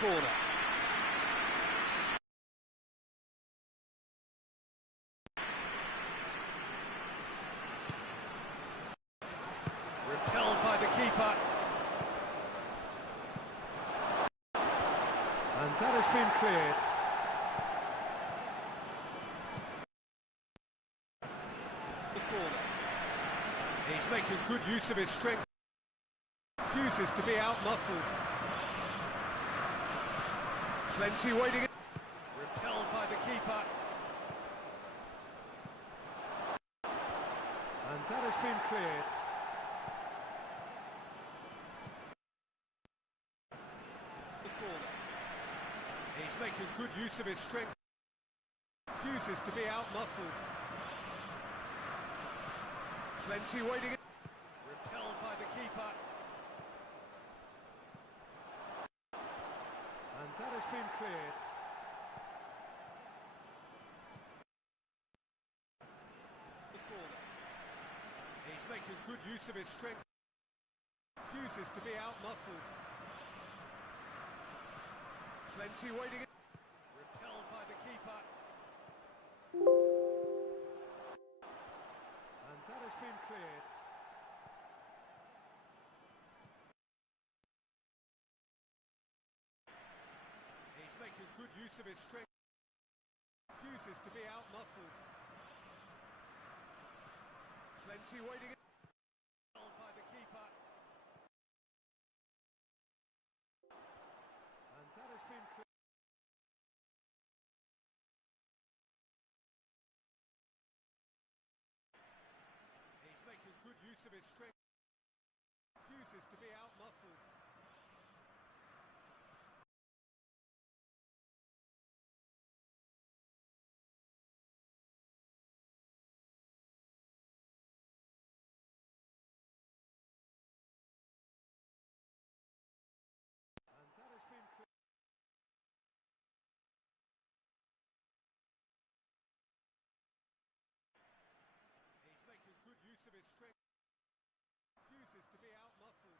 corner. Repelled by the keeper. And that has been cleared. The corner. He's making good use of his strength. Refuses to be out-muscled. Plenty waiting. Repelled by the keeper. And that has been cleared. The corner. He's making good use of his strength. Refuses to be out-muscled. Plenty waiting. Repelled by the keeper. And that has been cleared. The corner. He's making good use of his strength. Refuses to be out-muscled. Plenty waiting. Repelled by the keeper. And that has been cleared. He's making good use of his strength. Refuses to be out-muscled. Plenty waiting. Repelled by the keeper. And that has been cleared. He's making good use of his strength. Refuses to be out-muscled. And that has been cleared. He's making good use of his strength. Refuses to be out-muscled.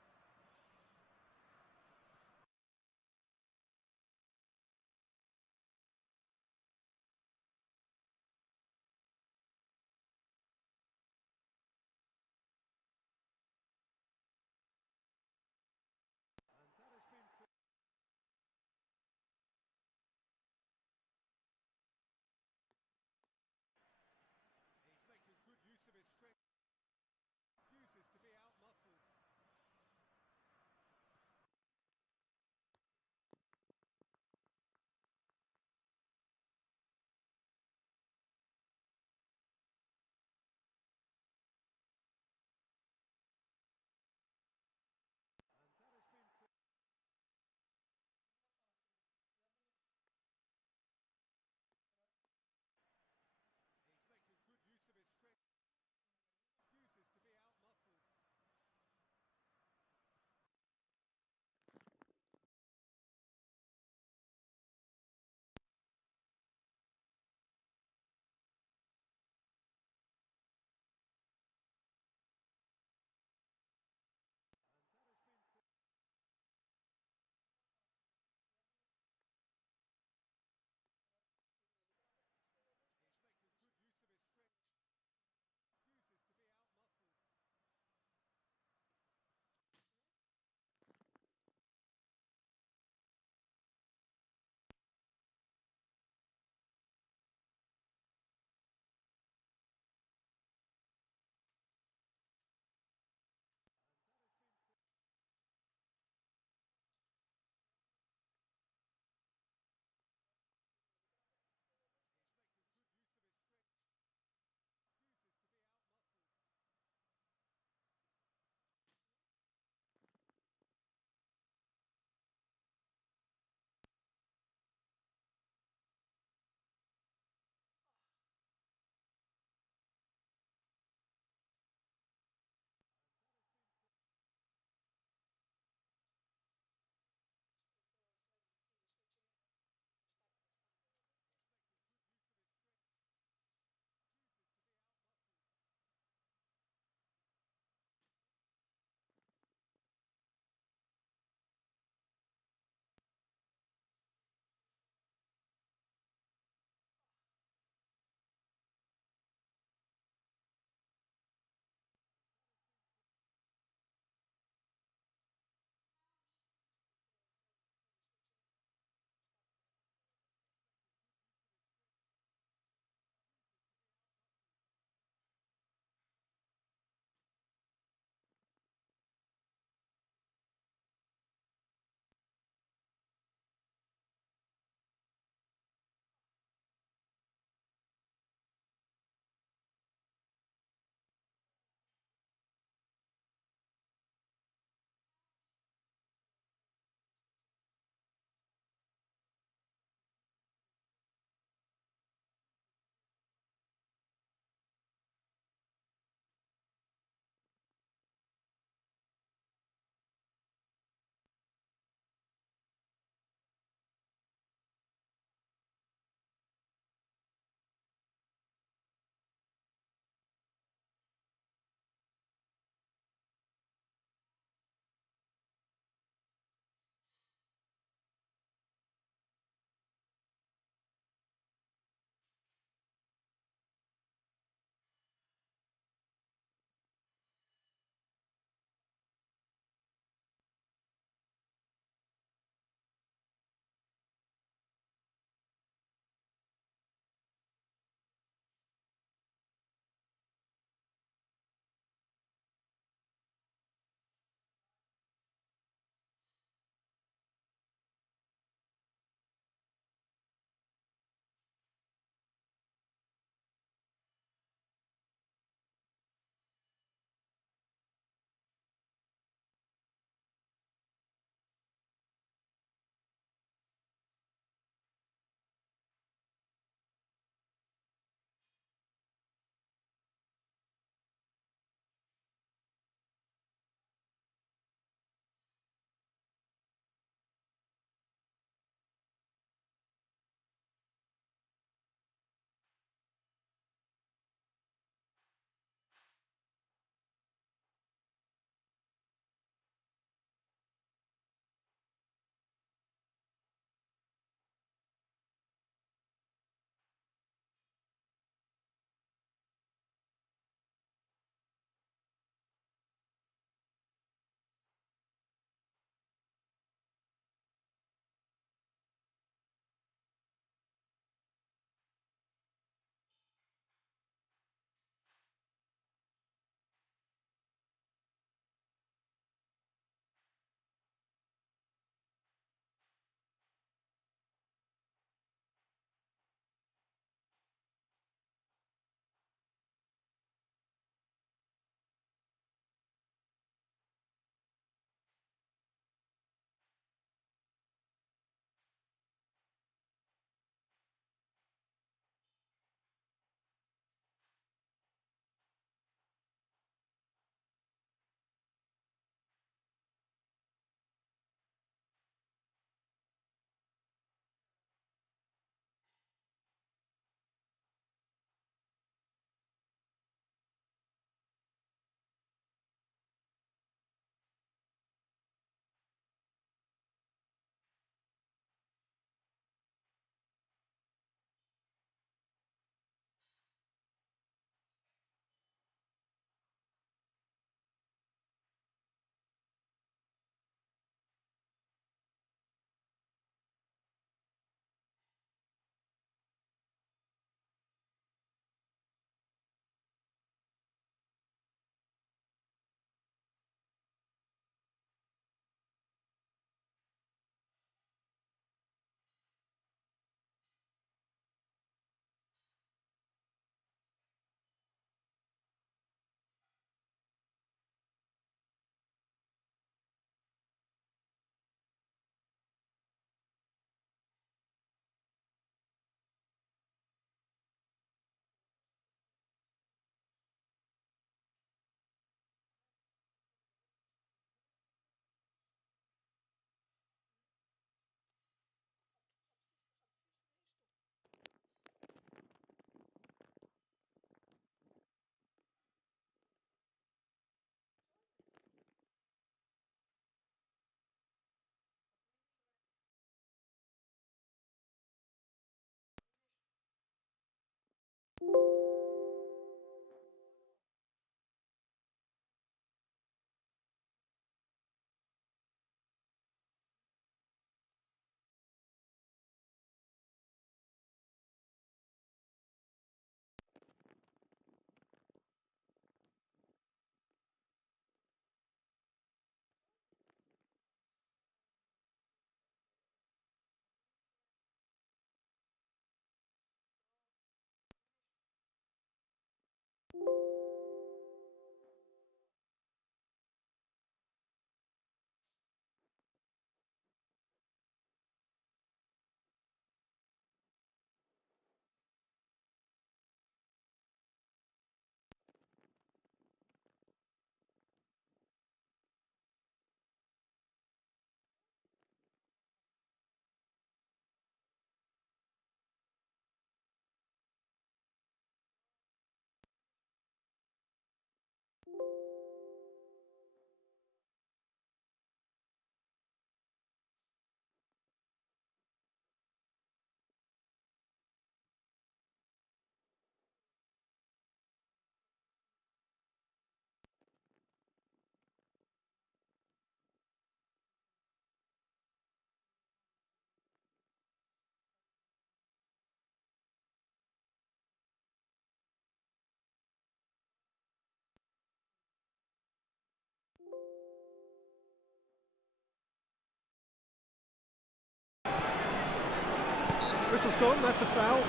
Whistle's gone, that's a foul.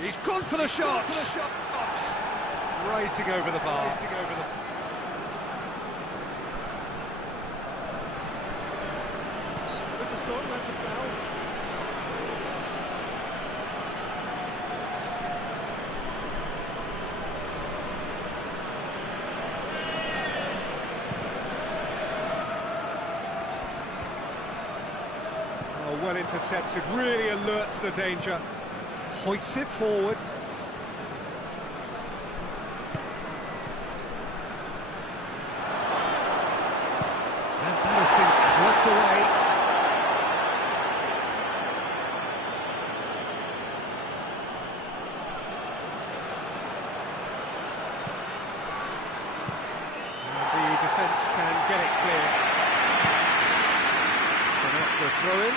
He's gone for the shot. Racing over the bar. This is gone, that's a foul. Oh, well intercepted, really alert to the danger. Hoists it forward. And that has been clubbed away. And the defence can get it clear. And up for a throw-in.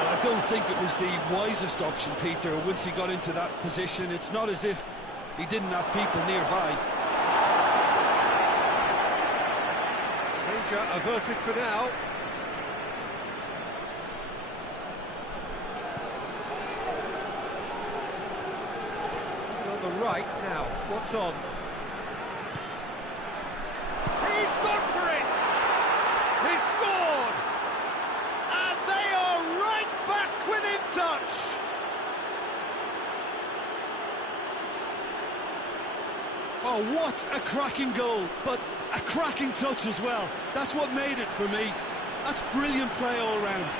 I don't think it was the wisest option, Peter. Once he got into that position, it's not as if he didn't have people nearby. Danger averted for now. On the right now, what's on? He's gone for it! He's scored! And they are right back within touch! Oh, what a cracking goal, but a cracking touch as well. That's what made it for me. That's brilliant play all round.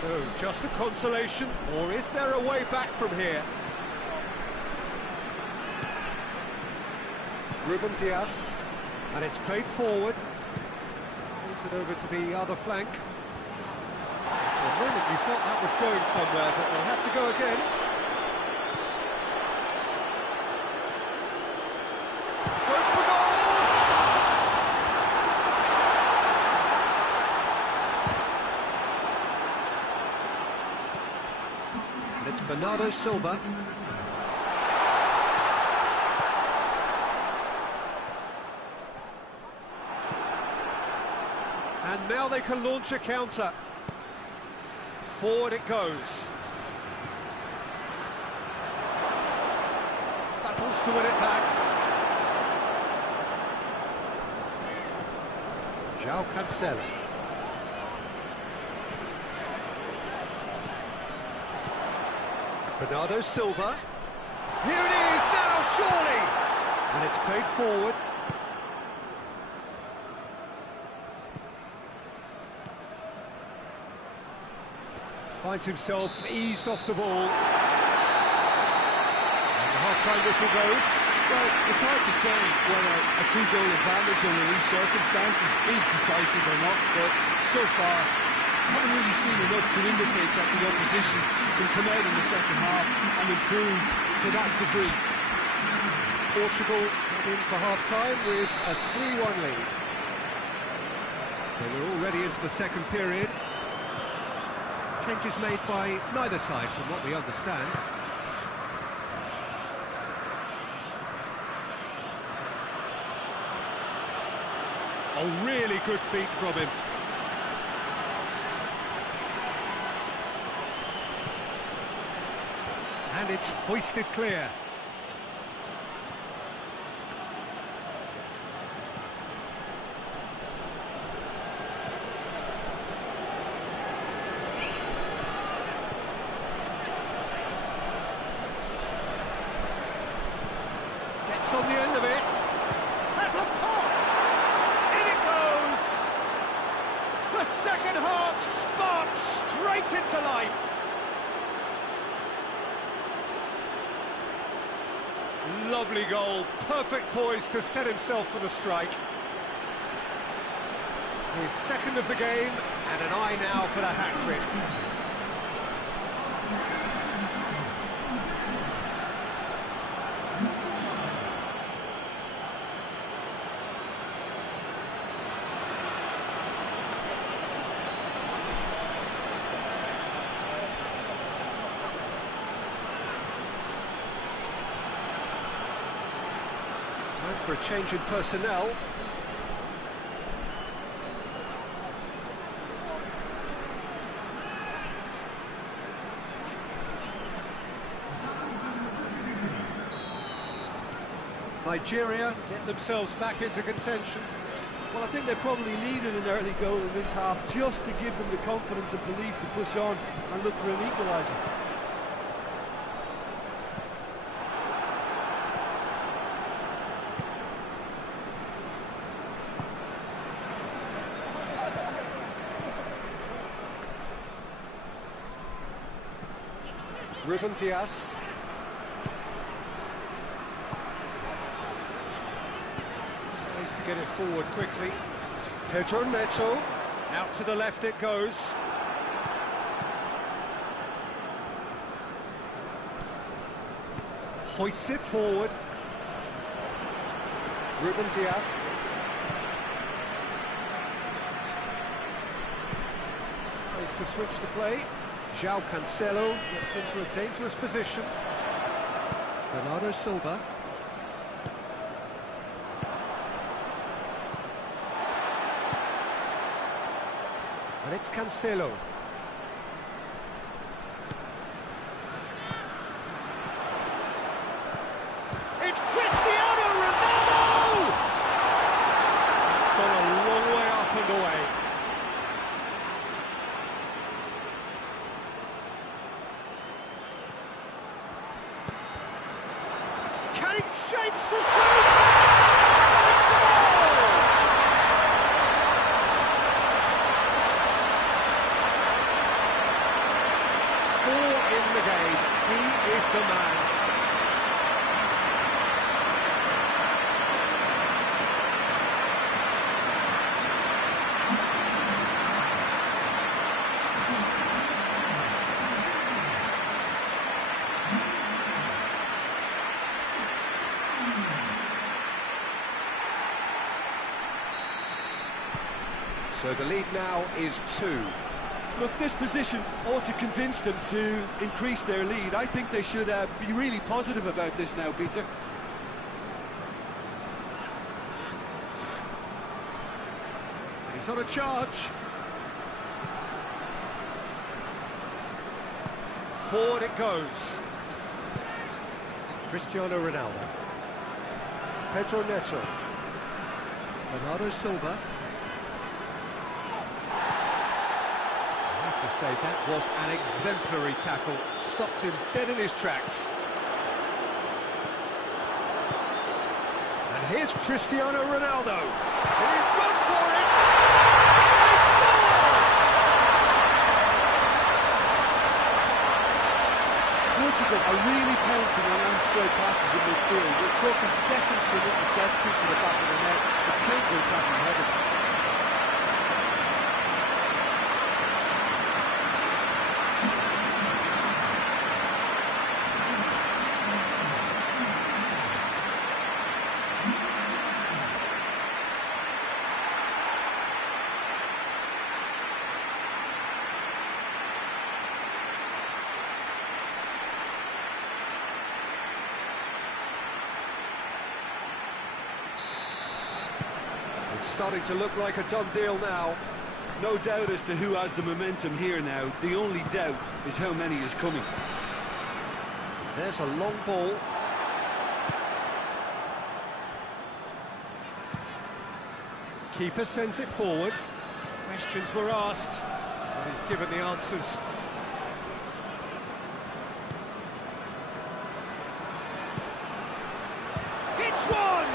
So, just a consolation, or is there a way back from here? Ruben Dias, and it's played forward. Plays it over to the other flank. For a moment you thought that was going somewhere, but they'll have to go again. Goes for goal! And it's Bernardo Silva. And now they can launch a counter. Forward it goes. Battles to win it back. João Cancelo. Bernardo Silva. Here it is now, surely! And it's played forward. Finds himself eased off the ball. And the half-time whistle goes. Well, it's hard to say whether a two-goal advantage under these circumstances is decisive or not, but so far, I haven't really seen enough to indicate that the opposition can come out in the second half and improve to that degree. Portugal in for half-time with a 3-1 lead. So we're already into the second period. Changes made by neither side, from what we understand. Oh, really good feet from him. And it's hoisted clear. Gets on the end of it. That's a pop! In it goes! The second half sparks straight into life. Lovely goal, perfect poise to set himself for the strike. His second of the game, and an eye now for the hat-trick. Time for a change in personnel. Nigeria get themselves back into contention. Well, I think they probably needed an early goal in this half just to give them the confidence and belief to push on and look for an equaliser. Ruben Dias. Tries to get it forward quickly. Pedro Neto. Out to the left it goes. Hoists it forward. Ruben Dias. Tries to switch the play. João Cancelo gets into a dangerous position. Bernardo Silva. And it's Cancelo. It's Cristiano Ronaldo! It's gone a long way up and away. Cutting shapes to shoot! It's a goal! Four in the game. He is the man. So the lead now is 2. Look, this position ought to convince them to increase their lead. I think they should be really positive about this now, Peter. He's on a charge. Forward it goes. Cristiano Ronaldo. Pedro Neto. Bernardo Silva. To say that was an exemplary tackle, stopped him dead in his tracks. And here's Cristiano Ronaldo. He's gone for it! They scored! Portugal are really pouncing on unstraight passes in midfield. We're talking seconds for an interception to the back of the net. It's counter-attacking heaven. It's starting to look like a done deal now. No doubt as to who has the momentum here now. The only doubt is how many is coming. There's a long ball. Keeper sends it forward. Questions were asked, and he's given the answers. It's one!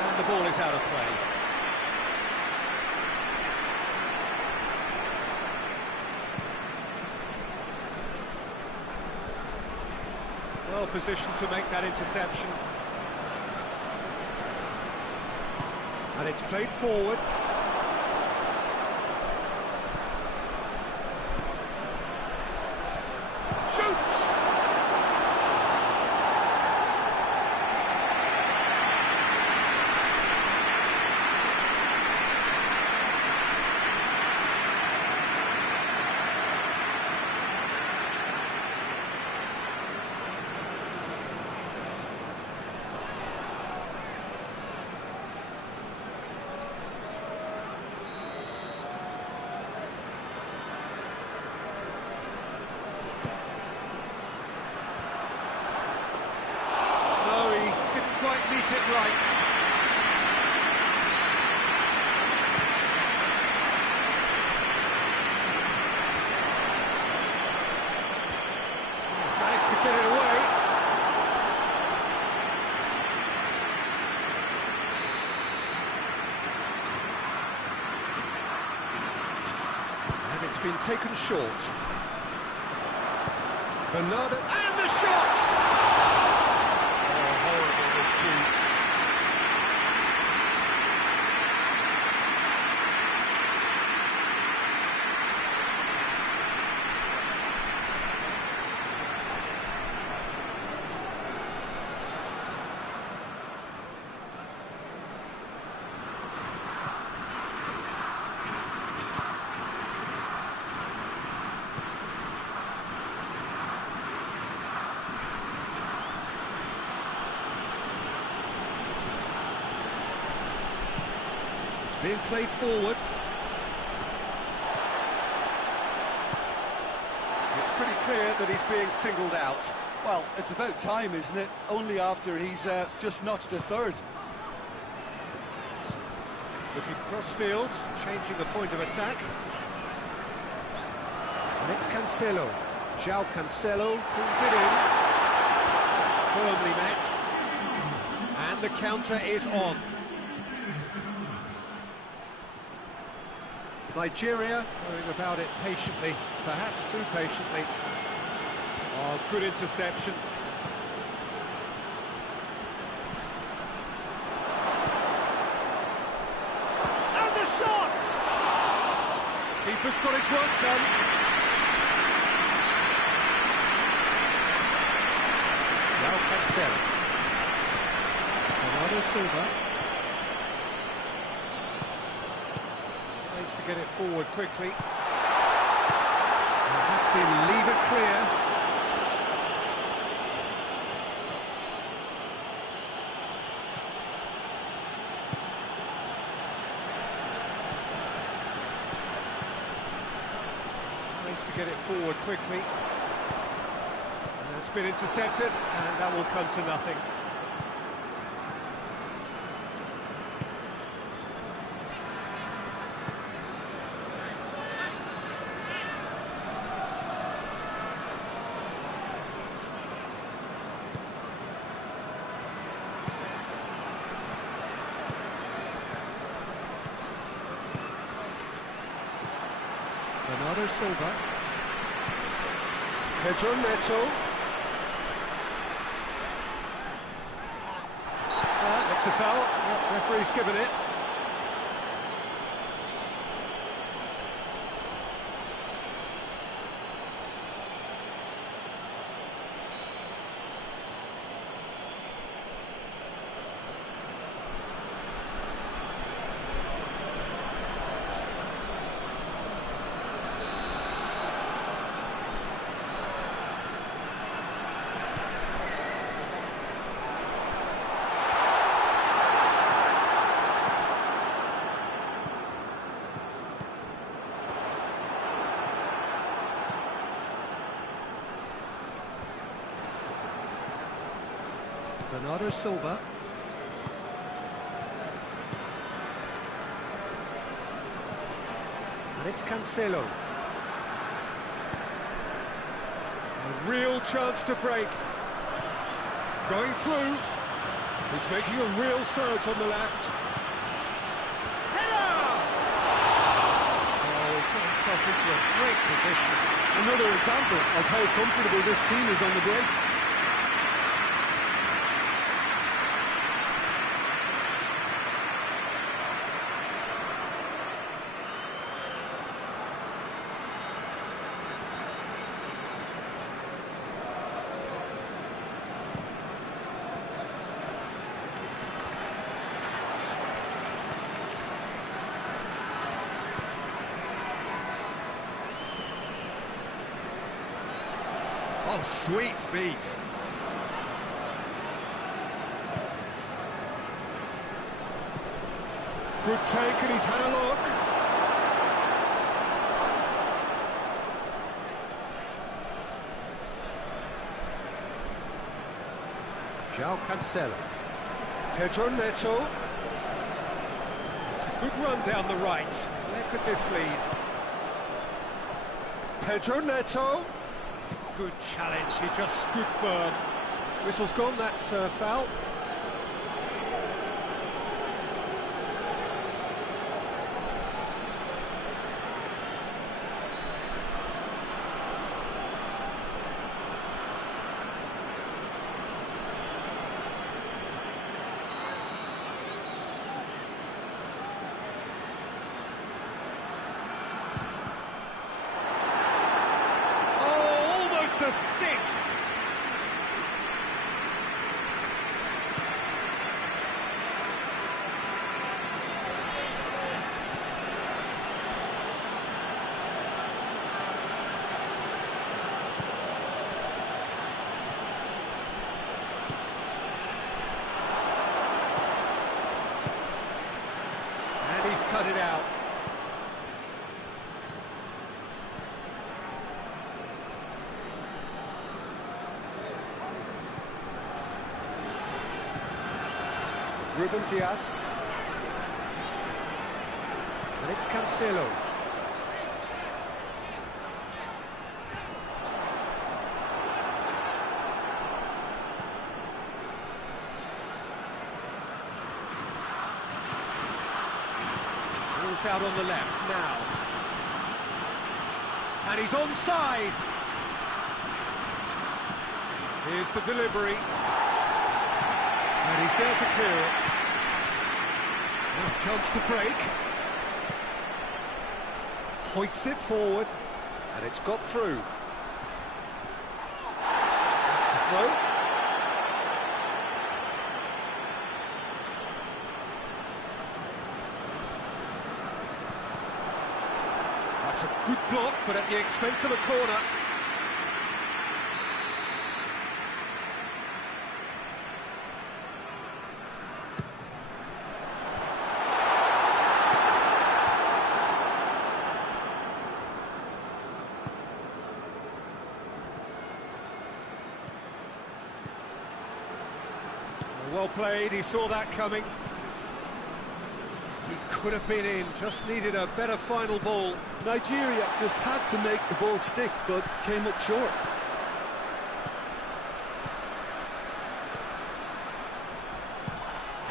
And the ball is out of play. Well positioned to make that interception. And it's played forward. Shoots! Quite meet it right. Managed to get it away. And it's been taken short. Bernardo, and the shot! Being played forward. It's pretty clear that he's being singled out. Well, it's about time, isn't it? Only after he's just notched a third. Looking cross-field, changing the point of attack. And it's Cancelo. João Cancelo pulls it in. Firmly met. And the counter is on. Nigeria going about it patiently, perhaps too patiently. Oh, good interception. And the shot! Keeper's got his work done. João Cancelo. Bernardo Silva. To get it forward quickly. And that's been levered clear. Tries to get it forward quickly. And it's been intercepted, and that will come to nothing. Bernardo Silva. Pedro Neto. Looks a foul. Yep, referee's given it. Bernardo Silva. And it's Cancelo. A real chance to break. Going through. He's making a real surge on the left. Header! Oh, put himself into a great position. Another example of how comfortable this team is on the break. Oh, sweet feet. Good take, and he's had a look. João Cancelo. Pedro Neto. It's a good run down the right. Where could this lead? Pedro Neto. Good challenge, he just stood firm. Whistle's gone, that's foul. The sixth. And he's cut it out. Ruben Dias. And it's Cancelo. Ball's out on the left now. And he's onside. Here's the delivery. And he's there to clear it. Now, chance to break. Hoists it forward. And it's got through. That's the throw. That's a good block, but at the expense of a corner. Well played, he saw that coming. He could have been in, just needed a better final ball. Nigeria just had to make the ball stick, but came up short.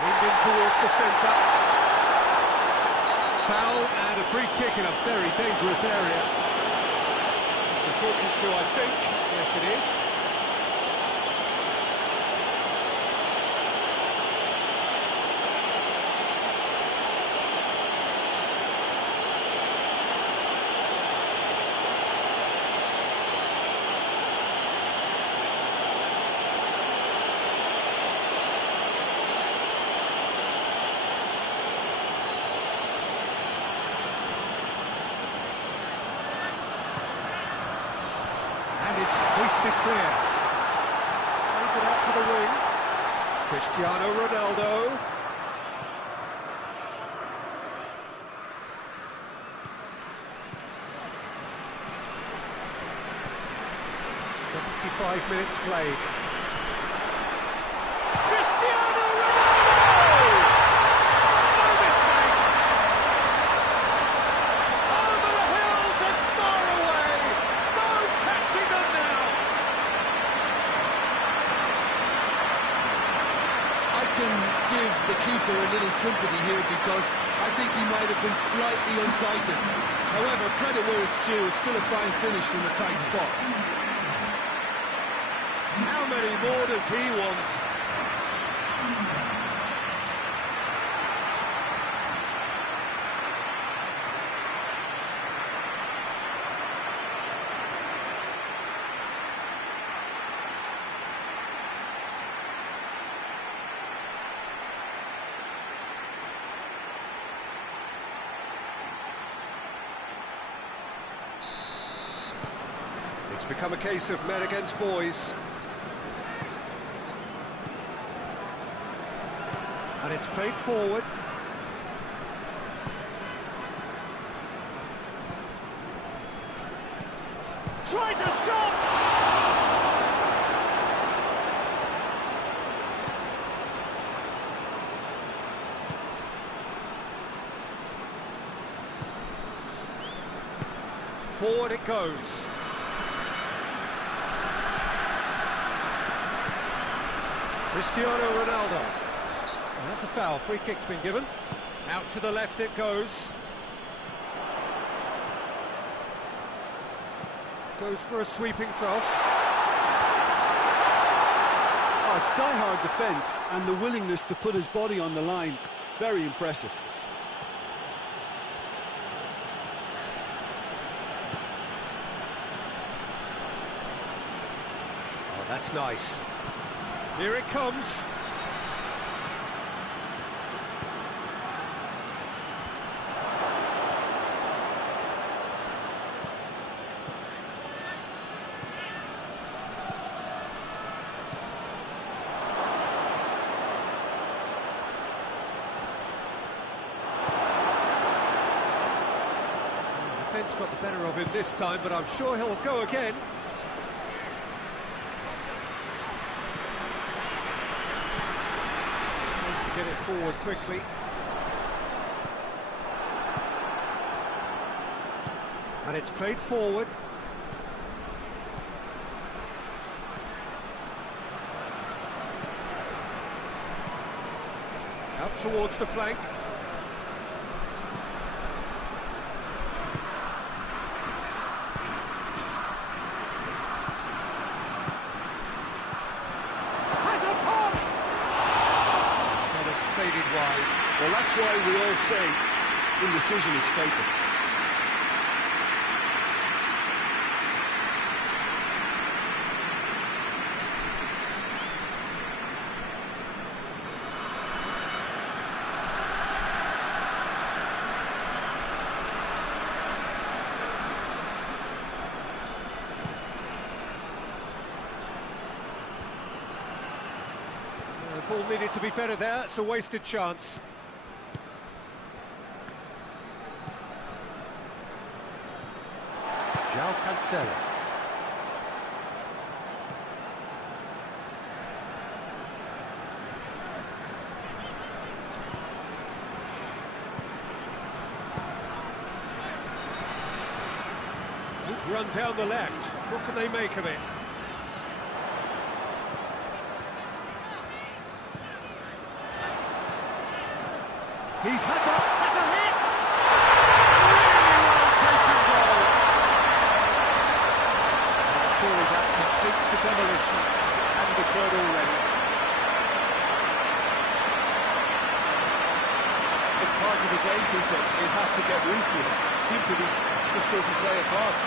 Aimed in towards the centre. Foul and a free kick in a very dangerous area. We're talking to, I think. Yes, it is. It's hoisted clear. Plays it out to the wing. Cristiano Ronaldo. "75 minutes played. can give the keeper a little sympathy here because I think he might have been slightly unsighted. However, credit where it's due, it's still a fine finish from a tight spot. How many more does he want? It's become a case of men against boys. And it's played forward. Tries a shot! Forward it goes. Cristiano Ronaldo. And that's a foul. Free kick's been given. Out to the left it goes. Goes for a sweeping cross. Oh, it's die-hard defence and the willingness to put his body on the line. Very impressive. Oh, that's nice. Here it comes. The defence got the better of him this time, but I'm sure he'll go again. Get it forward quickly. And it's played forward. Out towards the flank. Faded wide. Well, that's why we all say indecision is fatal. Ball needed to be better there, it's a wasted chance. João Cancelo. Good run down the left. What can they make of it? He's had that, has a hit! Really well taken goal! And surely that completes the demolition, if it hadn't occurred already. It's part of the game, Peter. It has to get ruthless. Seems to be, just doesn't play a part.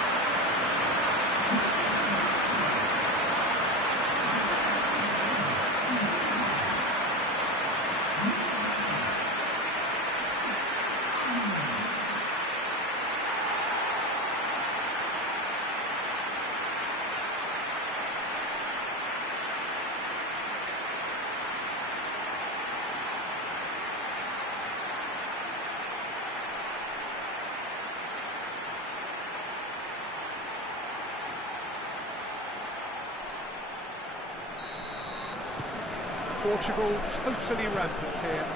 Portugal totally rampant here.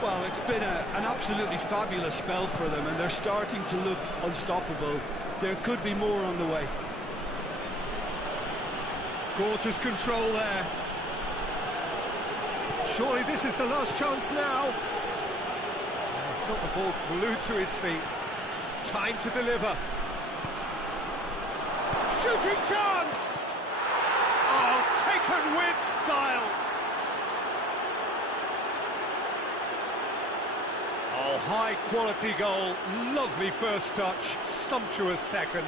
Well, it's been an absolutely fabulous spell for them, and they're starting to look unstoppable. There could be more on the way. Gorgeous control there. Surely this is the last chance now. He's got the ball glued to his feet. Time to deliver. Shooting chance! Oh, taken with style. Oh, high quality goal. Lovely first touch, sumptuous second.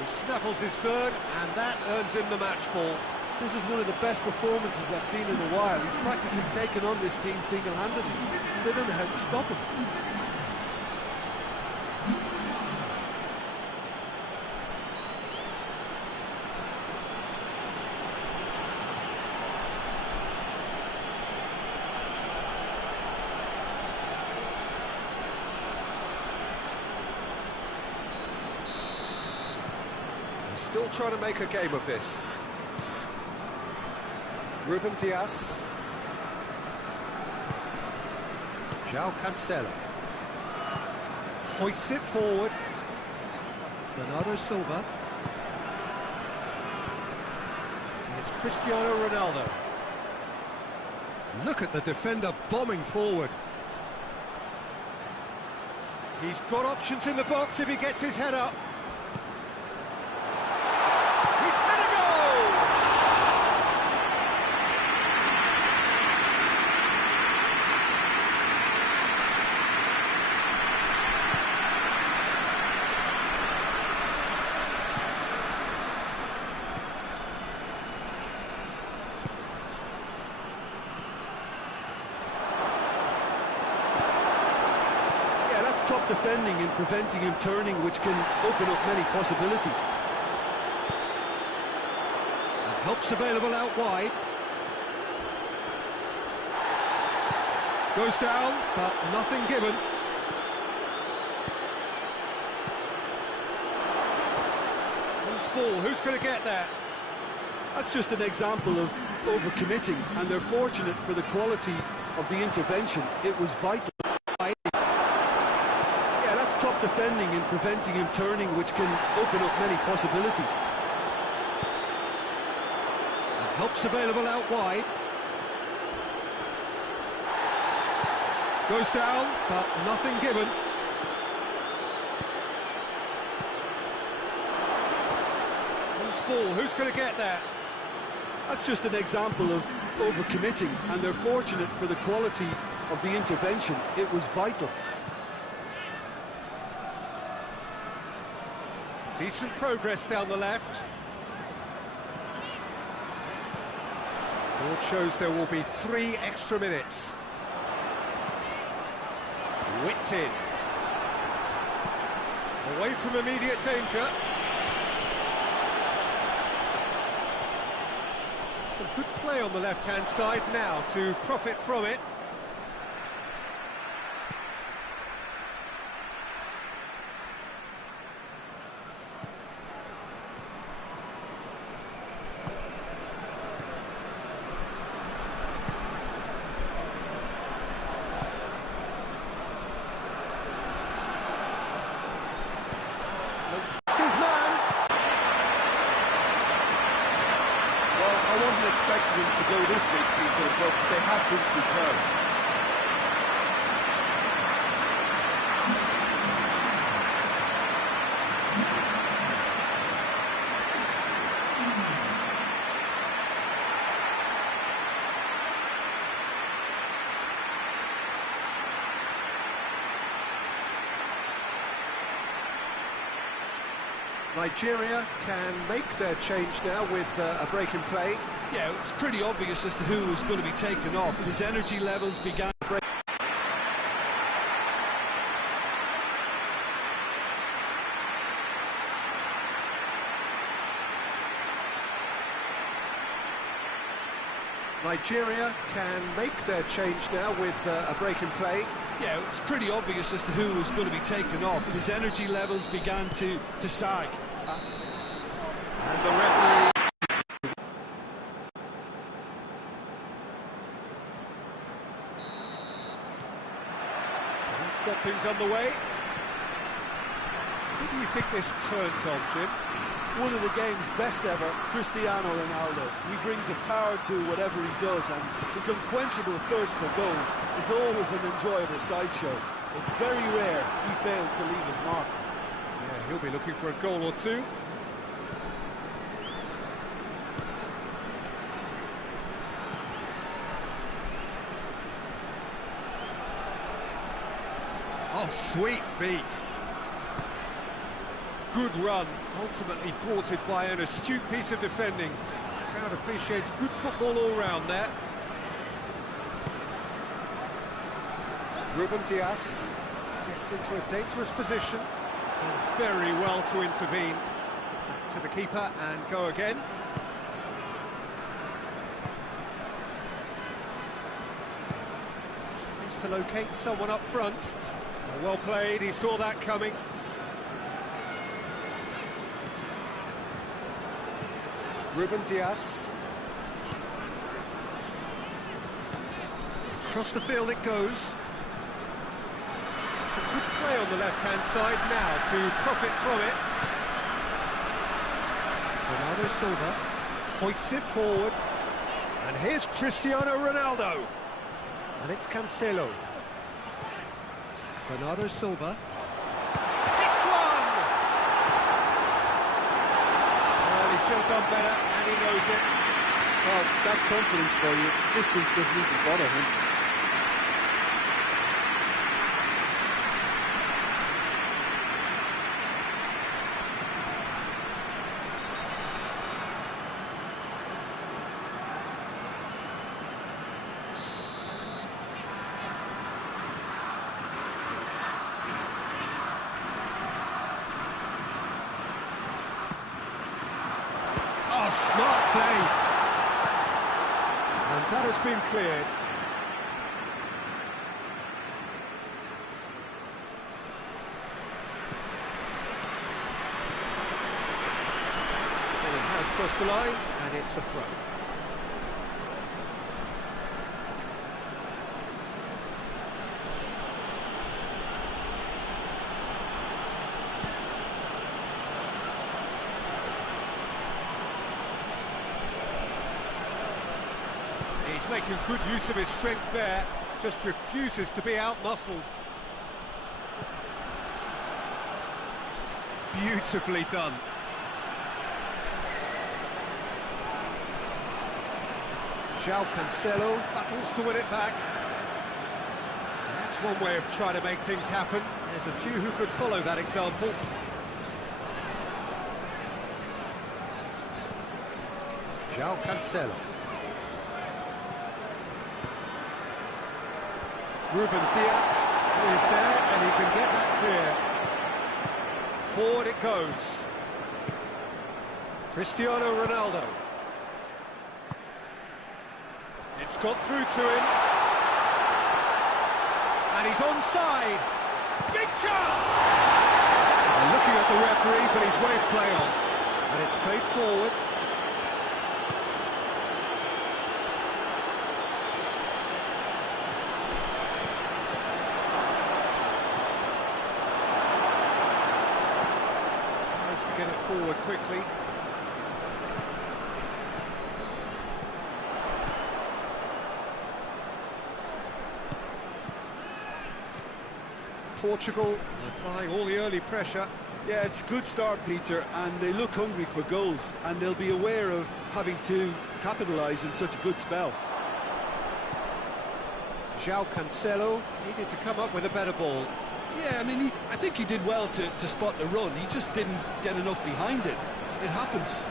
He snaffles his third, and that earns him the match ball. This is one of the best performances I've seen in a while. He's practically taken on this team single-handedly. They don't know how to stop him. Still trying to make a game of this. Ruben Dias. João Cancelo. Hoists it forward. Bernardo Silva. And it's Cristiano Ronaldo. Look at the defender bombing forward. He's got options in the box if he gets his head up. Top defending and preventing him turning, which can open up many possibilities. And help's available out wide. Goes down, but nothing given. Loose ball, who's going to get there? That's just an example of overcommitting, and they're fortunate for the quality of the intervention. It was vital. Top defending and preventing him turning, which can open up many possibilities. And help's available out wide. Goes down, but nothing given. Loose ball, who's going to get there? That's just an example of overcommitting, and they're fortunate for the quality of the intervention. It was vital. Decent progress down the left. Board shows there will be 3 extra minutes. Whipped in. Away from immediate danger. Some good play on the left-hand side now to profit from it. I wasn't expecting him to go this big, Peter, but they have been superb. Nigeria can make their change now with a break in play. Yeah, it's pretty obvious as to who was going to be taken off. His energy levels began to break. Nigeria can make their change now with a break in play. Yeah, it's pretty obvious as to who was going to be taken off. His energy levels began to sag. And the referee... So that's got things underway. Who do you think this turns on, Jim? one of the game's best ever, Cristiano Ronaldo. He brings the power to whatever he does, and his unquenchable thirst for goals is always an enjoyable sideshow. It's very rare he fails to leave his mark. Yeah, he'll be looking for a goal or two. Oh, sweet feet. Good run, ultimately thwarted by an astute piece of defending. The crowd appreciates good football all round there. Ruben Dias gets into a dangerous position. Done very well to intervene. Back to the keeper and go again. Tries to locate someone up front. Well played, he saw that coming. Ruben Dias. Across the field it goes. Some good play on the left-hand side now to profit from it. Bernardo Silva hoists it forward. And here's Cristiano Ronaldo. And it's Cancelo. Bernardo Silva. It's one! Well, he should have done better, and he knows it. Well, that's confidence for you. Distance doesn't even bother him. Oh, smart save. And that has been cleared. And it has crossed the line, and it's a throw. He's making good use of his strength there, just refuses to be out-muscled. Beautifully done. João Cancelo battles to win it back. That's one way of trying to make things happen. There's a few who could follow that example. João Cancelo. Ruben Dias is there, and he can get that clear. Forward it goes. Cristiano Ronaldo. It's got through to him. And he's onside. Big chance! And looking at the referee, but he's waved play on. And it's played forward. To get it forward quickly. Portugal applying all the early pressure. Yeah, it's a good start, Peter, and they look hungry for goals, and they'll be aware of having to capitalise in such a good spell. João Cancelo needed to come up with a better ball. Yeah, I mean, I think he did well to spot the run. He just didn't get enough behind it. It happens.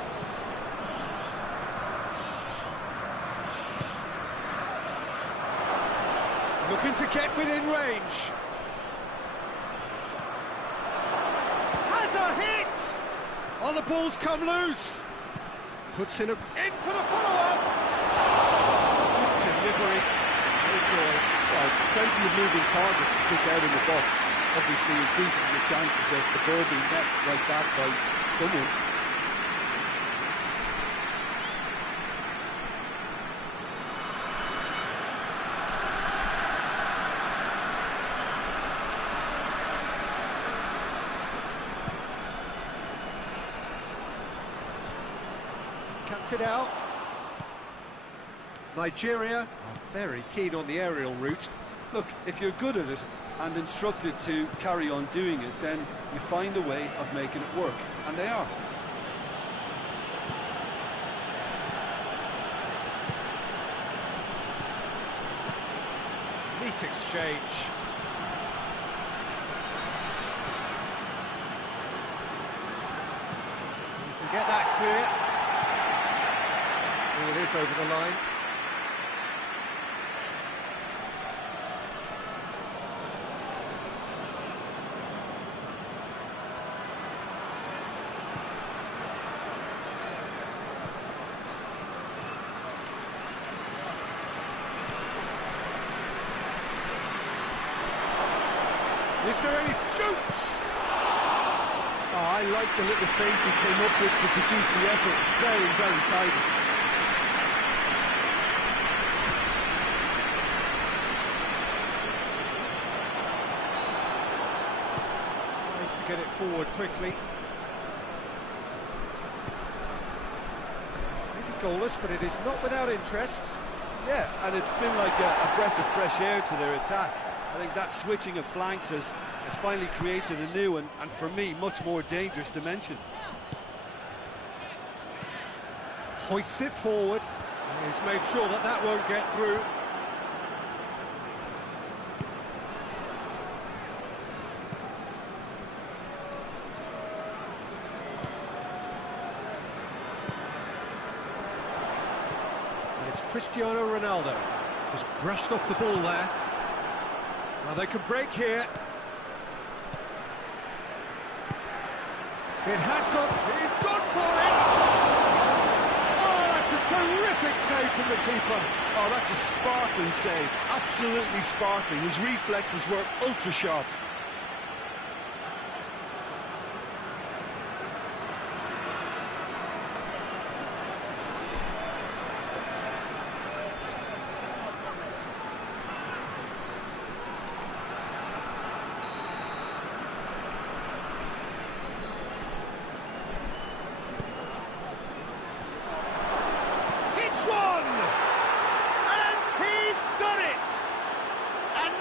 Looking to get within range. Has a hit! Oh, the ball's come loose. Puts in for the follow-up. Delivery. No joy. Well, plenty of moving targets to pick out in the box. Obviously increases the chances of the ball being met like that by someone. cuts it out. Nigeria are very keen on the aerial route. Look, if you're good at it and instructed to carry on doing it, then you find a way of making it work, and they are. Neat exchange. You can get that clear. Oh, it is over the line. Is there any shoots? Oh, I like the little feint he came up with to produce the effort. Very, very tidy. Tries to get it forward quickly. Maybe goalless, but it is not without interest. Yeah, and it's been like a breath of fresh air to their attack. I think that switching of flanks has finally created a new and for me, much more dangerous dimension. Hoists it forward. And he's made sure that that won't get through. And it's Cristiano Ronaldo who's brushed off the ball there. Well, they could break here. It has gone. He's gone for it. Oh, that's a terrific save from the keeper. Oh, that's a sparkling save. Absolutely sparkling. His reflexes were ultra sharp.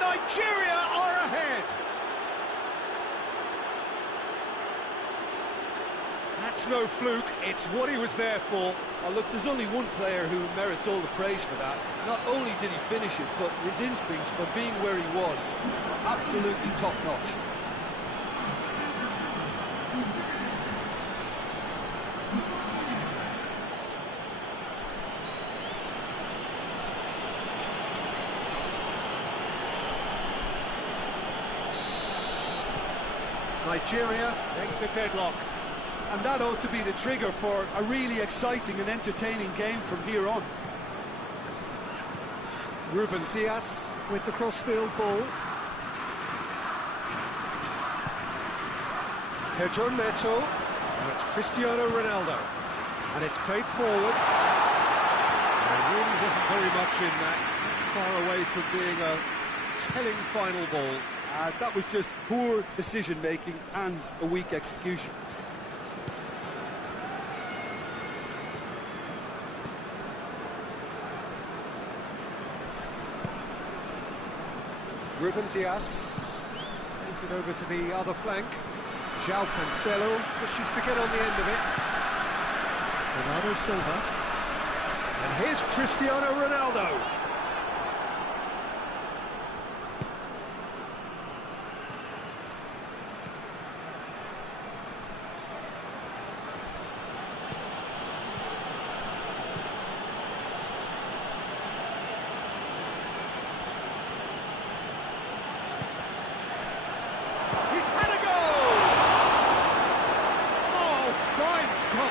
Nigeria are ahead. That's no fluke, it's what he was there for. Oh, look, there's only one player who merits all the praise for that. Not only did he finish it, but his instincts for being where he was, absolutely top-notch. Nigeria break the deadlock. And that ought to be the trigger for a really exciting and entertaining game from here on. Ruben Dias with the crossfield ball. Pedro Neto. And it's Cristiano Ronaldo. And it's played forward. There really wasn't very much in that. Far away from being a telling final ball. That was just poor decision-making and a weak execution. Ruben Dias plays it over to the other flank. João Cancelo pushes to get on the end of it. Bernardo Silva. And here's Cristiano Ronaldo.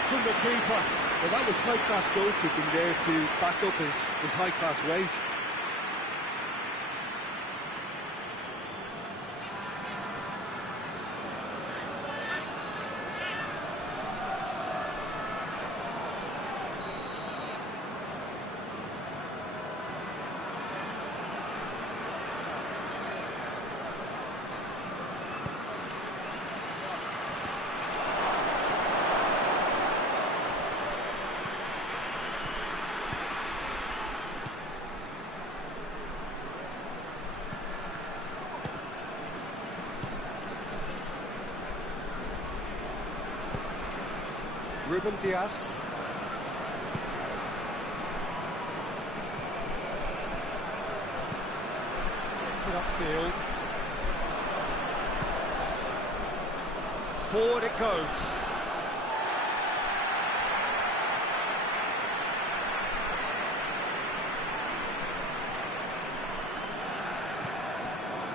From the keeper. Well, that was high-class goalkeeping there to back up his high-class rage. Ruben Dias. Gets it upfield. Forward it goes.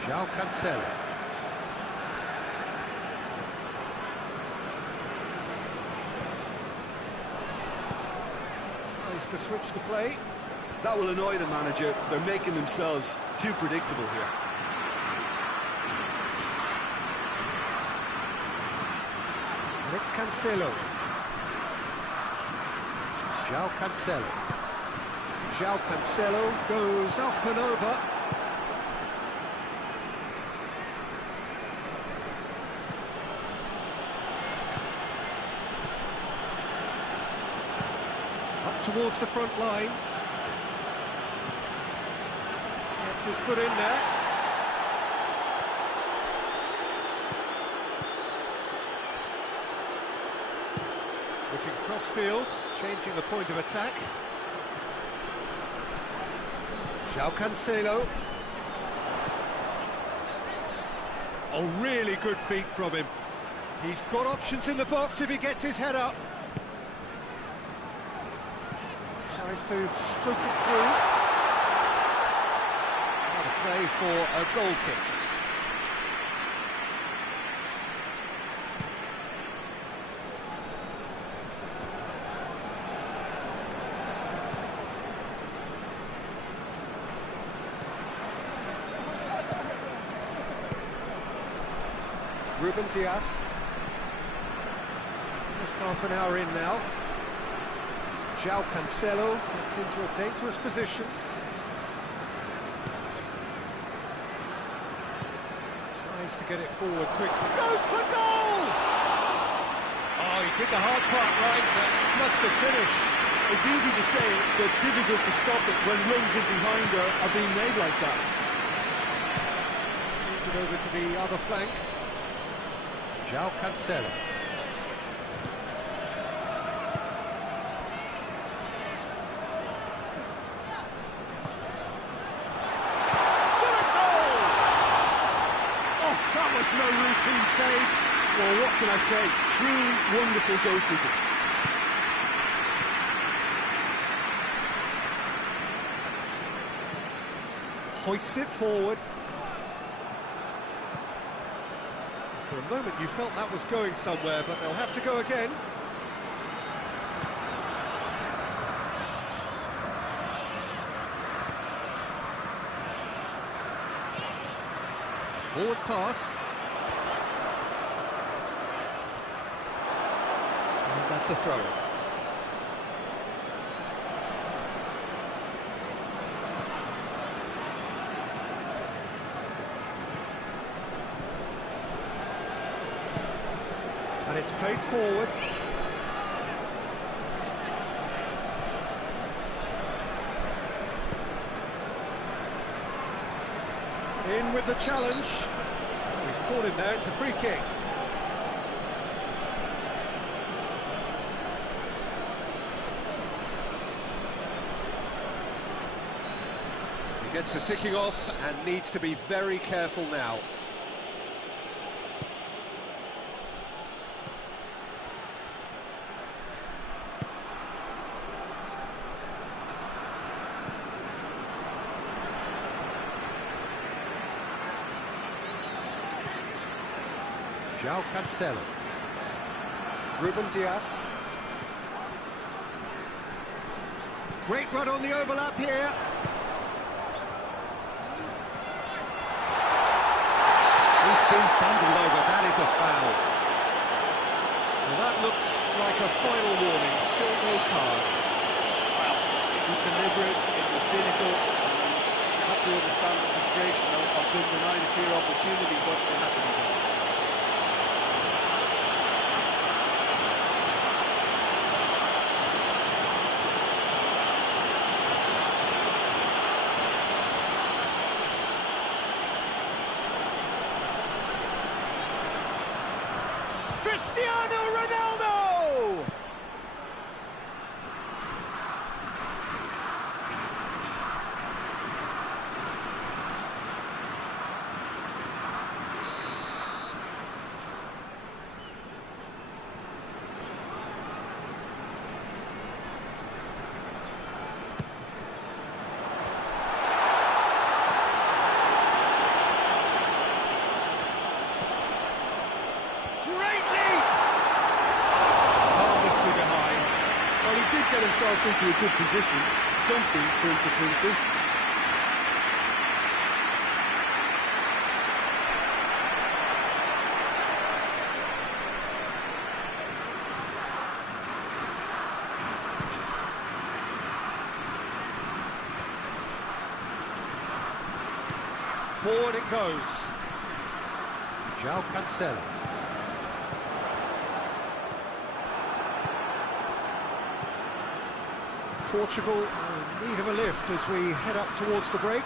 João Cancelo. Tries to switch the play. That will annoy the manager. They're making themselves too predictable here. And it's Cancelo. João Cancelo. João Cancelo goes up and over. Up towards the front line. Gets his foot in there. Looking cross-field, changing the point of attack. João Cancelo. Oh, really good feet from him. He's got options in the box if he gets his head up. Tries to stroke it through. What a play for a goal kick. Ruben Dias. Almost half an hour in now. João Cancelo gets into a dangerous position. Tries to get it forward quickly. Goes for goal! Oh, he did the hard part right, but not the finish. It's easy to say, but difficult to stop it when runs in behind are being made like that. Moves it over to the other flank. João Cancelo. No routine save. Well, what can I say? Truly wonderful goalkeeping. Hoists it forward. For a moment you felt that was going somewhere, but they'll have to go again. Forward pass. And that's a throw. And it's played forward. In with the challenge. He's caught him there, it's a free kick. He gets the ticking off and needs to be very careful now. João Cancelo. Ruben Dias. Great run on the overlap here. He's been bundled over, that is a foul. Well, that looks like a final warning, still no card. Well, it was deliberate, it was cynical, and you have to understand the frustration of being denied a clear opportunity, but it had to be done. Cristiano Ronaldo! himself into a good position, something for him to cling to. Forward it goes. João Cancelo. Portugal in need of a lift as we head up towards the break.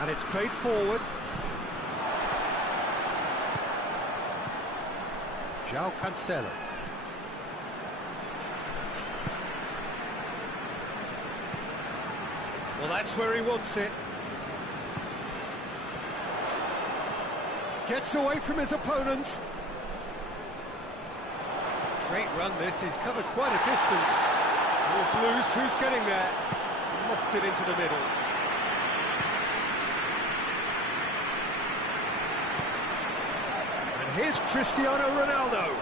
And it's played forward. João Cancelo. Well, that's where he wants it. Gets away from his opponents. Great run this, he's covered quite a distance. Ball's loose, who's getting there? Lofted into the middle. And here's Cristiano Ronaldo.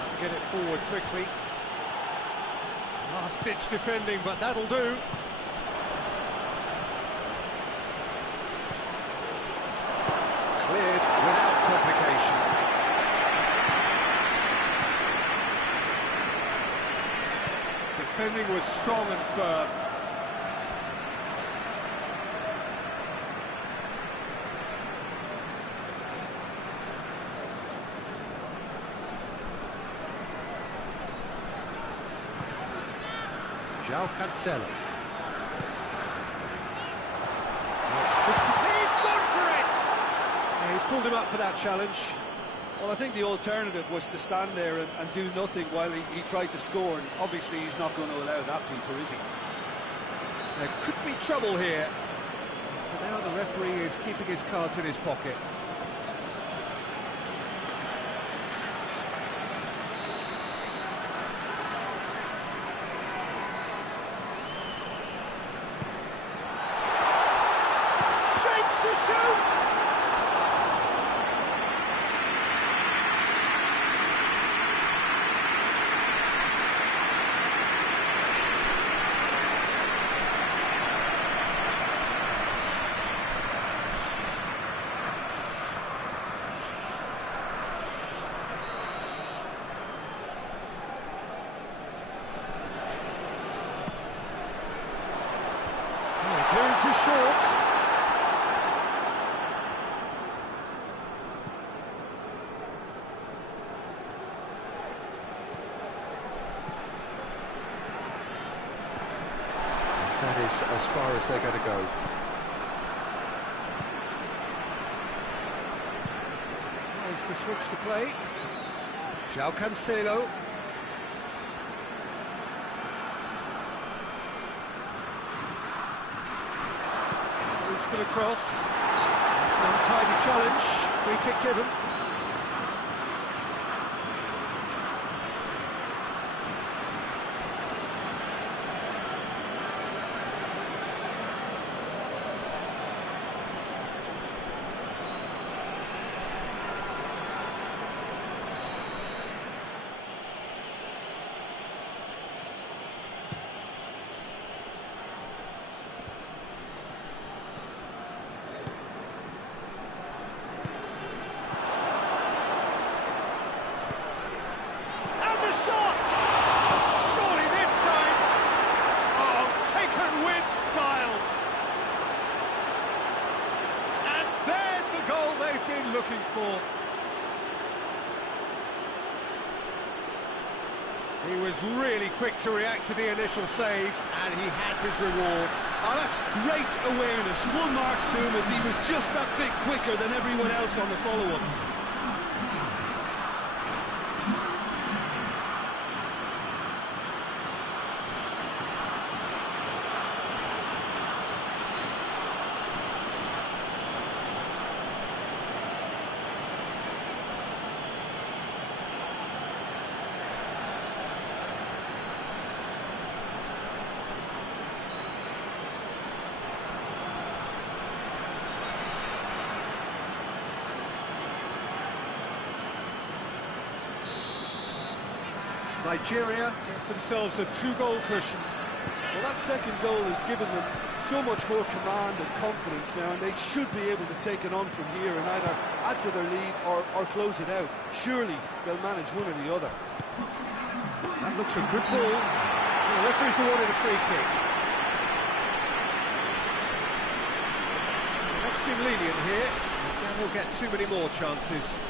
To get it forward quickly. Last-ditch defending, but that'll do. Cleared without complication. Defending was strong and firm. João Cancelo. He's gone for it! Yeah, he's pulled him up for that challenge. Well, I think the alternative was to stand there and do nothing while he tried to score, and obviously he's not going to allow that, Peter, is he? There could be trouble here. For now, the referee is keeping his cards in his pocket. To shoot! Oh, clearance is short. That is as far as they're going to go. Tries to switch the play. João Cancelo. Goes for the cross. It's an untidy challenge. Free kick given. Looking for. He was really quick to react to the initial save, and he has his reward. Oh, that's great awareness. Full marks to him as he was just that bit quicker than everyone else on the follow-up. Nigeria get themselves a 2-goal cushion. Well, that second goal has given them so much more command and confidence now, and they should be able to take it on from here and either add to their lead or close it out. Surely they'll manage one or the other. That looks a good ball. The referee's awarded a free kick. That's been lenient here. He'll get too many more chances.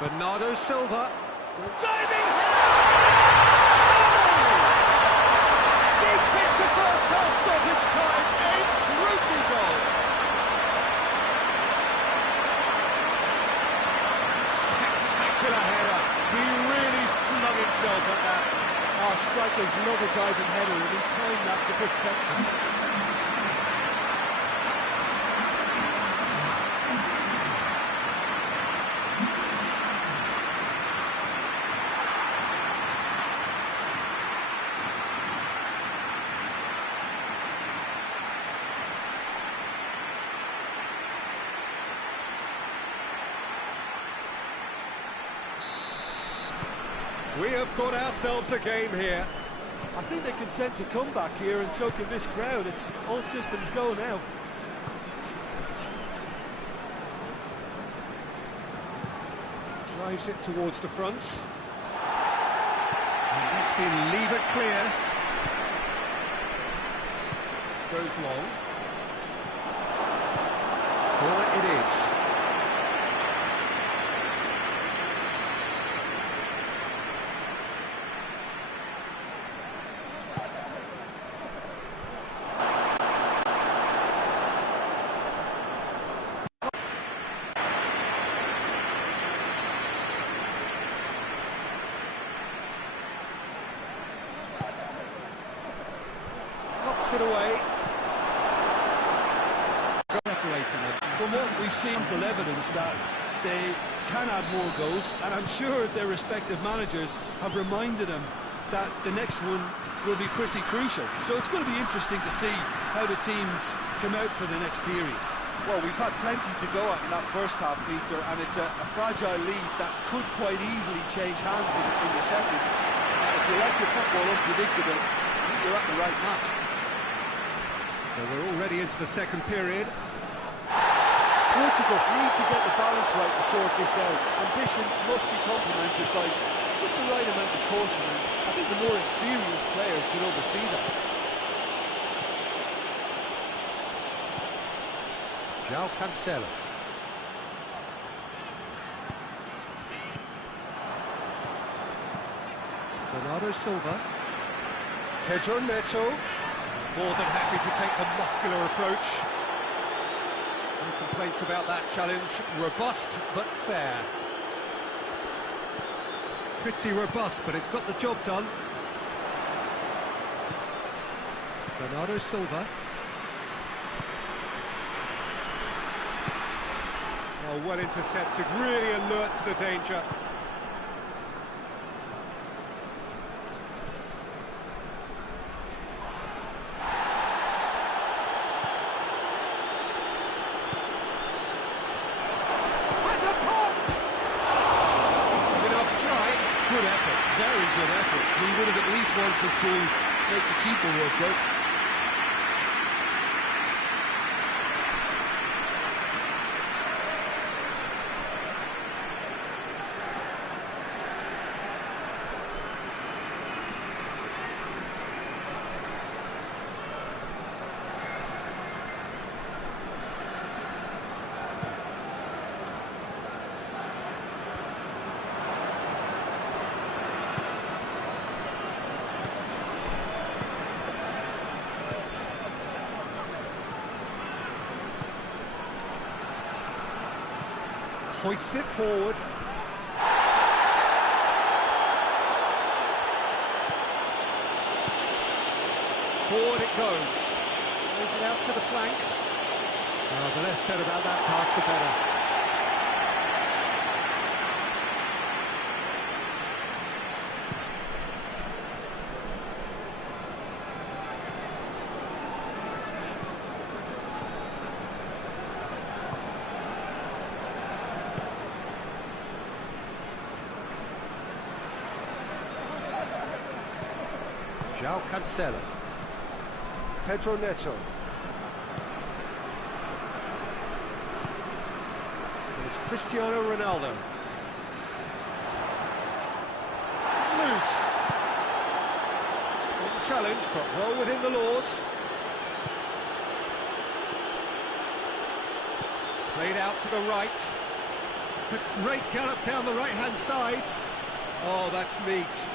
Bernardo Silva. Diving header! Deep into first half stoppage time. A crucial goal. Spectacular header. He really flung himself at that. Our strikers love a diving header, and he timed that to perfection. We have got ourselves a game here. I think they can sense a comeback here, and so can this crowd. It's all systems go now. Drives it towards the front. And that's been levered clear. Goes long. Corner it is. It away. From what we've seen, the evidence that they can add more goals, and I'm sure their respective managers have reminded them that the next one will be pretty crucial. So it's going to be interesting to see how the teams come out for the next period. Well, we've had plenty to go at in that first half, Peter, and it's a fragile lead that could quite easily change hands in the second. If you like your football unpredictable, I think you're at the right match. Well, we're already into the second period. Portugal need to get the balance right to sort this out. Ambition must be complemented by just the right amount of caution, and I think the more experienced players can oversee that. João Cancelo. Bernardo Silva. Pedro Neto. More than happy to take the muscular approach. No complaints about that challenge. Robust, but fair. Pretty robust, but it's got the job done. Bernardo Silva. Oh, well intercepted, really alert to the danger. Very good effort. He would have at least wanted to make the keeper work out. Hoists it forward. Forward it goes. Plays it out to the flank. Oh, the less said about that pass, the better. João Cancelo. Pedro Neto. And it's Cristiano Ronaldo. It's loose. Strong challenge, but well within the laws. Played out to the right. It's a great gallop down the right-hand side. Oh, that's neat.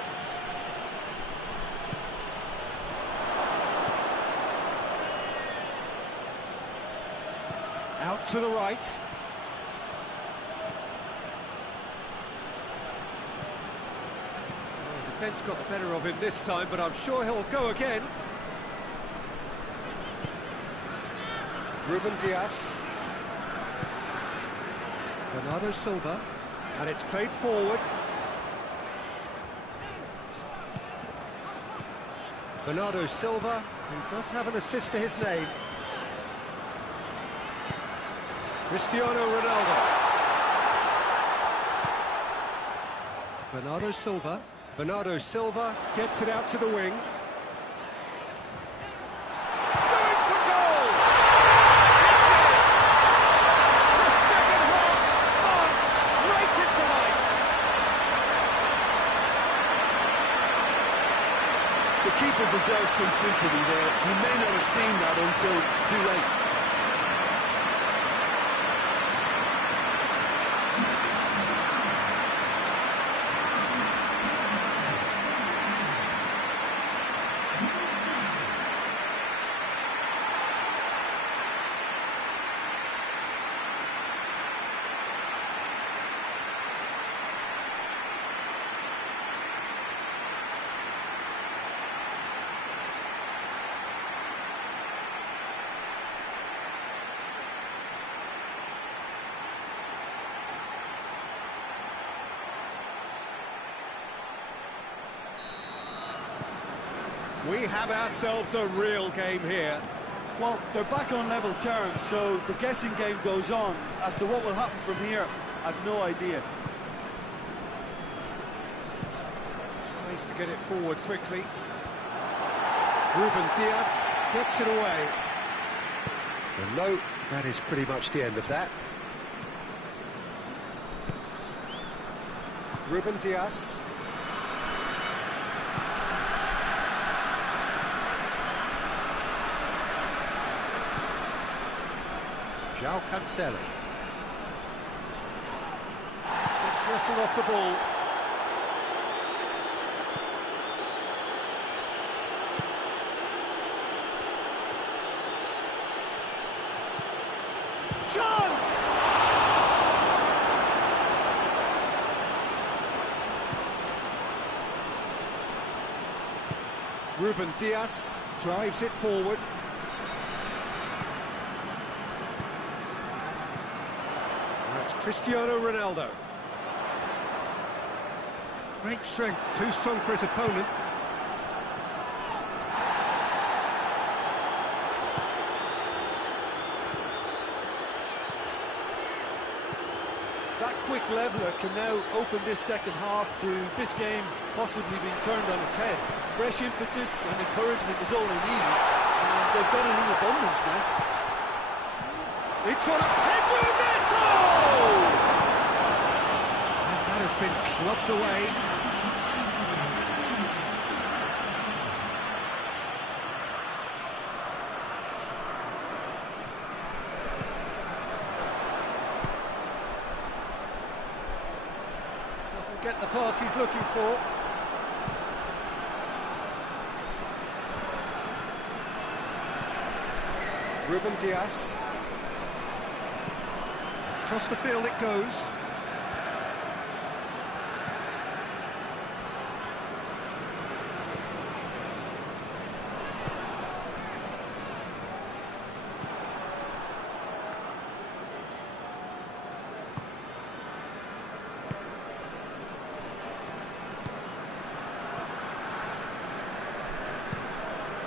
Out to the right. Oh, defence got the better of him this time, but I'm sure he'll go again. Ruben Dias. Bernardo Silva. And it's played forward. Bernardo Silva, who does have an assist to his name. Cristiano Ronaldo. Bernardo Silva. Bernardo Silva gets it out to the wing. Going for goal! The second half starts straight into life. The keeper deserves some sympathy there. He may not have seen that until too late. We have ourselves a real game here. Well, they're back on level terms, so the guessing game goes on. As to what will happen from here, I've no idea. Tries to get it forward quickly. Ruben Dias gets it away. And no, that is pretty much the end of that. Ruben Dias. João Cancelo. Gets wrestled off the ball. Chance! Ruben Dias drives it forward. Cristiano Ronaldo. Great strength, too strong for his opponent. That quick leveller can now open this second half to this game possibly being turned on its head. Fresh impetus and encouragement is all they need, and they've got it in abundance now. It's on a Pedro Neto! And that has been clubbed away. Doesn't get the pass he's looking for. Ruben Dias. Across the field it goes.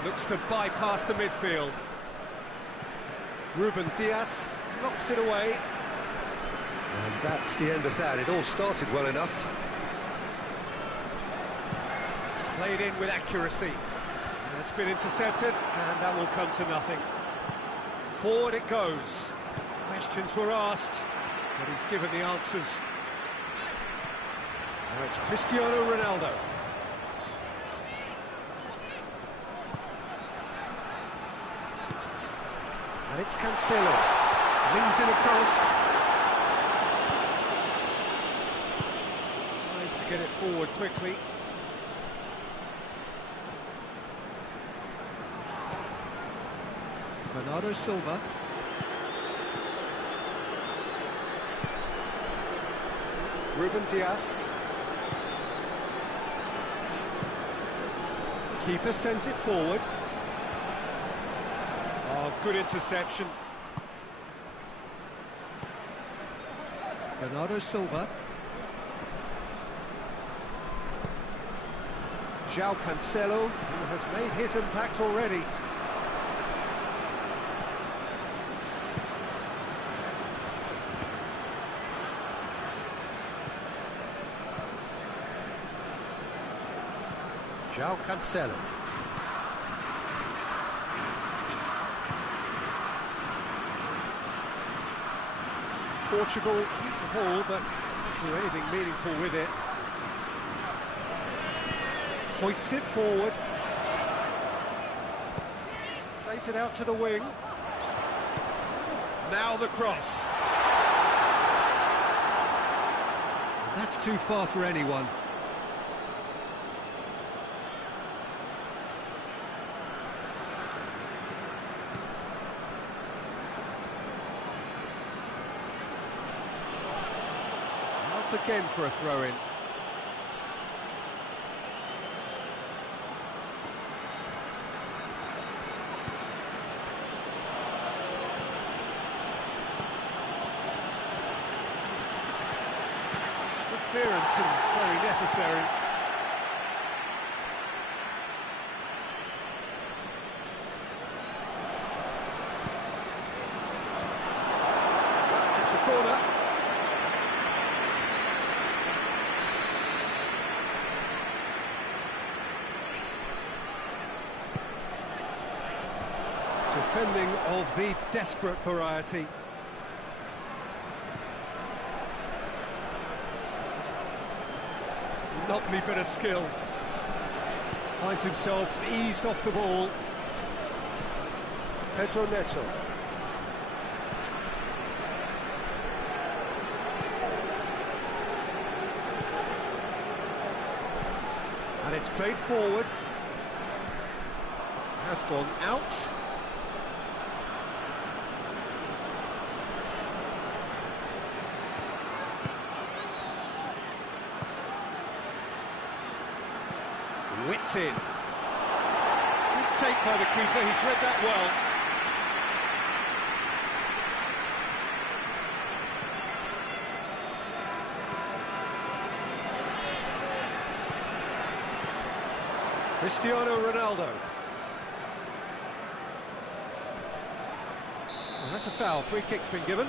Looks to bypass the midfield. Ruben Dias knocks it away. And that's the end of that. It all started well enough. Played in with accuracy. And it's been intercepted, and that will come to nothing. Forward it goes. Questions were asked, but he's given the answers. Now it's Cristiano Ronaldo. And it's Cancelo. Wings in across. Tries to get it forward quickly. Bernardo Silva. Ruben Dias. Keeper sends it forward. Oh, good interception. Bernardo Silva. João Cancelo, who has made his impact already. João Cancelo. Portugal keep the ball, but can't do anything meaningful with it. Hoists it forward. Plays it out to the wing. Now the cross. That's too far for anyone. Again for a throw-in. Good clearance and very necessary. Well, it's a corner. Defending of the desperate variety. Lovely bit of skill. Finds himself eased off the ball. Pedro Neto. And it's played forward. Has gone out. Whipped in. Good take by the keeper, he's read that well. Cristiano Ronaldo. Well, that's a foul, free kick's been given.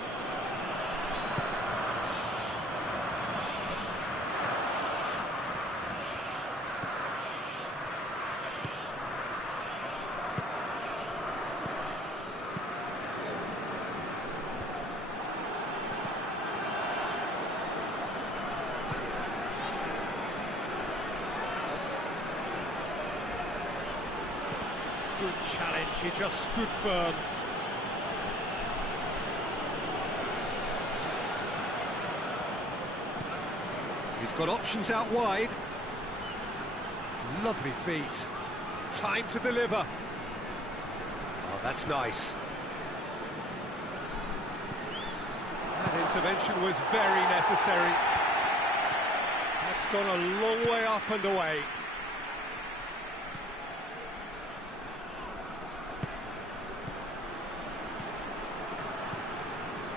Good challenge, he just stood firm. He's got options out wide. Lovely feet. Time to deliver. Oh, that's nice. That intervention was very necessary. That's gone a long way up and away.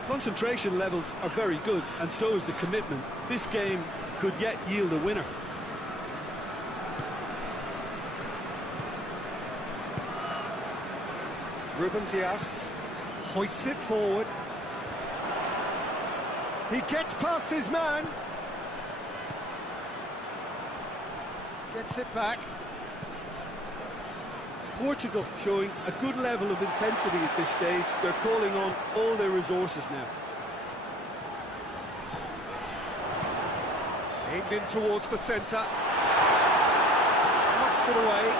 Concentration levels are very good, and so is the commitment. This game could yet yield a winner. Ruben Dias hoists it forward. He gets past his man. Gets it back. Portugal showing a good level of intensity at this stage. They're calling on all their resources now. Aimed in towards the centre. Knocks it away.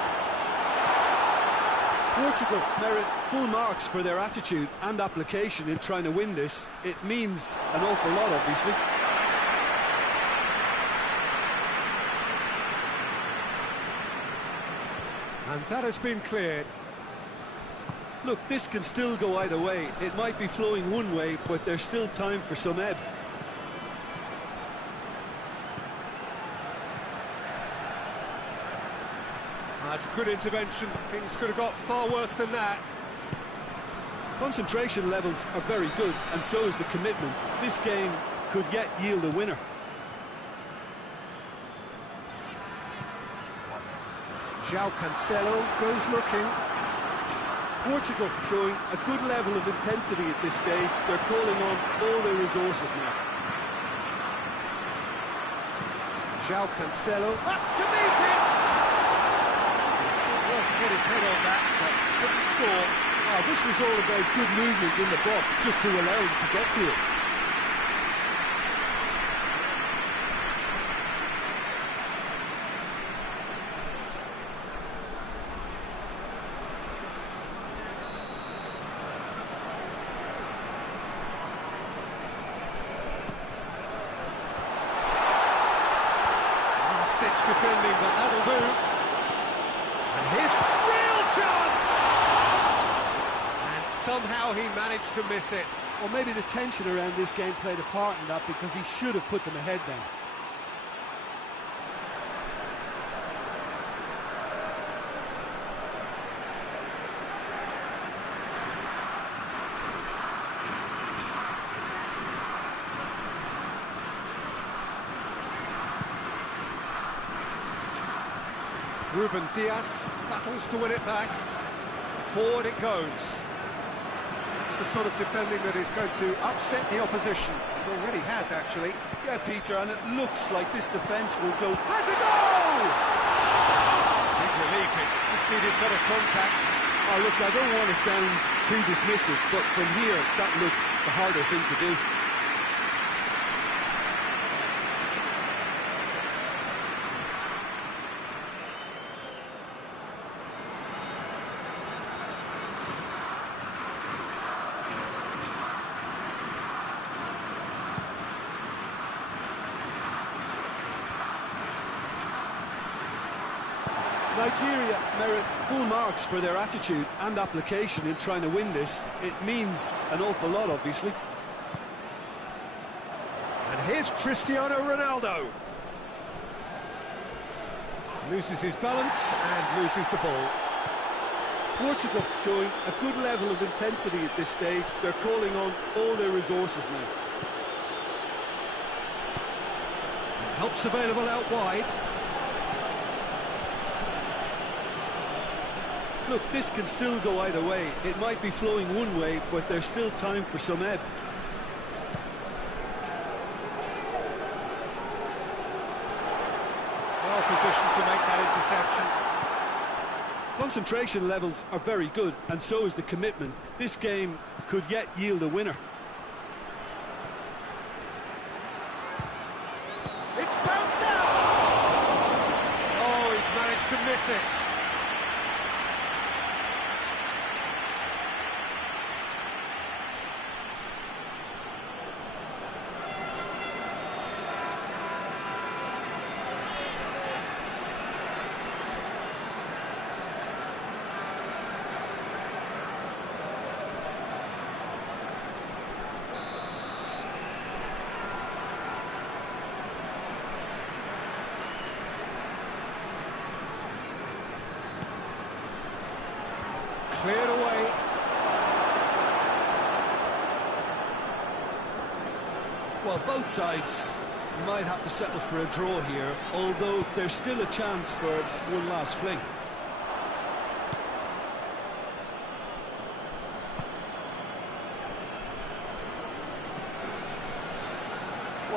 Portugal merit full marks for their attitude and application in trying to win this. It means an awful lot, obviously. And that has been cleared. Look, this can still go either way. It might be flowing one way, but there's still time for some ebb. That's a good intervention. Things could have got far worse than that. Concentration levels are very good, and so is the commitment. This game could yet yield a winner. João Cancelo goes looking. Portugal showing a good level of intensity at this stage. They're calling on all their resources now. João Cancelo up to meet it! Well, to get his head on that, but couldn't score. Oh, this was all about good movement in the box, just to allow him to get to it. Defending, but that'll do. And here's real chance! And somehow he managed to miss it. Or maybe the tension around this game played a part in that, because he should have put them ahead then. Ruben Dias battles to win it back. Forward it goes. It's the sort of defending that is going to upset the opposition. It already has, actually. Yeah, Peter, and it looks like this defence will go... Has a goal! Big relief, it just needed better contact. Oh, look, I don't want to sound too dismissive, but from here, that looks the harder thing to do. Nigeria merit full marks for their attitude and application in trying to win this. It means an awful lot, obviously. And here's Cristiano Ronaldo. Loses his balance and loses the ball. Portugal showing a good level of intensity at this stage. They're calling on all their resources now. And help's available out wide. Look, this can still go either way. It might be flowing one way, but there's still time for some ebb. Well positioned to make that interception. Concentration levels are very good, and so is the commitment. This game could yet yield a winner. It's bounced out! Oh, he's managed to miss it. Cleared away. Well, both sides might have to settle for a draw here, although there's still a chance for one last fling.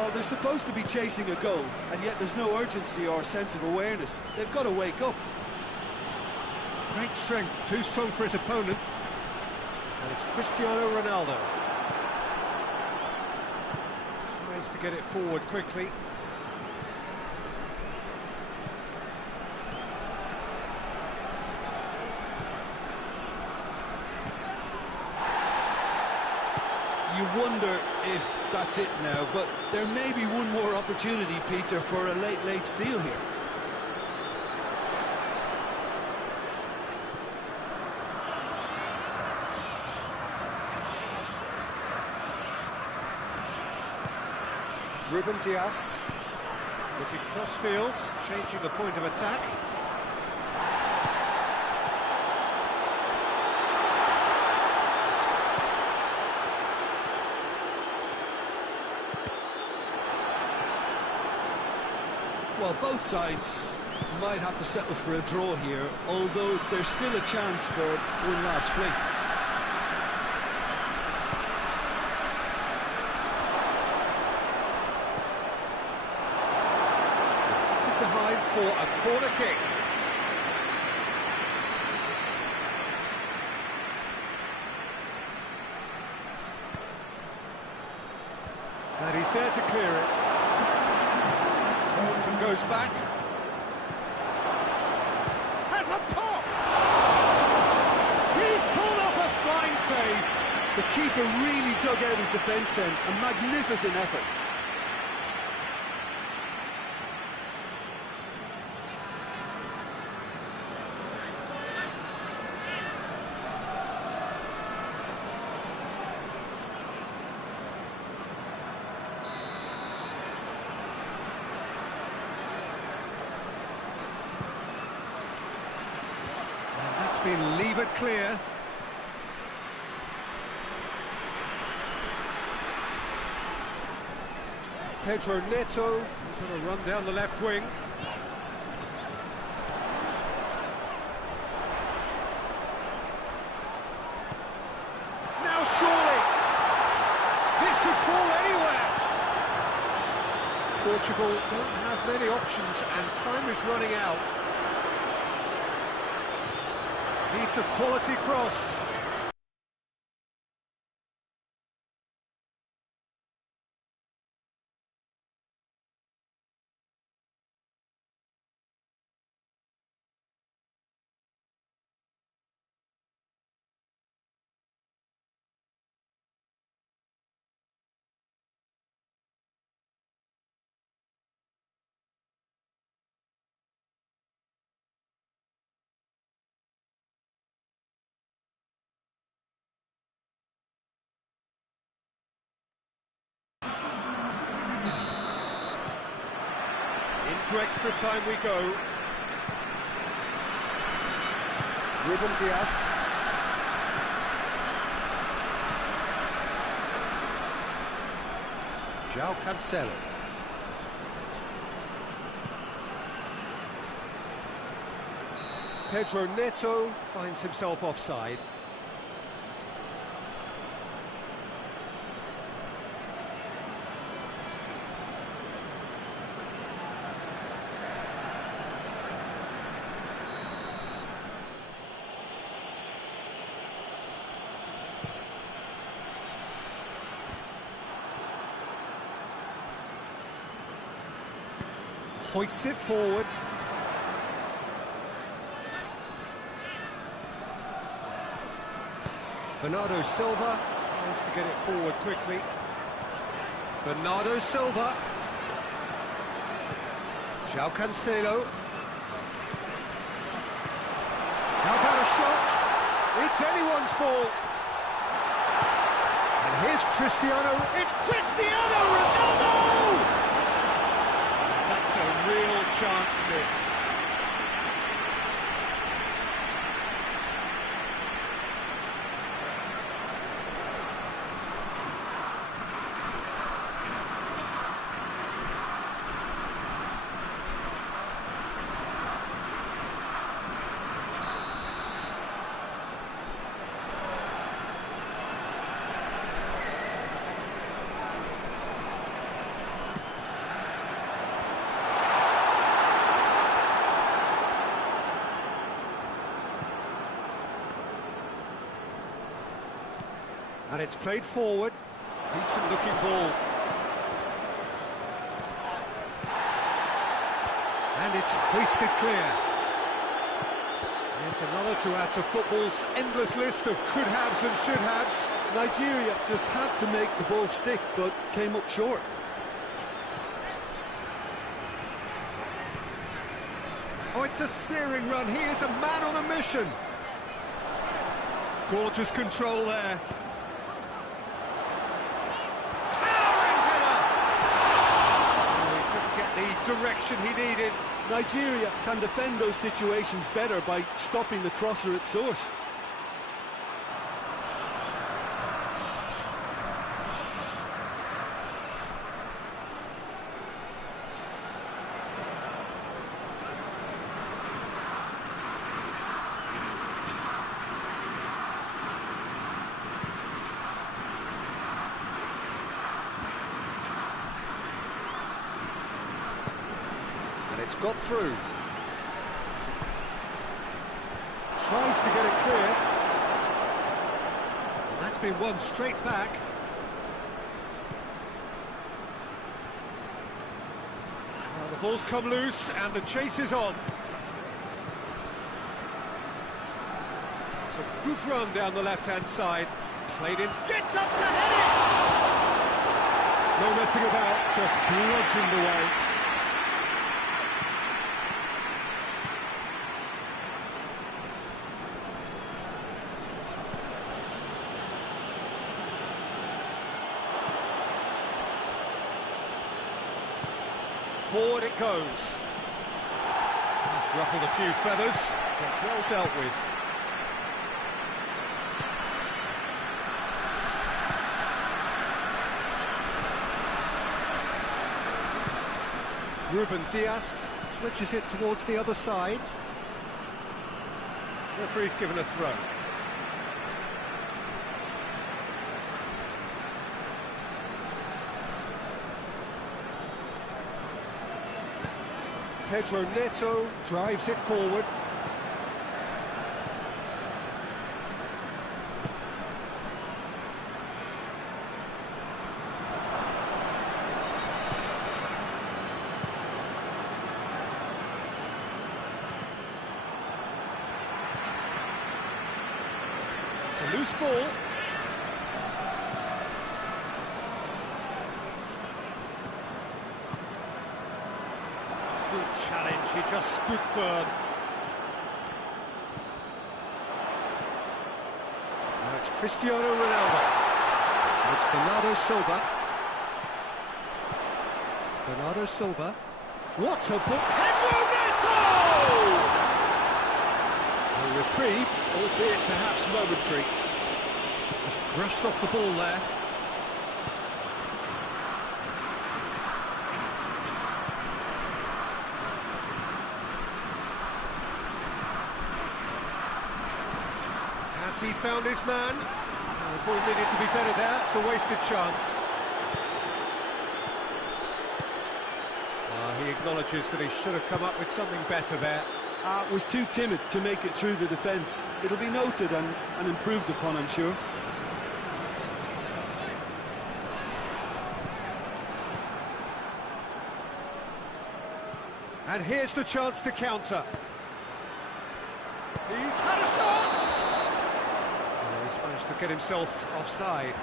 Well, they're supposed to be chasing a goal, and yet there's no urgency or sense of awareness. They've got to wake up. Great strength, too strong for his opponent. And it's Cristiano Ronaldo. Tries to get it forward quickly. You wonder if that's it now, but there may be one more opportunity, Peter, for a late steal here. Ruben Dias looking cross-field, changing the point of attack. Well, both sides might have to settle for a draw here, although there's still a chance for one last fling. Deflected behind for a corner kick. And he's there to clear it. Turns and goes back. Has a pop! He's pulled off a fine save. The keeper really dug out his defence then. A magnificent effort. That's been levered clear. Pedro Neto is on a run down the left wing. Now surely, this could fall anywhere. Portugal don't have many options and time is running out. Needs a quality cross. Into extra time we go. Ruben Dias. João Cancelo. Pedro Neto finds himself offside. Hoists it forward. Bernardo Silva tries to get it forward quickly. Bernardo Silva. João Cancelo. How about a shot? It's anyone's ball. And here's Cristiano. It's Cristiano Ronaldo! That's a real chance missed. And it's played forward. Decent looking ball. And it's hoisted clear. It's another to add to football's endless list of could-haves and should-haves. Nigeria just had to make the ball stick, but came up short. Oh, it's a searing run. He is a man on a mission. Gorgeous control there. Towering header! Oh, he couldn't get the direction he needed. Nigeria can defend those situations better by stopping the crosser at source. It's got through. Tries to get it clear. And that's been won straight back. Well, the ball's come loose and the chase is on. It's a good run down the left-hand side. Played in. Gets up to head it! No messing about, just bludgeoned away. Forward it goes. It's ruffled a few feathers, but well dealt with. Ruben Diaz switches it towards the other side. Referee's given a throw. Pedro Neto drives it forward. It's a loose ball. Good challenge, he just stood firm. Now it's Cristiano Ronaldo. It's Bernardo Silva. Bernardo Silva. What a ball! Pedro Neto! A reprieve, albeit perhaps momentary. Just brushed off the ball there. Has he found his man? Oh, the ball needed to be better there. It's a wasted chance. He acknowledges that he should have come up with something better there. Was too timid to make it through the defence. It'll be noted and improved upon, I'm sure. And here's the chance to counter. He's had a shot! Oh, he's managed to get himself offside.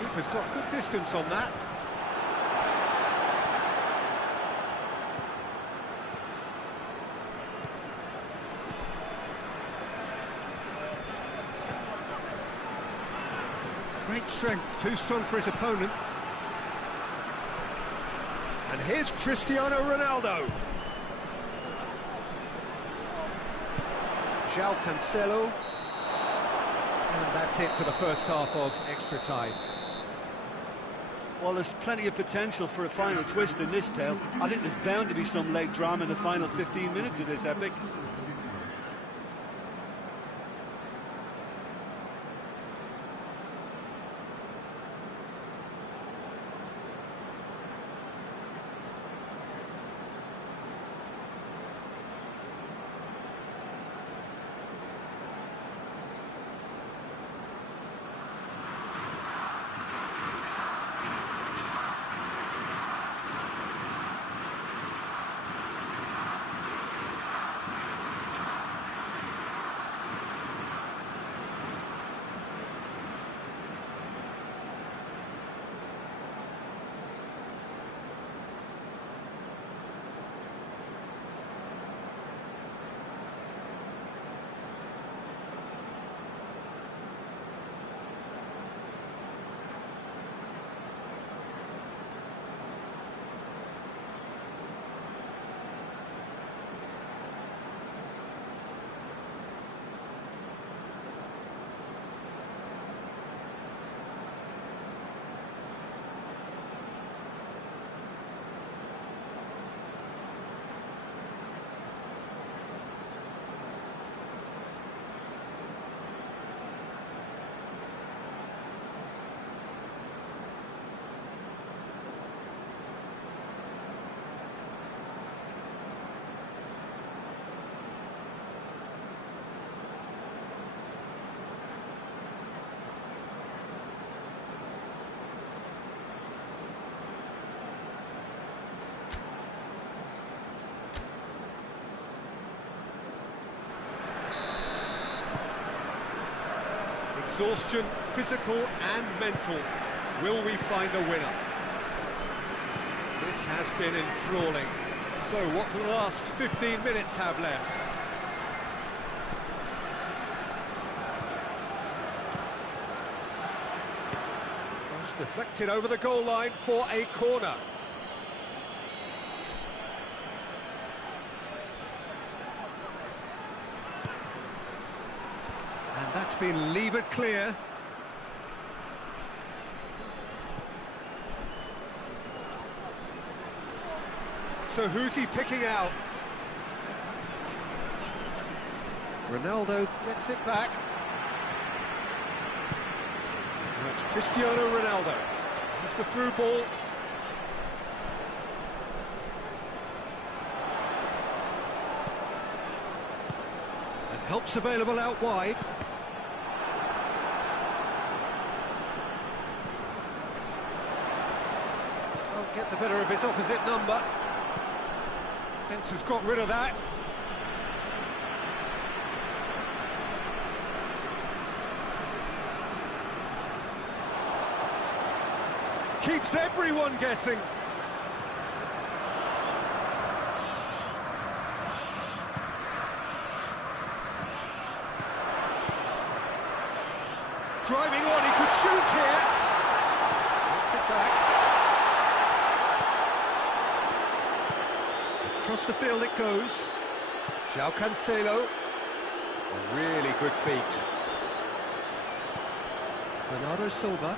Keeper's got good distance on that. Great strength, too strong for his opponent. And here's Cristiano Ronaldo. João Cancelo. And that's it for the first half of extra time. Well, there's plenty of potential for a final twist in this tale. I think there's bound to be some leg drama in the final 15 minutes of this epic. Exhaustion, physical and mental. Will we find a winner? This has been enthralling. So what do the last 15 minutes have left? Cross deflected over the goal line for a corner. And that's been levered clear. So who's he picking out? Ronaldo gets it back. That's Cristiano Ronaldo. It's the through ball. And help's available out wide. Can't get the better of his opposite number. Defence has got rid of that. Keeps everyone guessing. Driving on, he could shoot here. Gets it back. Across the field it goes. João Cancelo. A really good feat. Bernardo Silva.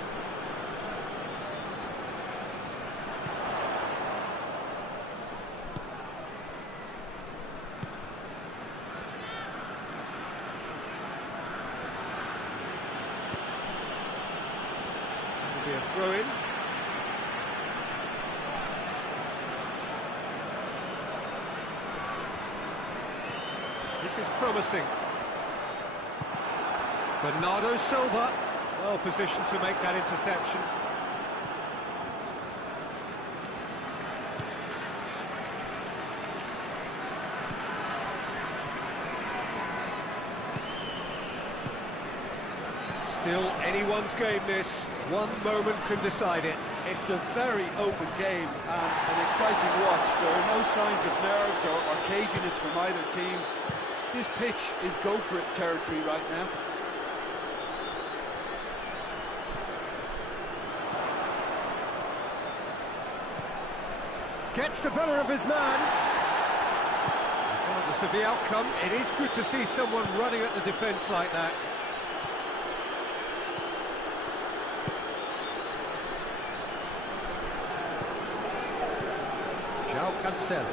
Be a throw-in. This is promising. Bernardo Silva, well positioned to make that interception. Still anyone's game this. One moment can decide it. It's a very open game and an exciting watch. There are no signs of nerves or caginess from either team. This pitch is go-for-it territory right now. Gets the better of his man. Regardless of the outcome, it is good to see someone running at the defence like that. João Cancelo.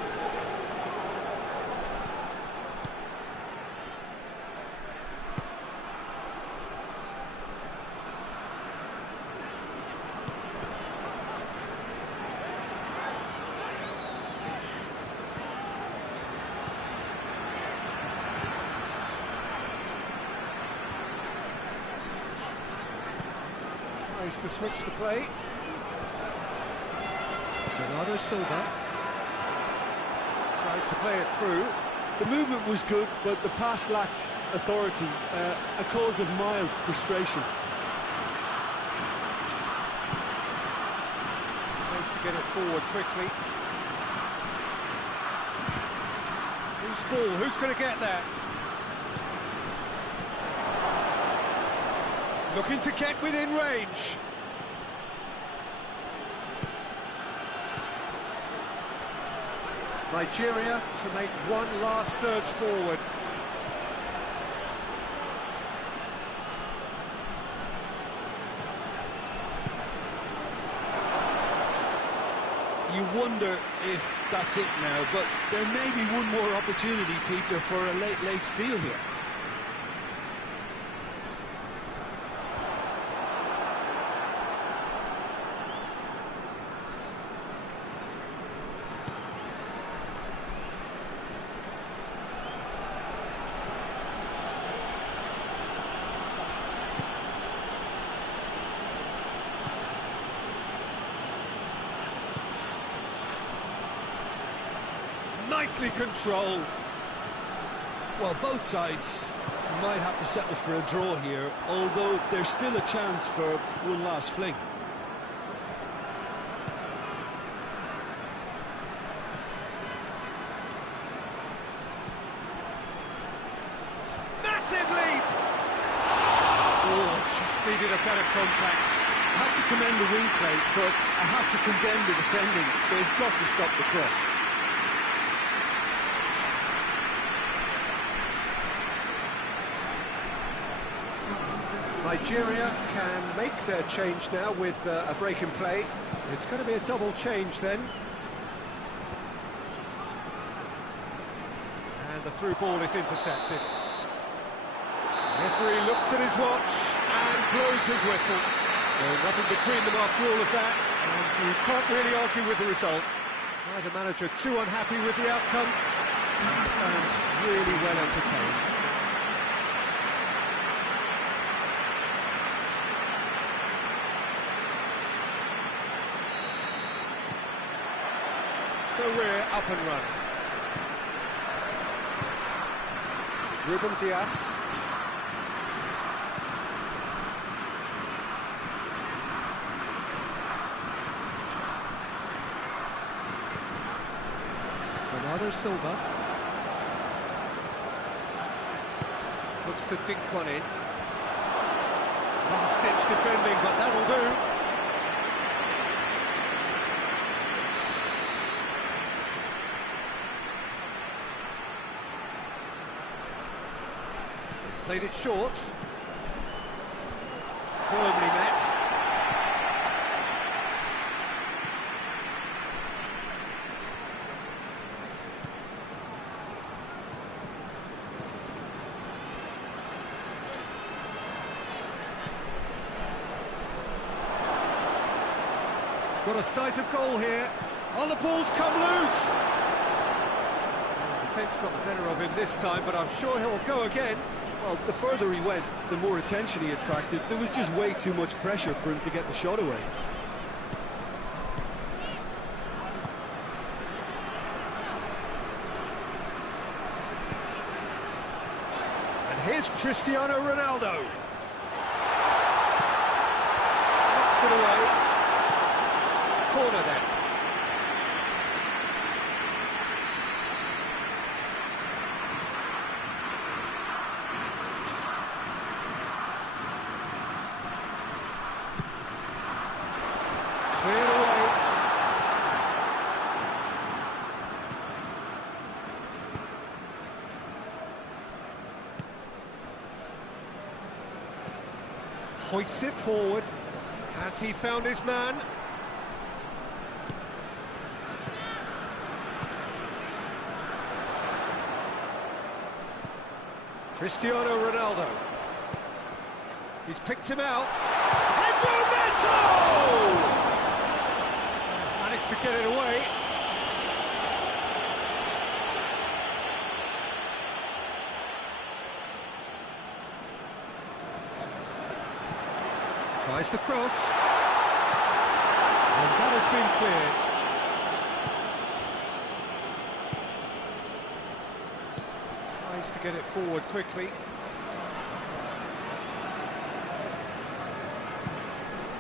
Tries to switch the play. Bernardo Silva. Tried to play it through. The movement was good, but the pass lacked authority, a cause of mild frustration. Space to get it forward quickly. Loose ball, who's going to get that? Looking to get within range. Nigeria to make one last surge forward. You wonder if that's it now, but there may be one more opportunity, Peter, for a late steal here. Nicely controlled. Well, both sides might have to settle for a draw here, although there's still a chance for one last fling. Massive leap! Oh, just needed a better contact. I have to commend the wing play, but I have to condemn the defending. They've got to stop the cross. Nigeria can make their change now with a break in play. It's going to be a double change then. And the through ball is intercepted. Referee looks at his watch and blows his whistle. So nothing between them after all of that, and you can't really argue with the result. Neither manager too unhappy with the outcome, and fans really well entertained. So we're up and running. Ruben Dias. Bernardo Silva. Looks to dink one in. Last-ditch defending, but that'll do. Played it short. Firmly met. Got a sight of goal here. Oh, the ball's come loose. The defence got the better of him this time, but I'm sure he'll go again. Well, the further he went, the more attention he attracted. There was just way too much pressure for him to get the shot away. And here's Cristiano Ronaldo. Knocks it away. Corner then. Cleared away. Hoists it forward. Has he found his man? Cristiano Ronaldo. He's picked him out. Pedro Neto! Managed to get it away. Tries the cross. And that has been cleared. Tries to get it forward quickly.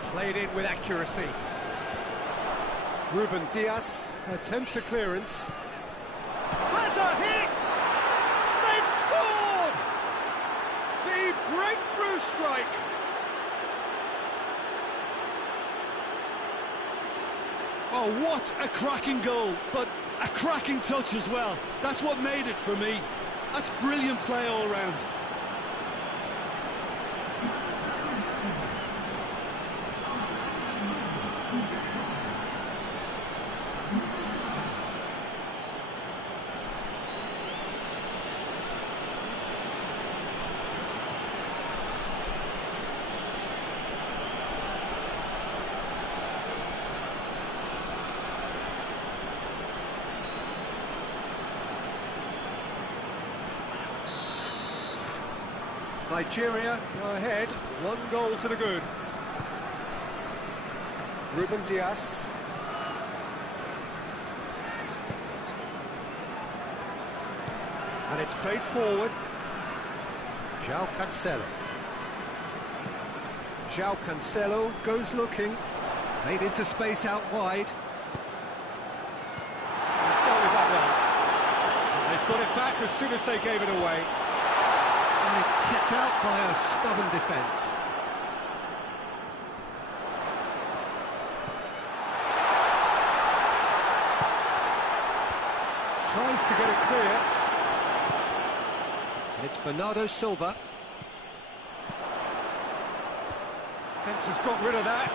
Played in with accuracy. Ruben Dias attempts a clearance. Has a hit! They've scored! The breakthrough strike. Oh, what a cracking goal, but a cracking touch as well. That's what made it for me. That's brilliant play all round. Nigeria go ahead, 1 goal to the good. Ruben Dias. And it's played forward. João Cancelo. João Cancelo goes looking. Played into space out wide. He's gone with that one. And they've got it back as soon as they gave it away. And it's kept out by a stubborn defence. Tries to get it clear. And it's Bernardo Silva. Defence has got rid of that.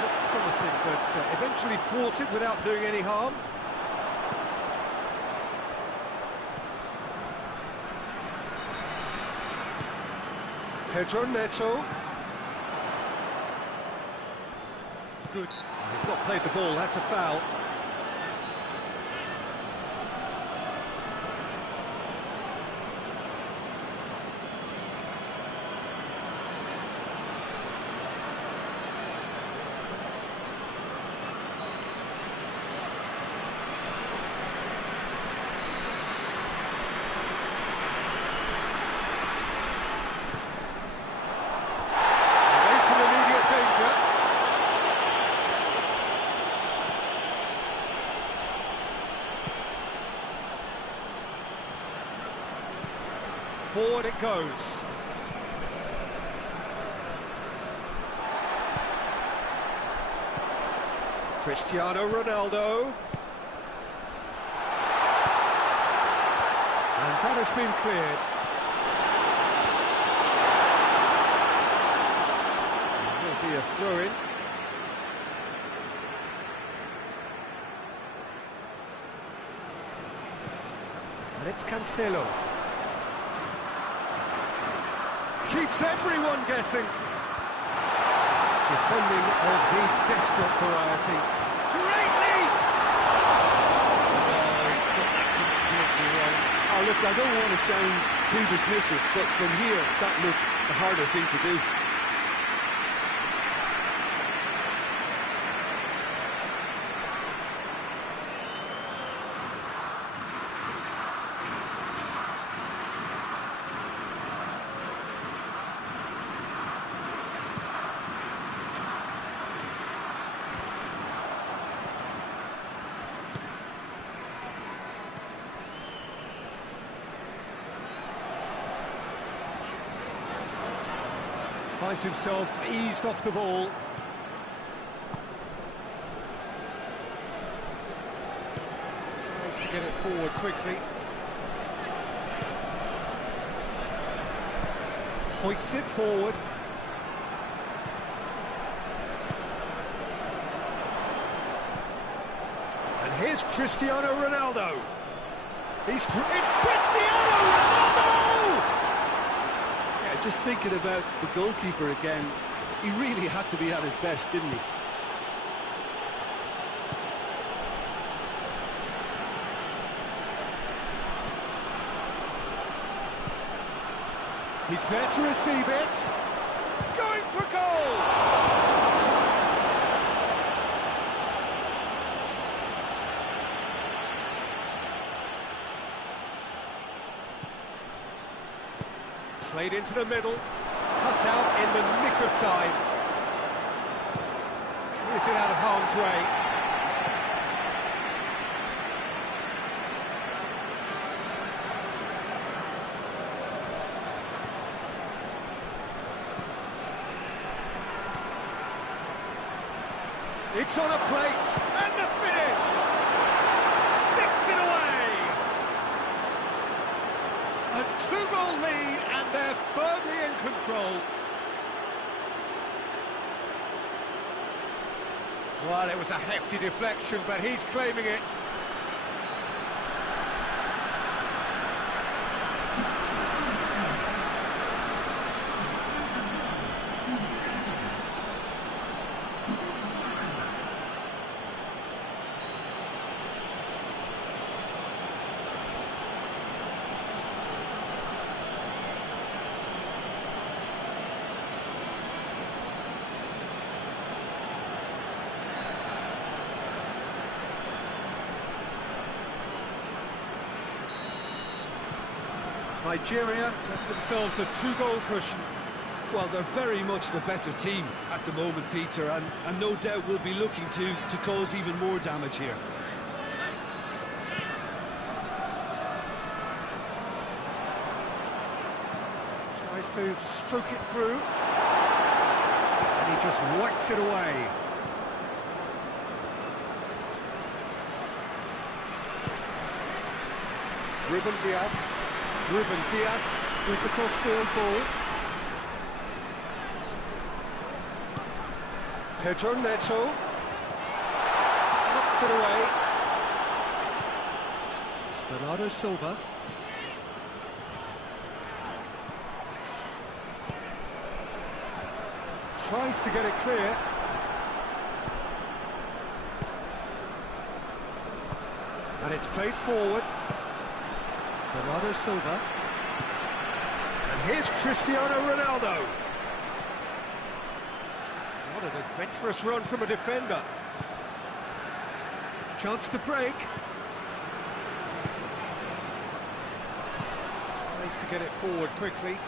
Looked promising, but eventually thwarted without doing any harm. Pedro Neto. Good. He's not played the ball, that's a foul. Forward it goes. Cristiano Ronaldo. And that has been cleared. It will be a throw-in. And it's Cancelo. Keeps everyone guessing. Defending of the desperate variety. Great lead! Oh, he's got that completely wrong. Oh, look, I don't want to sound too dismissive, but from here, that looks the harder thing to do. Finds himself eased off the ball. Tries to get it forward quickly. Hoists it forward. And here's Cristiano Ronaldo. It's Cristiano Ronaldo! Just thinking about the goalkeeper again, he really had to be at his best, didn't he? He's there to receive it. Going for goal! Played into the middle, cut out in the nick of time. Clears it out of harm's way. It's on a plate, and the finish! Sticks it away! A two-goal lead, and they're firmly in control. Well, it was a hefty deflection, but he's claiming it. Nigeria got themselves a 2-goal cushion. Well, they're very much the better team at the moment, Peter, and no doubt will be looking to cause even more damage here. Tries to stroke it through, and he just whacks it away. Ruben Diaz with the crossfield ball. Pedro Neto knocks it away. Bernardo Silva. Tries to get it clear. And it's played forward. Bernardo Silva. And here's Cristiano Ronaldo. What an adventurous run from a defender. Chance to break. Tries to get it forward quickly.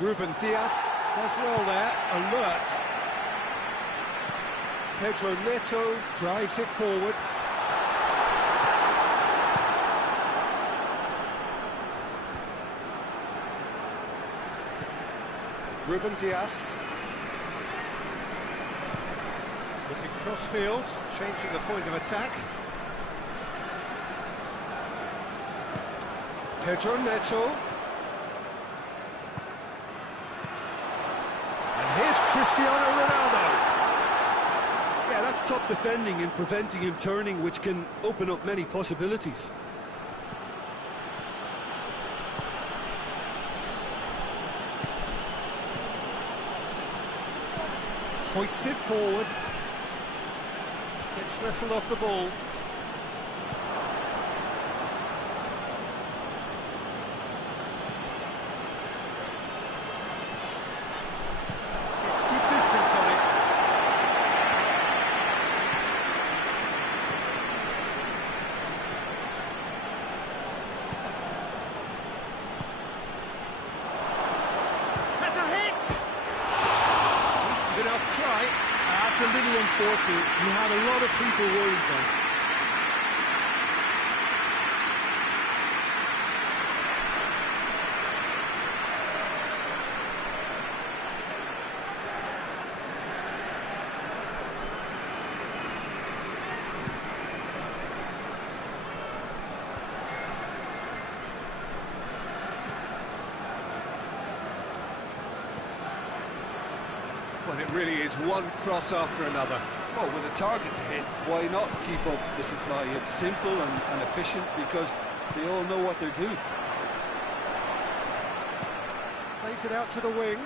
Ruben Diaz does well there, alert. Pedro Neto drives it forward. Ruben Diaz. Looking cross-field, changing the point of attack. Pedro Neto. Here's Cristiano Ronaldo. Yeah, that's top defending and preventing him turning, which can open up many possibilities. Hoists it forward. Gets wrestled off the ball. That's a little unfortunate. You had a lot of people worried then. Well, it really is one cross after another. Well, with a target to hit, why not keep up the supply? It's simple and efficient because they all know what they're doing. Plays it out to the wing.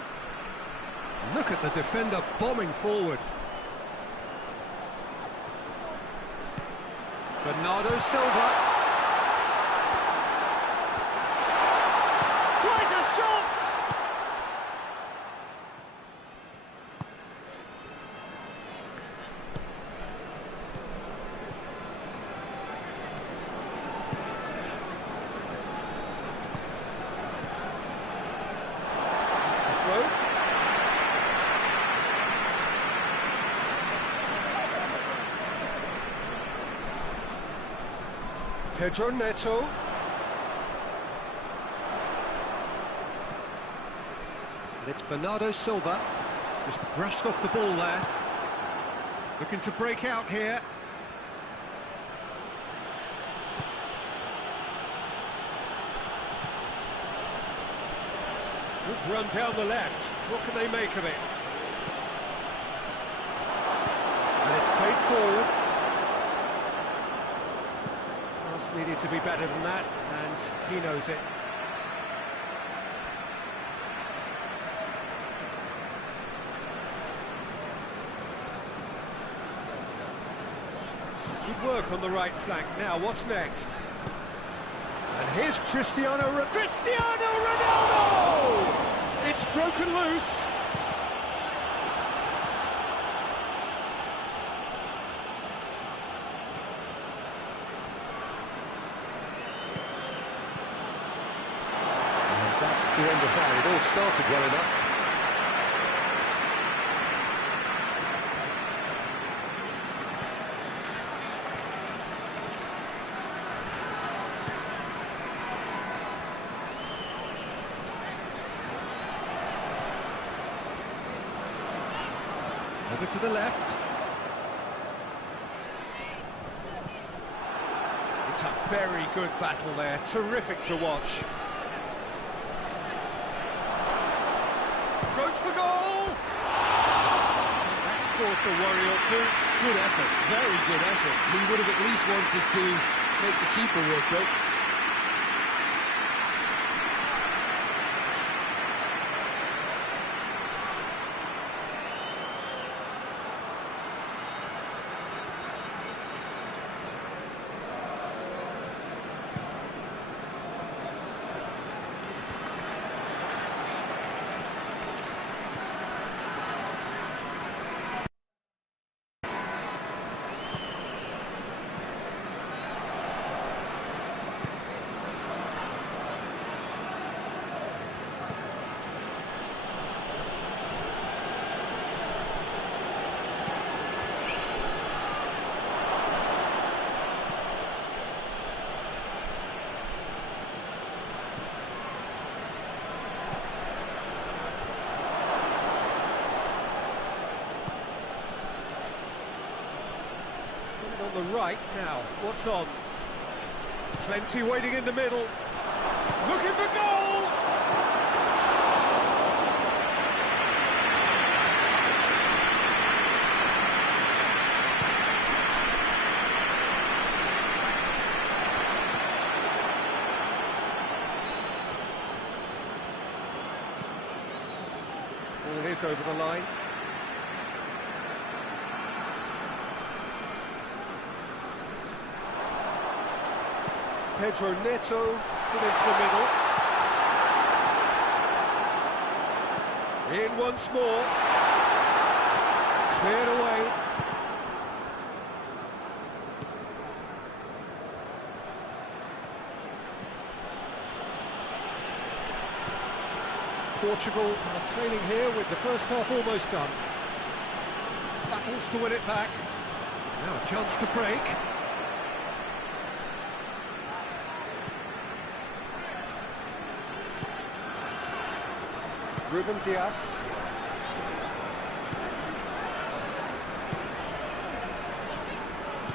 Look at the defender bombing forward. Bernardo Silva. Tries a shot! Pedro Neto. And it's Bernardo Silva. Just brushed off the ball there. Looking to break out here. Good run down the left. What can they make of it? And it's played forward. Needed to be better than that, and he knows it. Some good work on the right flank. Now, what's next? And here's Cristiano Ronaldo! It's broken loose. all started well enough. Over to the left. It's a very good battle there, terrific to watch. Goes for goal! That's caused a worry or two. Good effort, very good effort. He would have at least wanted to make the keeper work, though. On the right now, what's on? Plenty waiting in the middle. Looking for goal! Ball is over the line. Pedro Neto, into the middle. In once more. Cleared away. Portugal are trailing here with the first half almost done. Battles to win it back. Now a chance to break. Ruben Dias.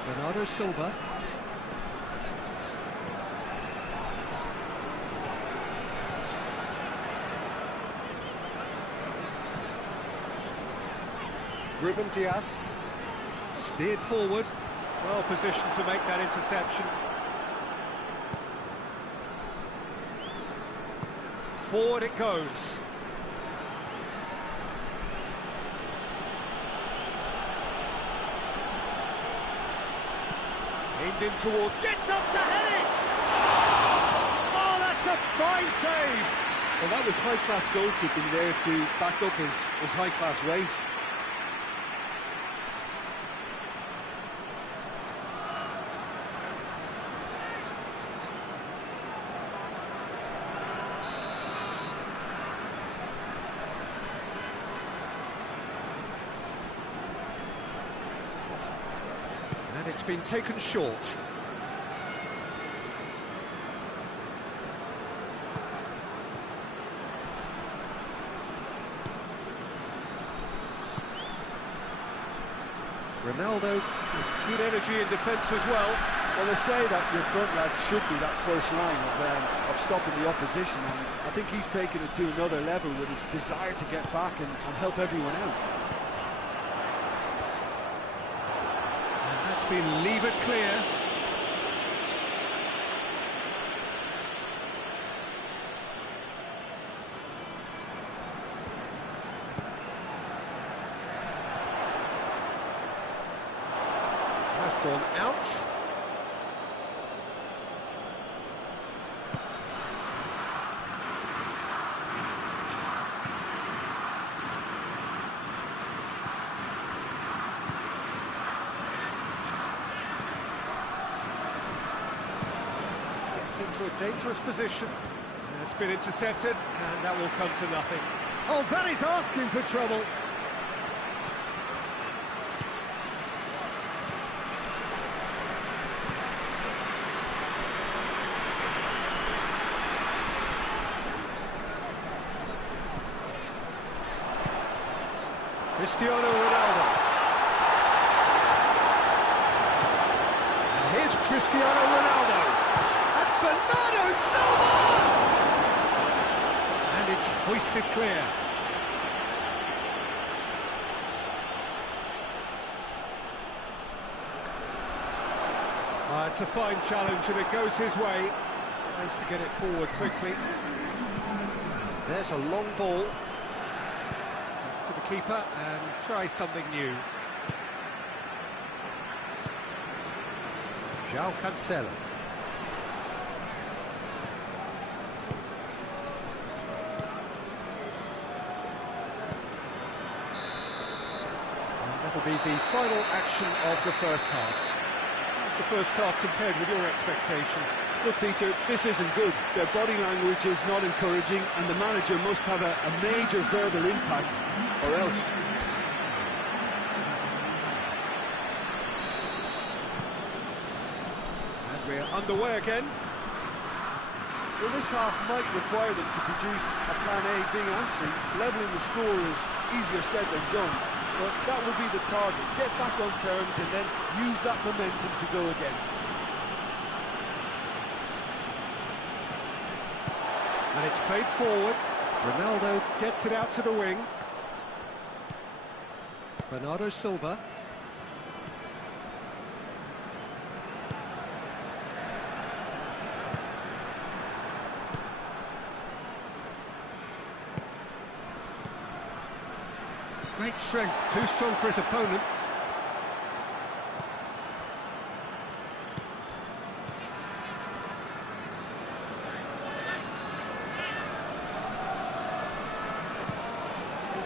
Bernardo Silva. Ruben Dias. Steered forward. Well positioned to make that interception. Forward it goes. Aimed in towards, gets up to head it! Oh, that's a fine save! Well, that was high-class goalkeeping there to back up his high-class wage. And it's been taken short. Ronaldo with good energy in defence as well. Well, they say that your front lads should be that first line of stopping the opposition, and I think he's taken it to another level with his desire to get back and help everyone out. That's been levered clear. Has gone out. Into a dangerous position. It's been intercepted, and that will come to nothing. Oh, that is asking for trouble. Cristiano Ronaldo. And here's Cristiano Ronaldo. And Bernardo Silva! And it's hoisted clear. It's a fine challenge and it goes his way. Tries to get it forward quickly. There's a long ball. To the keeper and try something new. João Cancelo. And that'll be the final action of the first half. How's the first half compared with your expectation? Look, Peter, this isn't good. Their body language is not encouraging, and the manager must have a major verbal impact, or else. And we're underway again. Well, this half might require them to produce a plan A, B and C. Levelling the score is easier said than done, but that will be the target. Get back on terms and then use that momentum to go again. And it's played forward. Ronaldo gets it out to the wing. Bernardo Silva. Great strength, too strong for his opponent.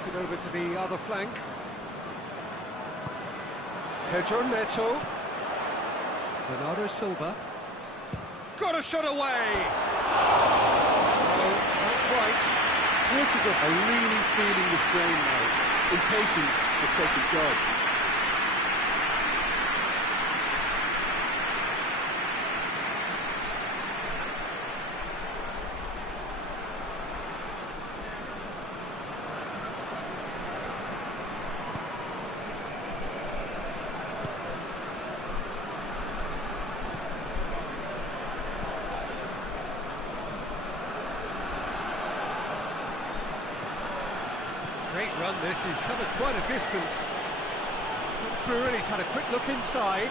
It over to the other flank. Pedro Neto. Bernardo Silva. Got a shot away! No, not quite. Portugal are really feeling the strain now. Impatience has taken charge. Great run this, he's covered quite a distance. He's come through and he's had a quick look inside.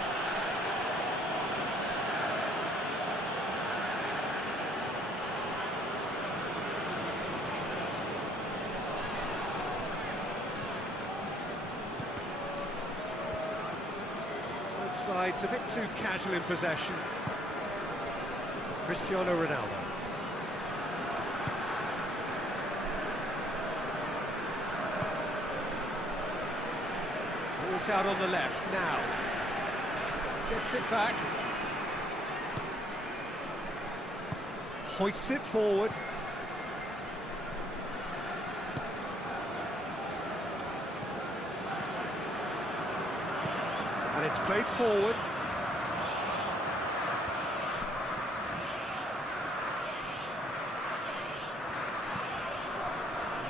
Both sides a bit too casual in possession. Cristiano Ronaldo. Ball's out on the left now. Gets it back. Hoists it forward. And it's played forward.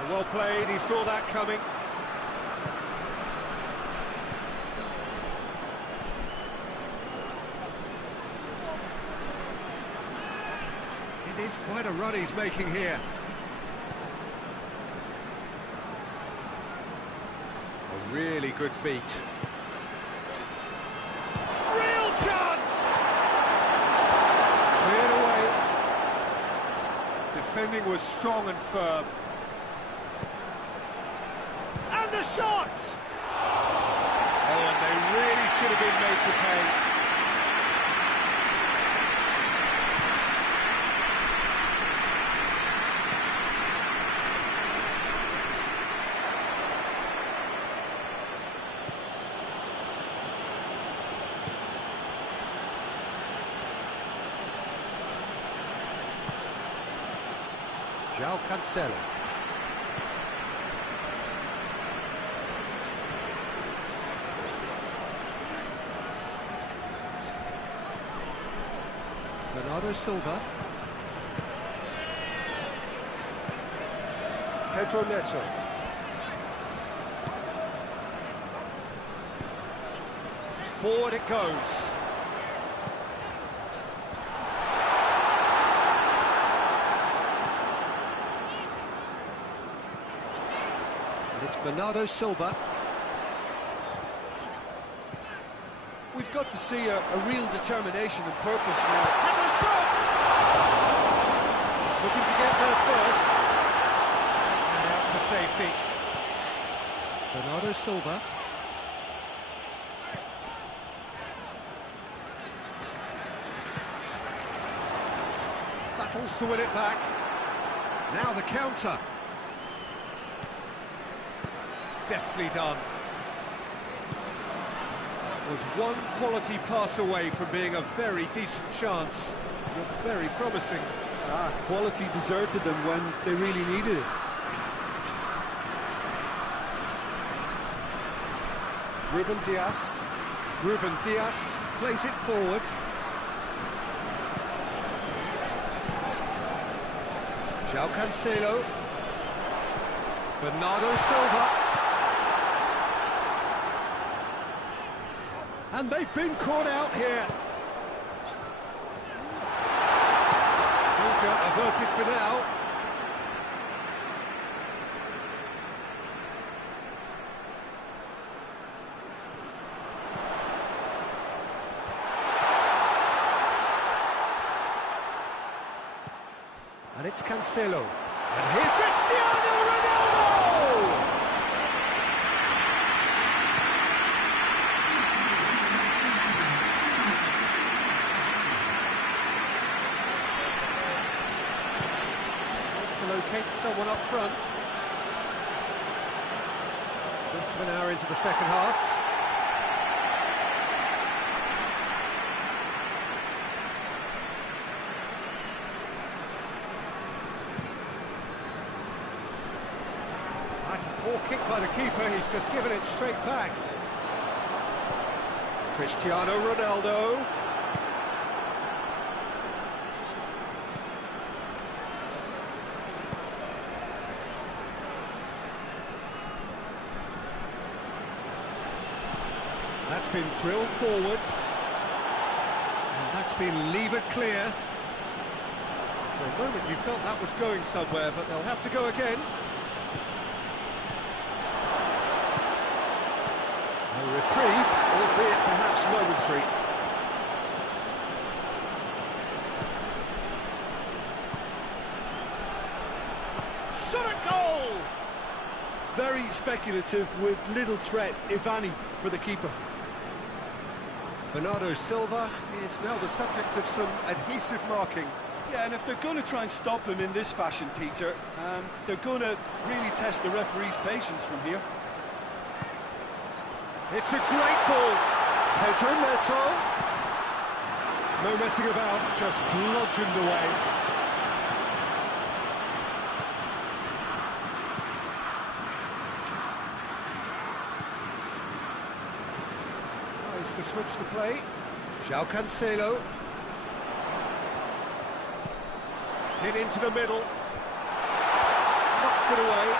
Well played, he saw that coming. It is quite a run he's making here. A really good feat. Real chance! Cleared away. Defending was strong and firm. And the shot! Oh, and they really should have been made to pay. João Cancelo. Bernardo Silva. Pedro Neto. Forward it goes. And it's Bernardo Silva. We've got to see a real determination and purpose now. Has a shot! He's looking to get there first. And out to safety. Bernardo Silva. Battles to win it back. Now the counter. Deftly done. That was one quality pass away from being a very decent chance. Looked very promising. Quality deserted them when they really needed it. Ruben Dias. Ruben Dias plays it forward. João Cancelo. Bernardo Silva. And they've been caught out here. Danger averted for now. And it's Cancelo. And here's Cristiano Ronaldo! Tries to locate someone up front. Quarter of an hour into the second half. That's a poor kick by the keeper, he's just given it straight back. Cristiano Ronaldo. That's been drilled forward. And that's been levered clear. For a moment you felt that was going somewhere, but they'll have to go again. A reprieve, albeit perhaps momentary. Shot at goal! Very speculative with little threat, if any, for the keeper. Bernardo Silva is now the subject of some adhesive marking. Yeah, and if they're going to try and stop him in this fashion, Peter, they're going to really test the referee's patience from here. It's a great ball. Pedro Neto. No messing about, just bludgeoned away. Tries to switch the play. João Cancelo. Hit into the middle. Knocks it away.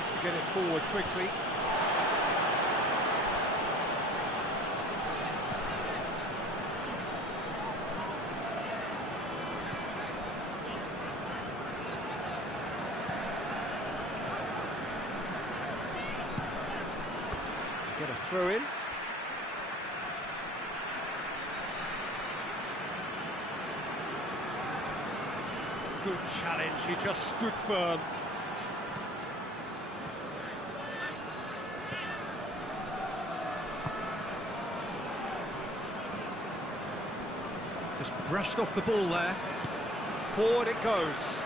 To get it forward quickly. Get a throw in. Good challenge, he just stood firm. Just brushed off the ball there. Forward it goes.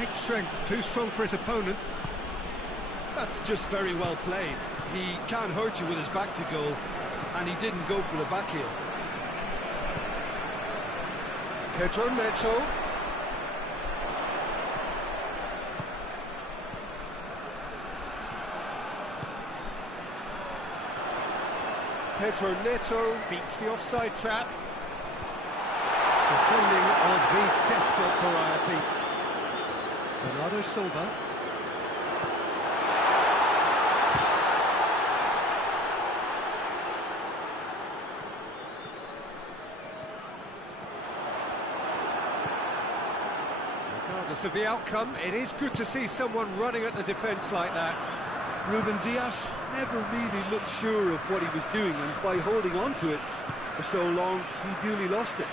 Great strength, too strong for his opponent. That's just very well played. He can't hurt you with his back to goal, and he didn't go for the back heel. Pedro Neto. Pedro Neto beats the offside trap. Defending of the desperate variety. Bernardo Silva. Regardless of the outcome, it is good to see someone running at the defence like that. Ruben Dias never really looked sure of what he was doing, and by holding on to it for so long, he duly lost it.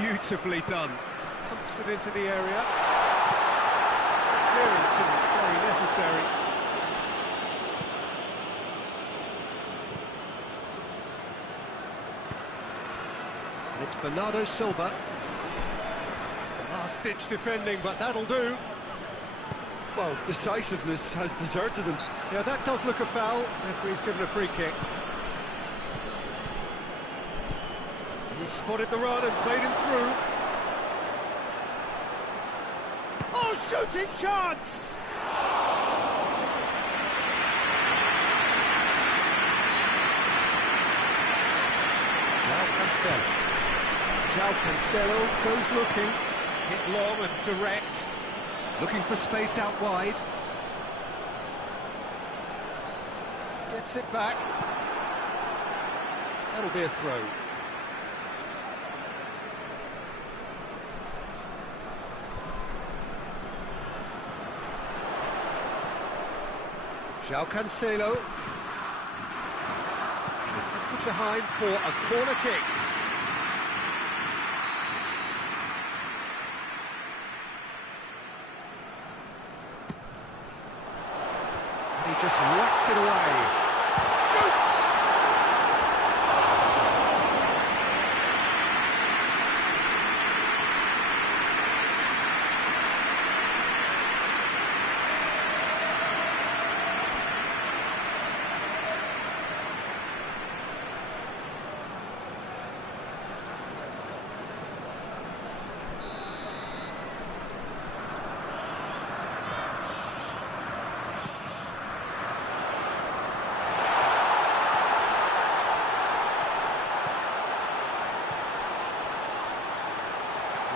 Beautifully done. Pumps it into the area. Clearance and very necessary. And it's Bernardo Silva. Last-ditch defending, but that'll do. Well, decisiveness has deserted him. Yeah, that does look a foul. Referee's given a free kick. He spotted the run and played him through. Oh, shooting chance! João Cancelo goes looking. Hit long and direct. Looking for space out wide. Gets it back. That'll be a throw. João Cancelo. Deflected behind for a corner kick. He just whacks it away. Shoots!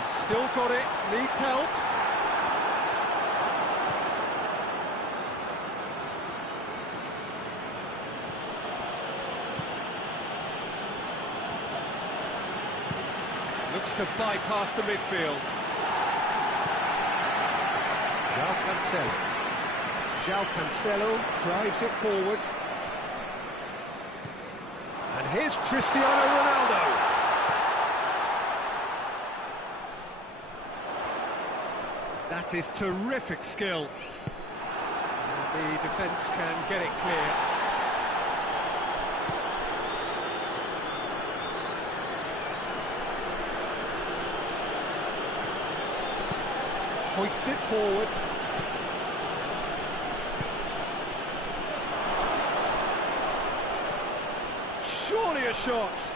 Still got it, needs help. Looks to bypass the midfield. João Cancelo. João Cancelo drives it forward. And here's Cristiano Ronaldo. That is terrific skill. The defence can get it clear. Hoists it forward. Surely a shot.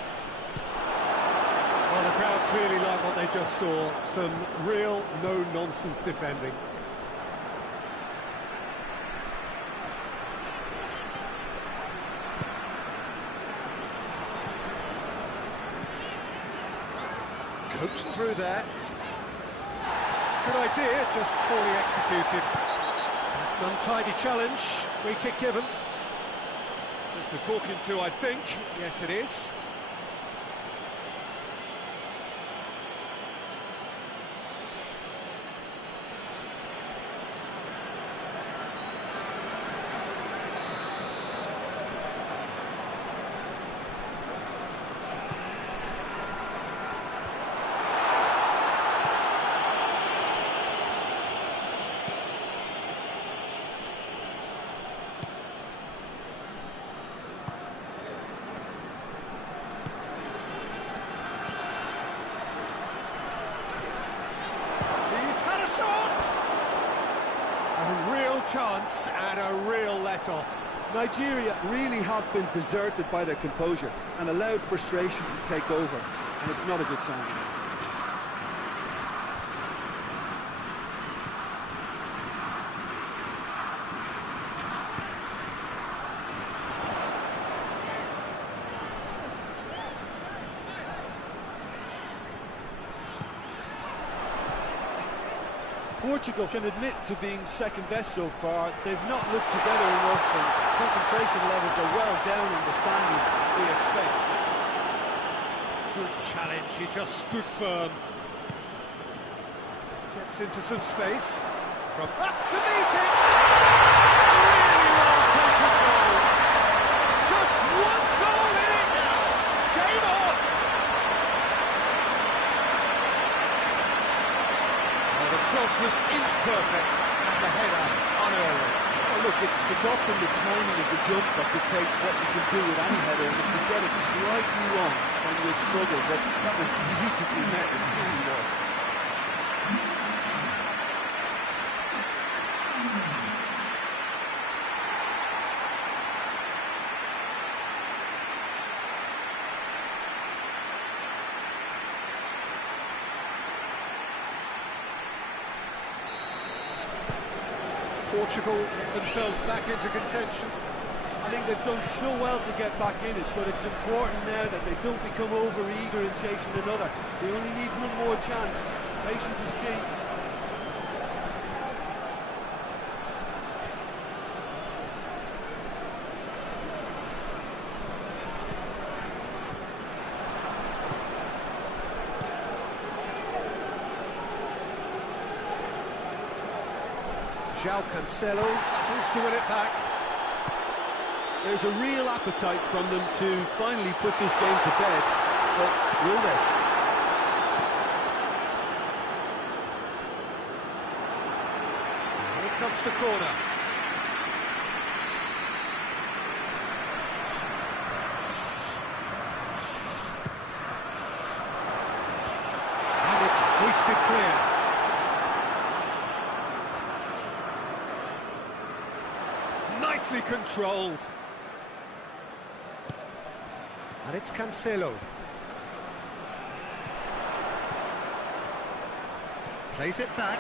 Well, the crowd clearly like what they just saw. Some real no-nonsense defending. Coached through there. Good idea, just poorly executed. It's an untidy challenge. Free kick given. Just the talking to, I think. Yes, it is. chance and a real let-off. Nigeria really have been deserted by their composure and allowed frustration to take over, and it's not a good sign. Portugal can admit to being second best so far. They've not looked together enough, and concentration levels are well down on the standard we expect. Good challenge, he just stood firm. Gets into some space. From up to meet it! Really well taken goal. Just one goal in it now. Game on! Well, the cross was inch perfect and the header unerring. Well, look, it's often the timing of the jump that dictates what you can do with any header, and if you get it slightly wrong, then you'll struggle, but that was beautifully met, it really was. Portugal get themselves back into contention. I think they've done so well to get back in it, but it's important now that they don't become over-eager in chasing another. They only need one more chance. Patience is key. João Cancelo battles to win it back. There's a real appetite from them to finally put this game to bed, but will they? Here comes the corner. And it's hoisted clear. Nicely controlled. And it's Cancelo. Plays it back.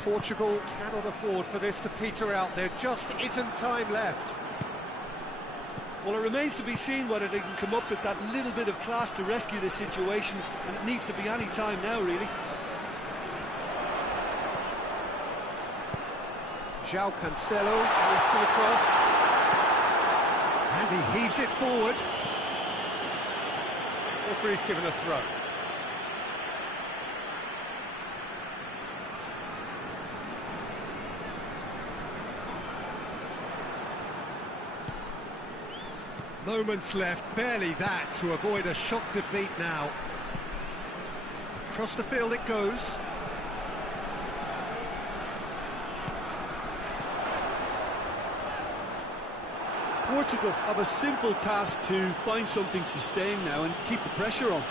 Portugal cannot afford for this to peter out. There just isn't time left. Well, it remains to be seen whether they can come up with that little bit of class to rescue this situation, and it needs to be any time now, really. João Cancelo moves to the cross, and he heaves it forward. Referee's given a throw. Moments left, barely that, to avoid a shock defeat now. Across the field it goes. Portugal have a simple task to find something sustained now and keep the pressure on.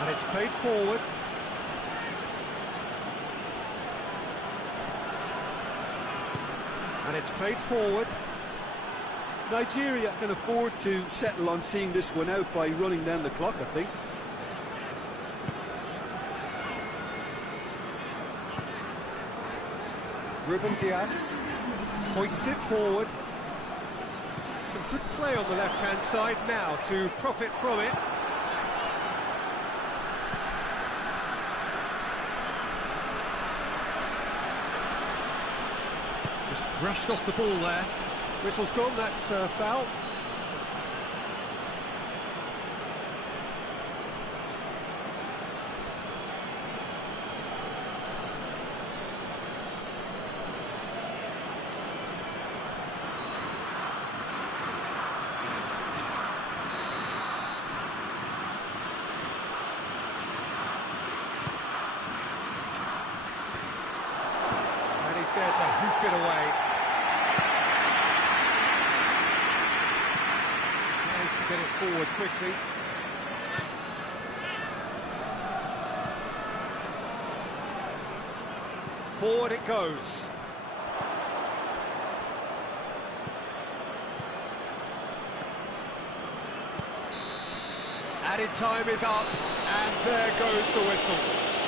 And it's played forward. And it's played forward. Nigeria can afford to settle on seeing this one out by running down the clock, I think. Ruben Dias hoists it forward. Some good play on the left-hand side now to profit from it. Just brushed off the ball there. Whistle's gone, that's foul. There to hoof it away. Managed to get it forward quickly. Forward it goes. Added time is up, and there goes the whistle.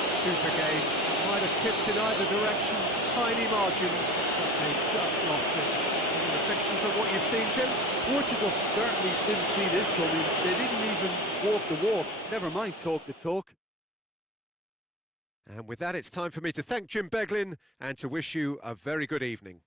Super game. Might have tipped in either direction, tiny margins, but they just lost it. Any reflections on what you've seen, Jim? Portugal certainly didn't see this coming. They didn't even walk the walk, never mind talk the talk. And with that, it's time for me to thank Jim Beglin and to wish you a very good evening.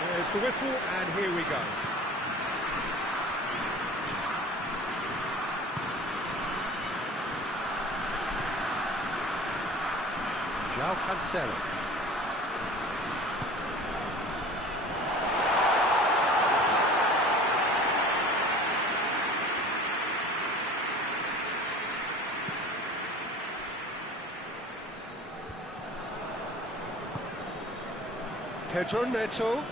There's the whistle, and here we go. João Cancelo. Pedro Neto.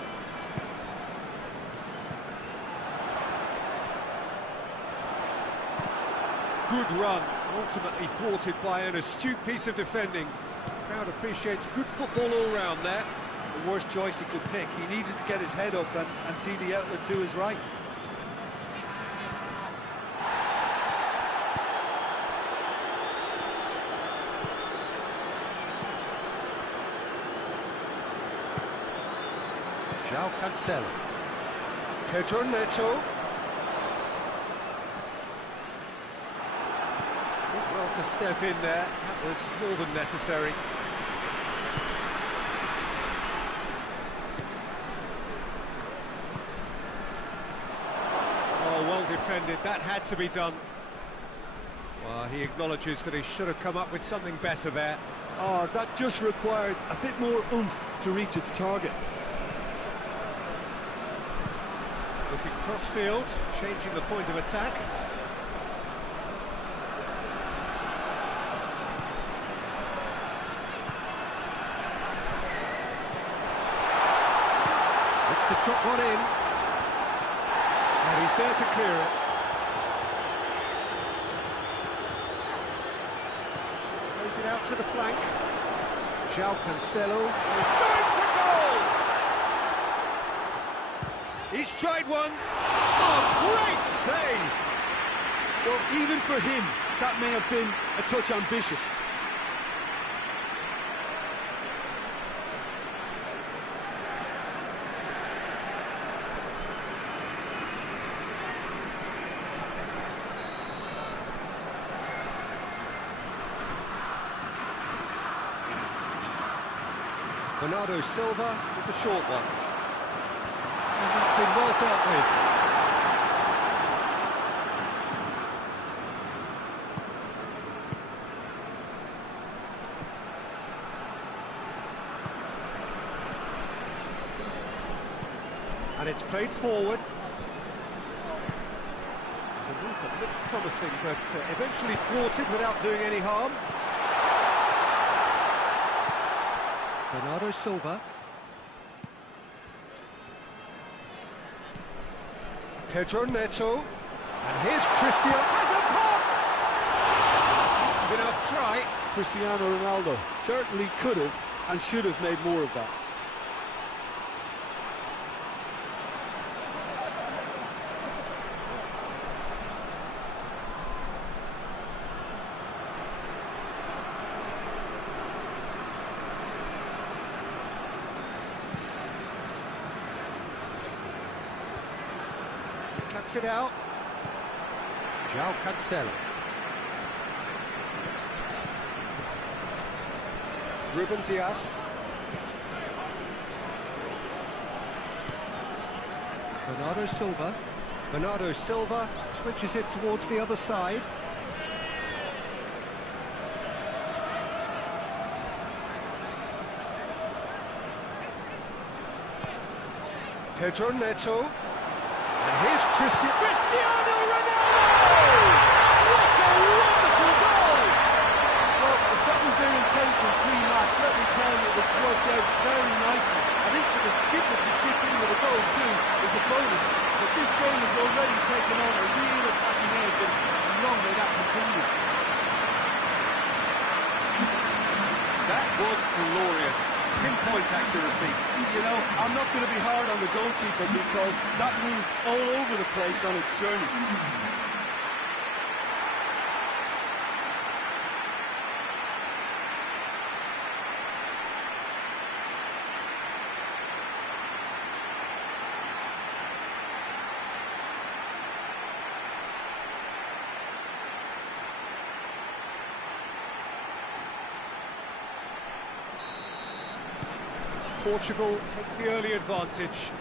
Good run, ultimately thwarted by an astute piece of defending. Crowd appreciates good football all round there. The worst choice he could pick. He needed to get his head up and see the outlet to his right. João Cancelo. Pedro Neto. Did well to step in there. That was more than necessary. Oh, well defended. That had to be done. Well, he acknowledges that he should have come up with something better there. Oh, that just required a bit more oomph to reach its target. Looking cross-field, changing the point of attack. Looks to drop one in. And he's there to clear it. Plays it out to the flank. João Cancelo is going for goal! He's tried one. Oh, great save! Well, even for him, that may have been a touch ambitious. Bernardo Silva with the short one. And that's been well dealt with. And it's played forward. There's a move that looked promising, but eventually thwarted without doing any harm. Bernardo Silva. Pedro Neto. And here's Cristiano. Has a pop! Must have been enough try. Cristiano Ronaldo certainly could have and should have made more of that. Cuts it out. João Cancelo. Ruben Dias. Bernardo Silva. Bernardo Silva switches it towards the other side. Pedro Neto. And here's Cristiano Ronaldo! What a wonderful goal! Well, if that was their intention pre-match, let me tell you, it's worked out very nicely. I think for the skipper to chip in with a goal too is a bonus, but this game has already taken on a real attacking edge, and long may that continue. That was glorious. Pinpoint accuracy. You know, I'm not going to be hard on the goalkeeper because that moved all over the place on its journey. Portugal take the early advantage.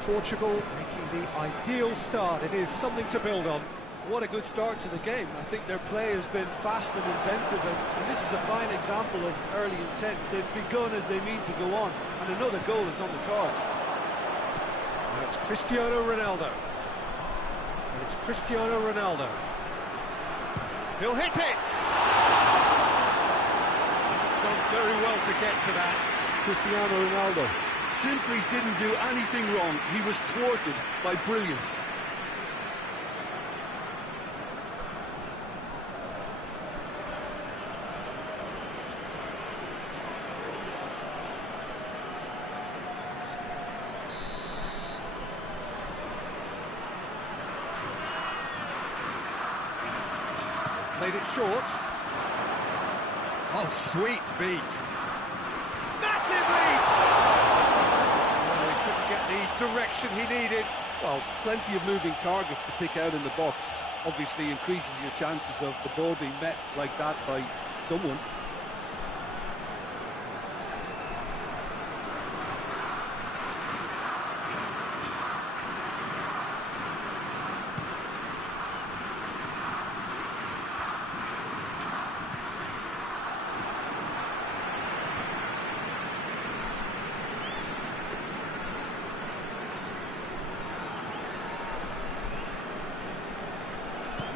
Portugal making the ideal start. It is something to build on. What a good start to the game. I think their play has been fast and inventive, and this is a fine example of early intent. They've begun as they mean to go on, and another goal is on the cards. Now it's Cristiano Ronaldo. And it's Cristiano Ronaldo. He'll hit it! He's done very well to get to that. Cristiano Ronaldo simply didn't do anything wrong. He was thwarted by brilliance. Played it short. Oh, sweet feet. Massive leap! Well, he couldn't get the direction he needed. Well, plenty of moving targets to pick out in the box. Obviously increases your chances of the ball being met like that by someone.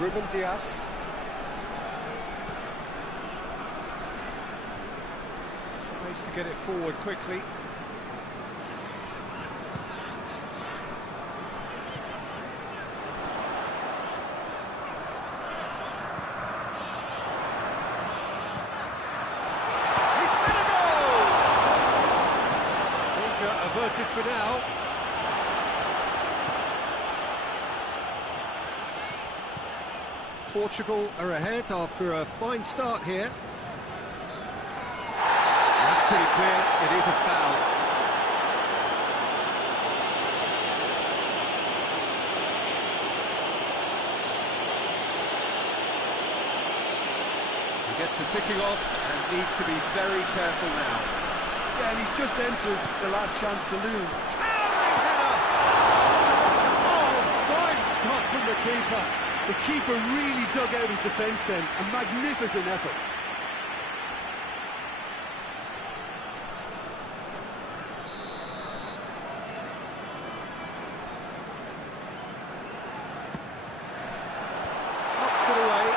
Ruben Dias. Tries to get it forward quickly. He's had a goal! Danger averted for now. Portugal are ahead after a fine start here. That's pretty clear, it is a foul. He gets the ticking off and needs to be very careful now. Yeah, and he's just entered the last chance saloon. Towering header! Oh, fine stop from the keeper. The keeper really dug out his defence then. A magnificent effort. Knocks it away.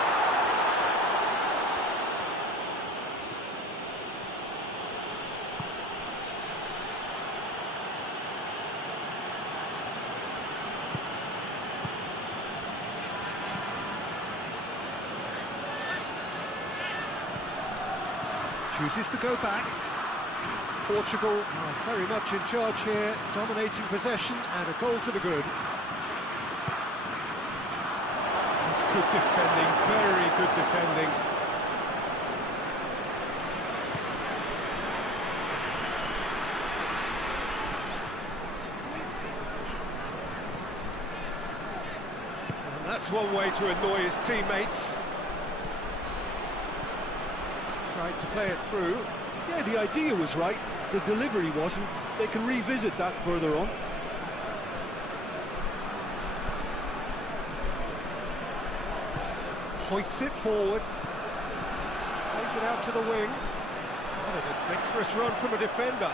Chooses to go back. Portugal are very much in charge here, dominating possession and a goal to the good. That's good defending, very good defending. And that's one way to annoy his teammates. Tried to play it through. Yeah, the idea was right. The delivery wasn't. They can revisit that further on. Hoists it forward. Plays it out to the wing. What an adventurous run from a defender.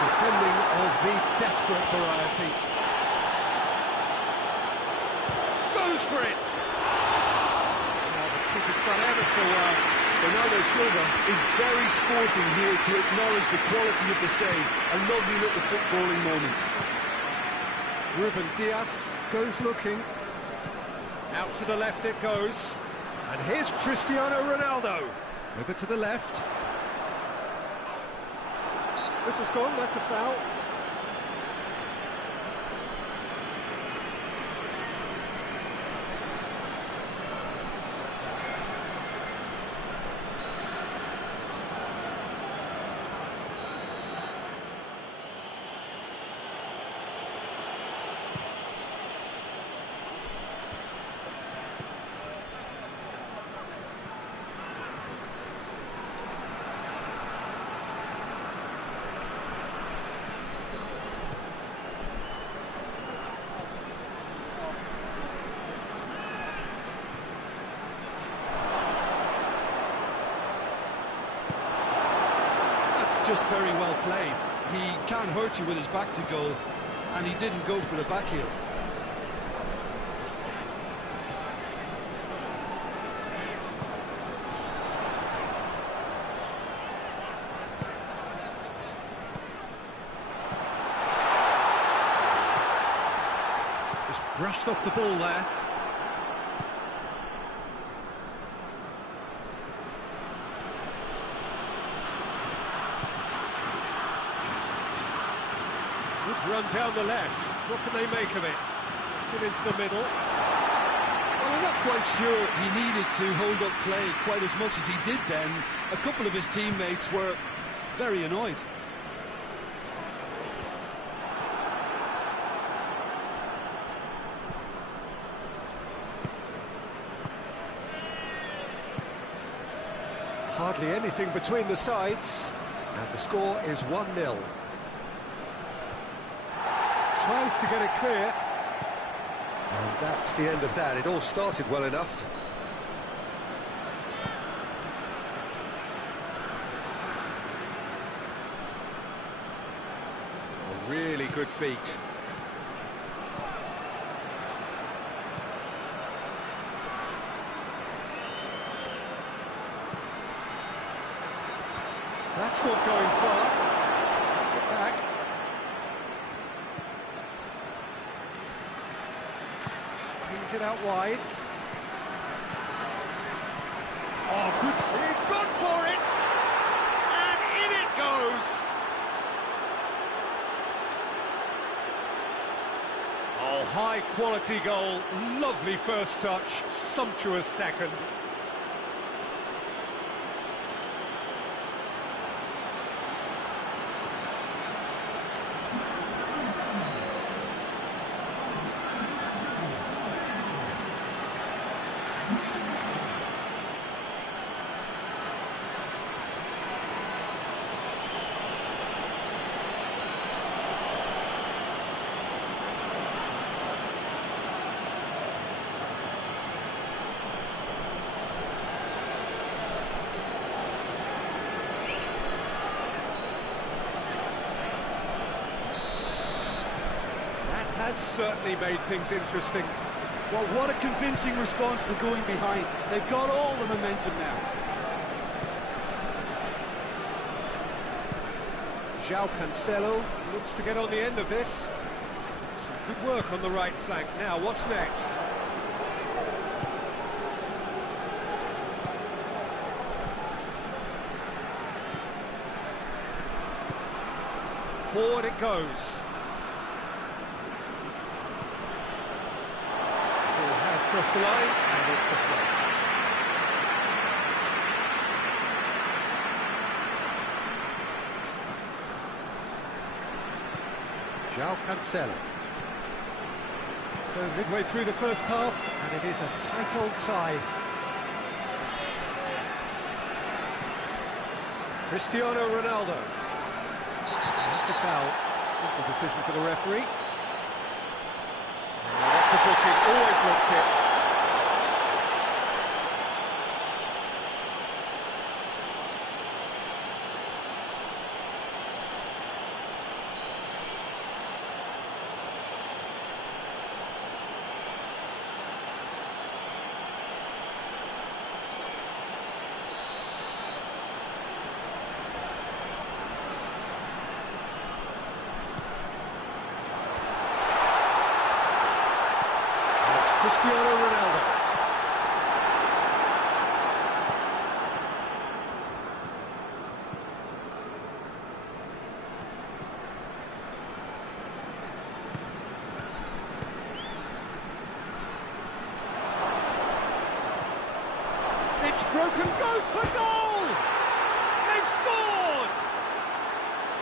Defending of the desperate variety. Goes for it! Now the keeper's done ever so well. Bernardo Silva is very sporting here to acknowledge the quality of the save. A lovely little footballing moment. Ruben Dias goes looking. Out to the left it goes. And here's Cristiano Ronaldo. Over to the left. This has gone, that's a foul. just very well played. He can't hurt you with his back to goal, and he didn't go for the back heel. Just brushed off the ball there. Good run down the left. What can they make of it? It's it into the middle. Well, I'm not quite sure he needed to hold up play quite as much as he did then. A couple of his teammates were very annoyed. Hardly anything between the sides, and the score is 1-0. Tries to get it clear, and that's the end of that. It all started well enough. A really good feat. That's not going far. Puts it back. Cleans it out wide. Oh, good. He's gone for it! And in it goes! Oh, high-quality goal. Lovely first touch. Sumptuous second. Has certainly made things interesting. Well, what a convincing response to going behind. They've got all the momentum now. João Cancelo looks to get on the end of this. Some good work on the right flank. Now, what's next? Forward it goes. Across the line, and it's a throw. João Cancelo. So midway through the first half, and it is a tight old tie. Cristiano Ronaldo. That's a foul. Simple decision for the referee. That's a booking, always looked it. Cristiano Ronaldo. It's broken, goes for goal! They've scored!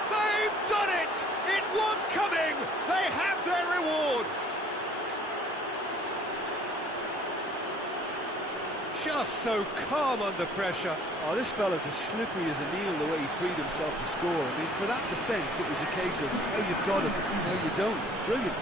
They've done it! It was coming! They have their reward! Just so calm under pressure. Oh, this fella's as slippery as a needle the way he freed himself to score. I mean, for that defence, it was a case of now you've got it, now you don't. Brilliant.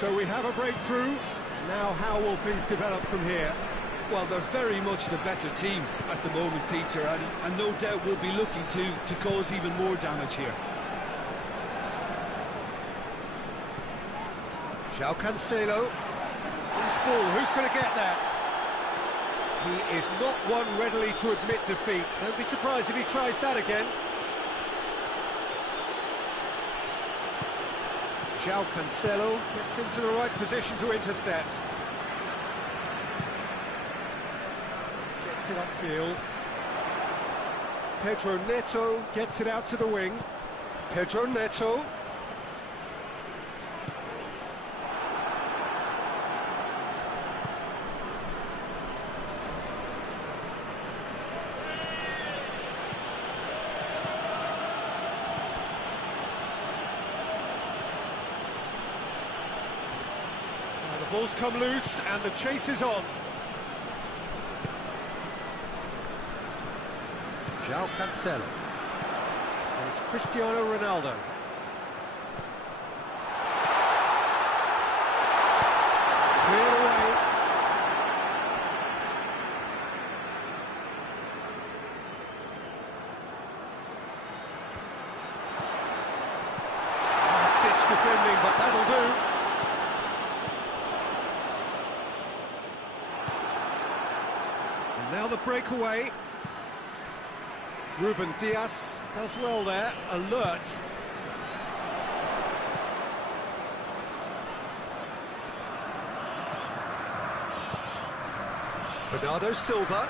So we have a breakthrough. Now how will things develop from here? Well, they're very much the better team at the moment, Peter, and no doubt will be looking to cause even more damage here. João Cancelo. Who's ball? Who's going to get that? He is not one readily to admit defeat. Don't be surprised if he tries that again. João Cancelo gets into the right position to intercept. Gets it upfield. Pedro Neto gets it out to the wing. Pedro Neto. The ball's come loose and the chase is on. João Cancelo. And it's Cristiano Ronaldo. Cleared away. Last-ditch defending, but that'll do. And now the breakaway. Ruben Dias does well there, alert. Bernardo Silva.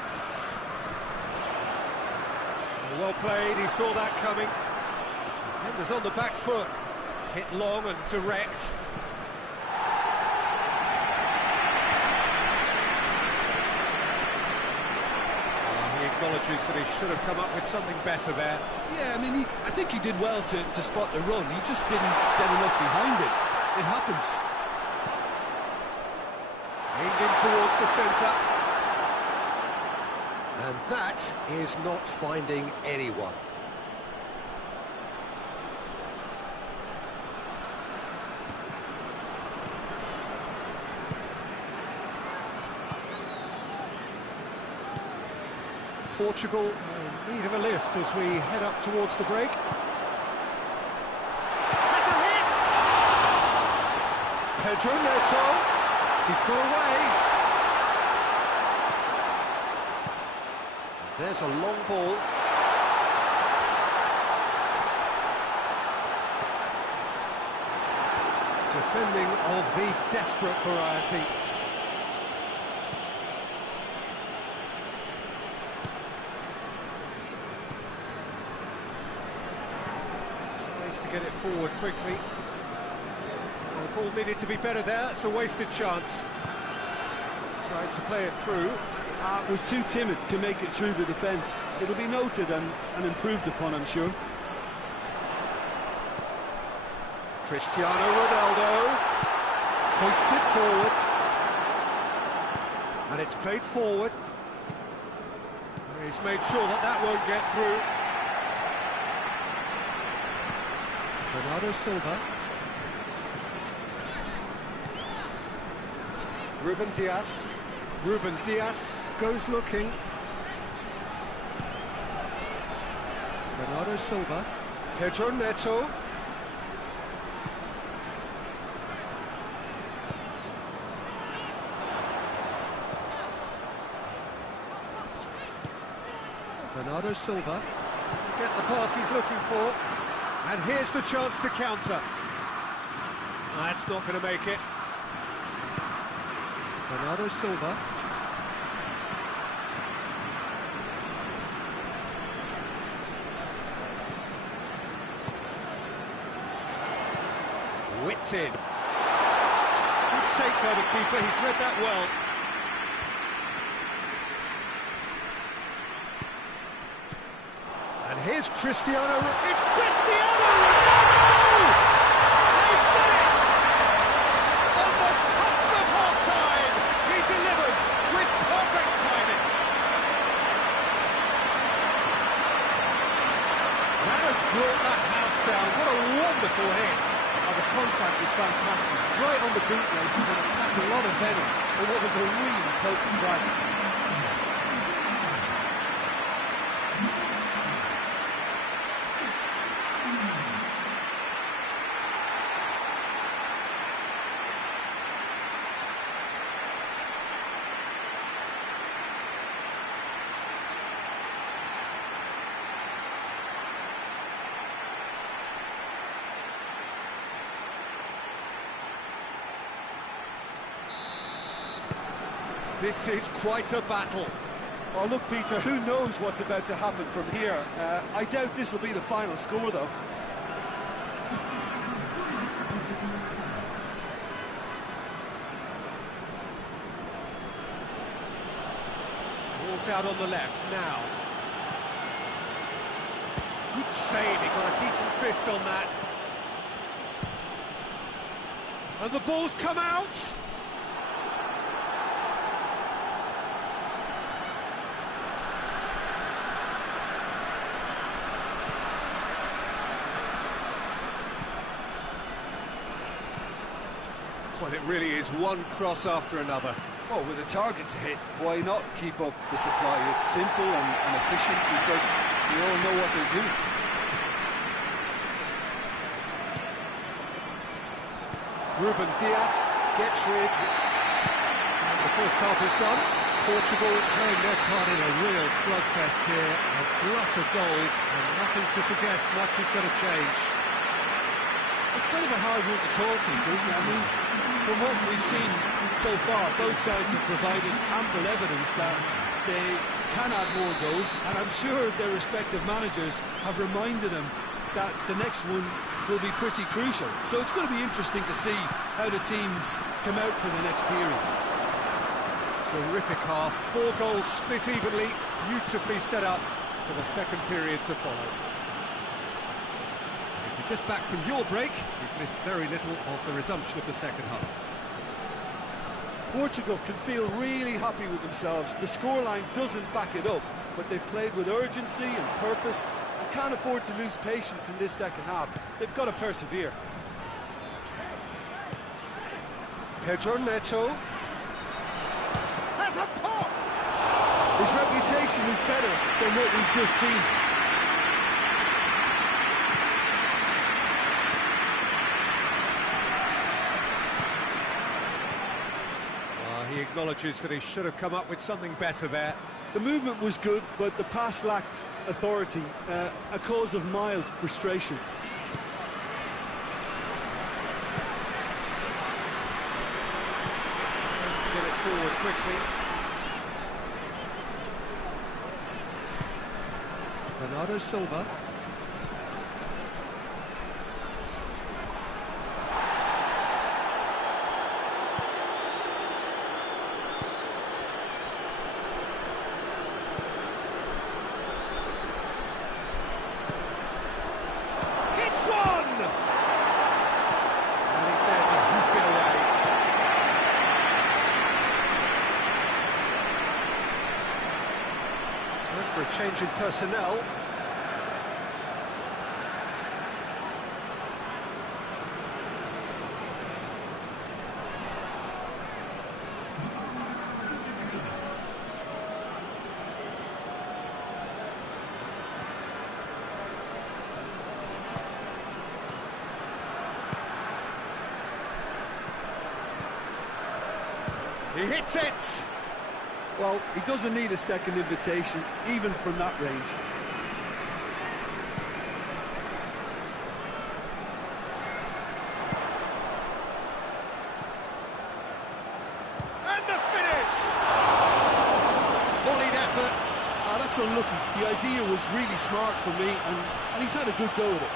Well played, he saw that coming. Defenders on the back foot. Hit long and direct. Acknowledges that he should have come up with something better there. Yeah, I mean, I think he did well to spot the run. He just didn't get enough behind it. It happens. Aimed in towards the centre. And that is not finding anyone. Portugal in need of a lift as we head up towards the break. Has a hit! Pedro Neto. He's got away. There's a long ball. Defending of the desperate variety. To get it forward quickly. Well, the ball needed to be better there. It's a wasted chance. Tried to play it through. Was too timid to make it through the defence. It'll be noted and improved upon, I'm sure. Cristiano Ronaldo hoists it forward. And it's played forward. He's made sure that that won't get through. Bernardo Silva. Ruben Dias. Ruben Dias goes looking. Bernardo Silva. Pedro Neto. Bernardo Silva doesn't get the pass he's looking for. And here's the chance to counter. That's not going to make it. Bernardo Silva. Whipped in. Good take by the keeper, he's read that well. And here's Cristiano. It's Cristiano Ronaldo! They did it! On the cusp of half-time, he delivers with perfect timing. That has brought the house down. What a wonderful hit. Oh, the contact was fantastic. Right on the bootlaces, and it packed a lot of venom for what was a really potent strike. This is quite a battle. Well, look, Peter, who knows what's about to happen from here? I doubt this will be the final score, though. Ball's out on the left now. Good save, he got a decent fist on that. And the ball's come out! Well, it really is one cross after another. Well, with a target to hit, why not keep up the supply? It's simple and efficient because we all know what they do. Ruben Dias gets rid. And the first half is done. Portugal playing their part in a real slugfest here. A glut of goals and nothing to suggest much is going to change. It's kind of a hard one to call, Peter, isn't it? I mean, from what we've seen so far, both sides have provided ample evidence that they can add more goals, and I'm sure their respective managers have reminded them that the next one will be pretty crucial. So it's going to be interesting to see how the teams come out for the next period. Terrific half, 4 goals split evenly, beautifully set up for the second period to follow. If you're just back from your break, you've missed very little of the resumption of the second half. Portugal can feel really happy with themselves. The scoreline doesn't back it up, but they've played with urgency and purpose and can't afford to lose patience in this second half. They've got to persevere. Pedro Neto has a pop! His reputation is better than what we've just seen. He acknowledges that he should have come up with something better there. The movement was good, but the pass lacked authority, a cause of mild frustration. Tries to get it forward quickly. Bernardo Silva. For a change in personnel. He hits it! Well, he doesn't need a second invitation, even from that range. And the finish! Volleyed effort. Ah, that's unlucky. The idea was really smart for me, and he's had a good go at it.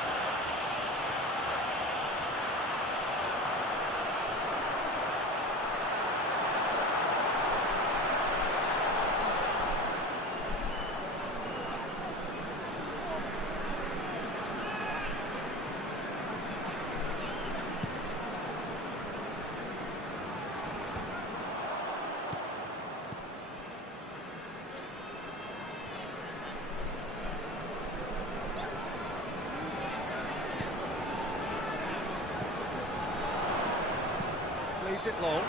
Plays it long.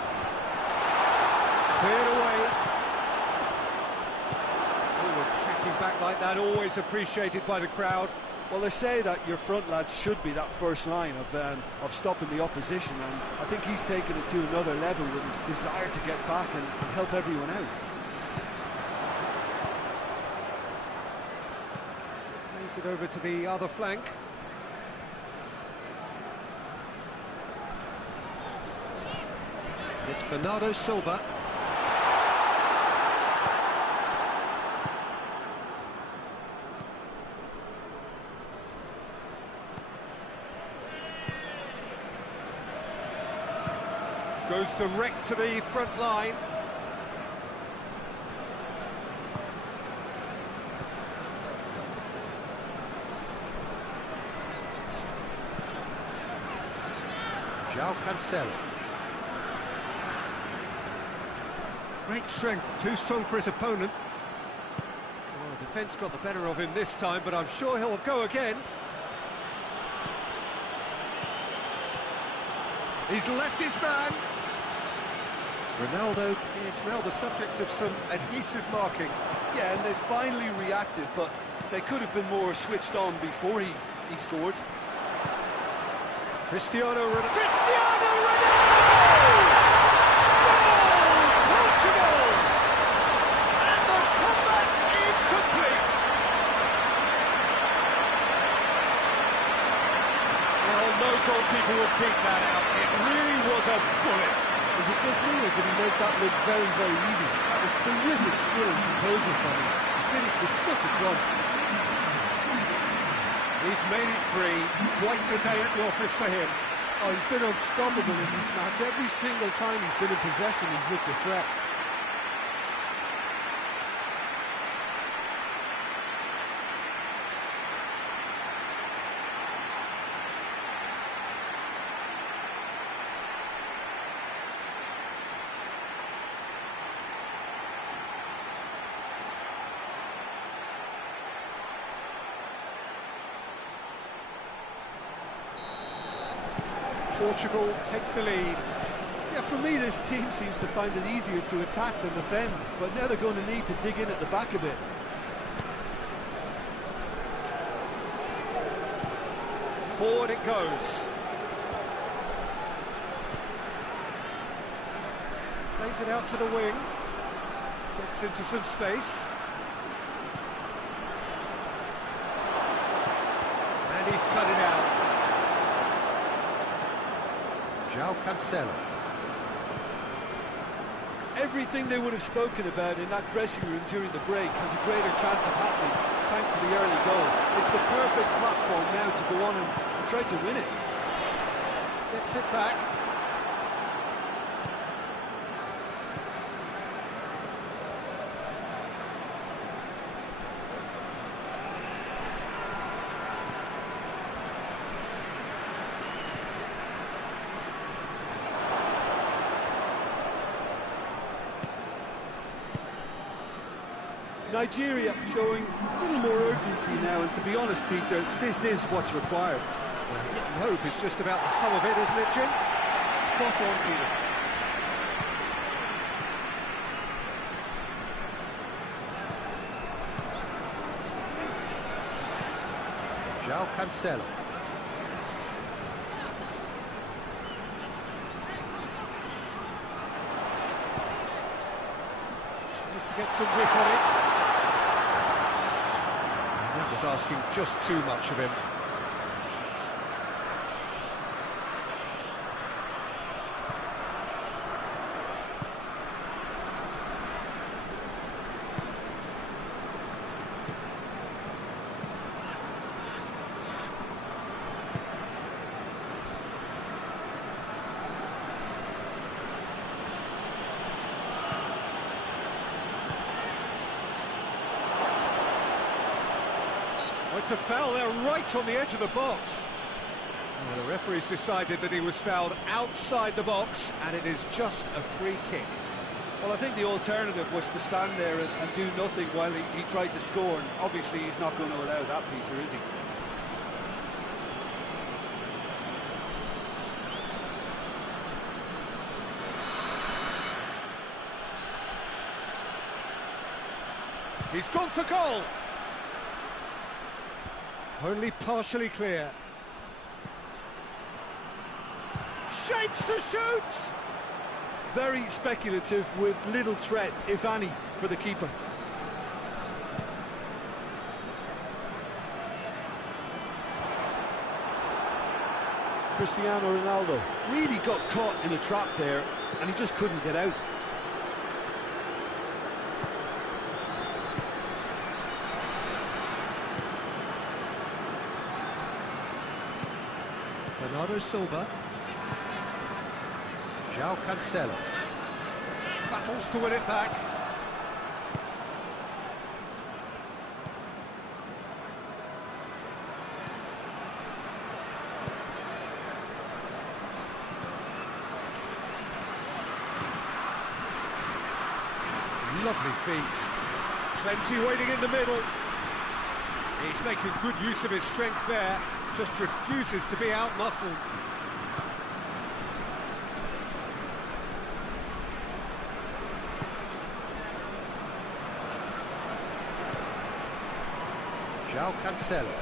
Cleared away. Forward tracking back like that, always appreciated by the crowd. Well, they say that your front lads should be that first line of stopping the opposition, and I think he's taken it to another level with his desire to get back and help everyone out. Plays it over to the other flank. It's Bernardo Silva. Goes direct to the front line. João Cancelo. Great strength, too strong for his opponent. Well, the defence got the better of him this time, but I'm sure he'll go again. He's left his man. Ronaldo is now the subject of some adhesive marking. Yeah, and they finally reacted, but they could have been more switched on before he scored. Cristiano Ronaldo! Portugal! And the comeback is complete! Well, no goalkeeper would keep that out. It really was a bullet. Is it just me, or did he make that look very, very easy? That was terrific skill and composure from him. He finished with such a clump. He's made it three. Quite a day at the office for him. Oh, he's been unstoppable in this match. Every single time he's been in possession, he's looked a threat. Portugal take the lead. Yeah, for me, this team seems to find it easier to attack than defend, but now they're going to need to dig in at the back a bit. Forward it goes. Plays it out to the wing. Gets into some space. And he's cut it out. João Cancelo. Everything they would have spoken about in that dressing room during the break has a greater chance of happening thanks to the early goal. It's the perfect platform now to go on and try to win it. Gets it back. Nigeria showing a little more urgency now, and to be honest, Peter, this is what's required. Well, hit and hope is just about the sum of it, isn't it, Jim? Spot on, Peter. João Cancelo. Tries to get some whip on it. That was asking just too much of him. It's a foul there right on the edge of the box. Well, the referee's decided that he was fouled outside the box, and it is just a free kick. Well, I think the alternative was to stand there and do nothing while he tried to score, and obviously he's not going to allow that, Peter, is he? He's gone for goal. Only partially clear. Shapes to shoot! Very speculative with little threat, if any, for the keeper. Cristiano Ronaldo really got caught in a trap there, and he just couldn't get out. Bernardo Silva. João Cancelo. Battles to win it back. Lovely feet. Plenty waiting in the middle. He's making good use of his strength there. Just refuses to be out-muscled. João Cancelo.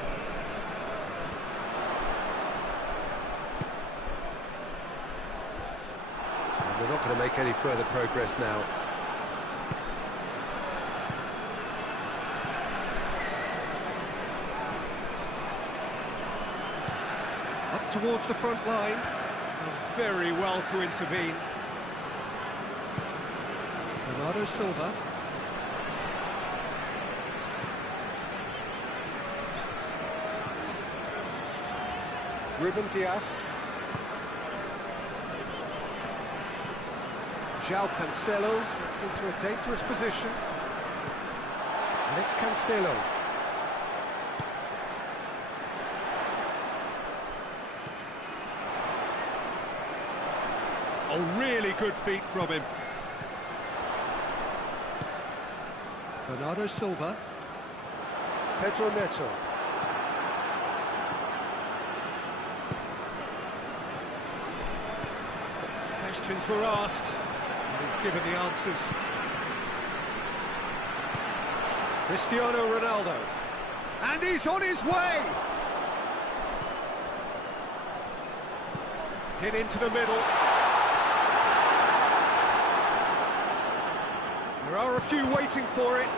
And we're not going to make any further progress now. Up towards the front line. Done very well to intervene. Bernardo Silva. Ruben Dias. João Cancelo gets into a dangerous position. And it's Cancelo. Oh, really good feet from him. Bernardo Silva. Pedro Neto. Questions were asked, and he's given the answers. Cristiano Ronaldo. And he's on his way! Hit into the middle. There are a few waiting for it.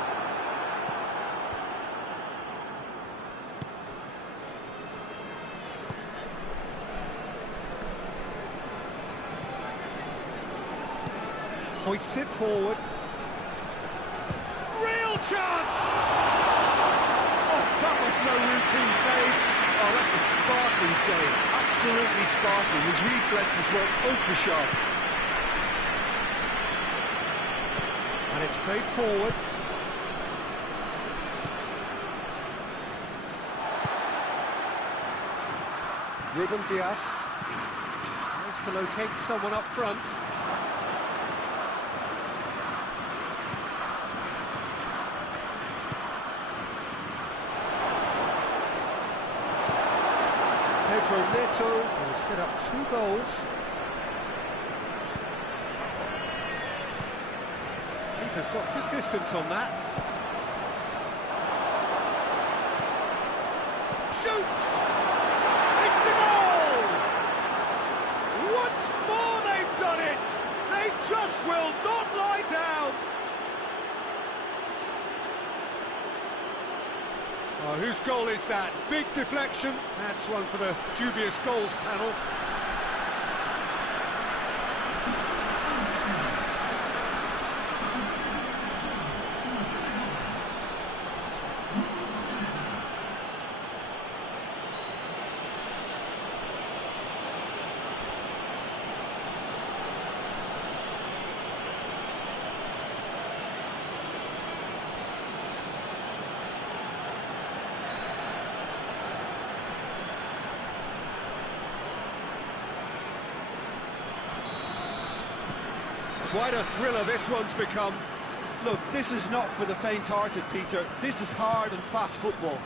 Hoists it forward. Real chance! Oh, that was no routine save. Oh, that's a sparkling save. Absolutely sparkling. His reflexes were ultra-sharp. And it's played forward. Ruben Dias tries to locate someone up front. Pedro Neto will set up 2 goals. Keeper's got good distance on that. Shoots! It's a goal! Once more they've done it! They just will not lie down! Oh, whose goal is that? Big deflection. That's one for the dubious goals panel. Quite a thriller this one's become. Look, this is not for the faint-hearted, Peter. This is hard and fast football.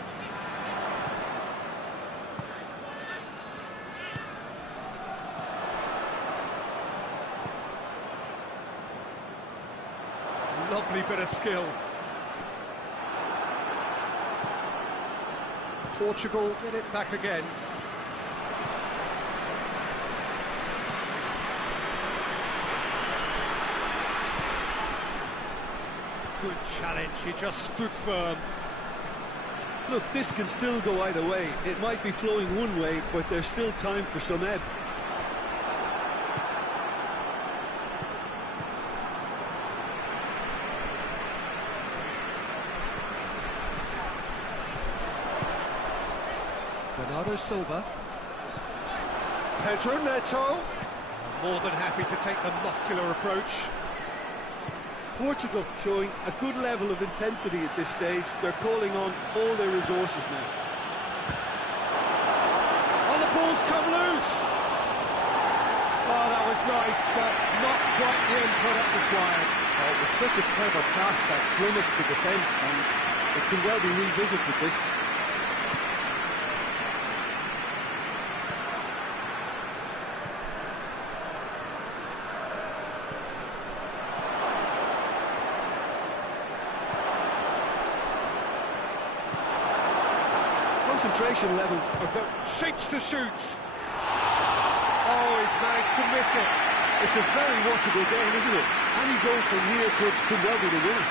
Lovely bit of skill. Portugal get it back again. Good challenge, he just stood firm. Look, this can still go either way. It might be flowing one way, but there's still time for some ebb. Bernardo Silva. Pedro Neto. More than happy to take the muscular approach. Portugal showing a good level of intensity at this stage. They're calling on all their resources now. Oh, the ball's come loose! Oh, that was nice, but not quite the end product required. Oh, it was such a clever pass that flummoxed the defence, and it can well be revisited, this. Concentration levels are very... Shapes to shoot. Oh, he's managed to miss it. It's a very watchable game, isn't it? Any goal from here could well be the winner.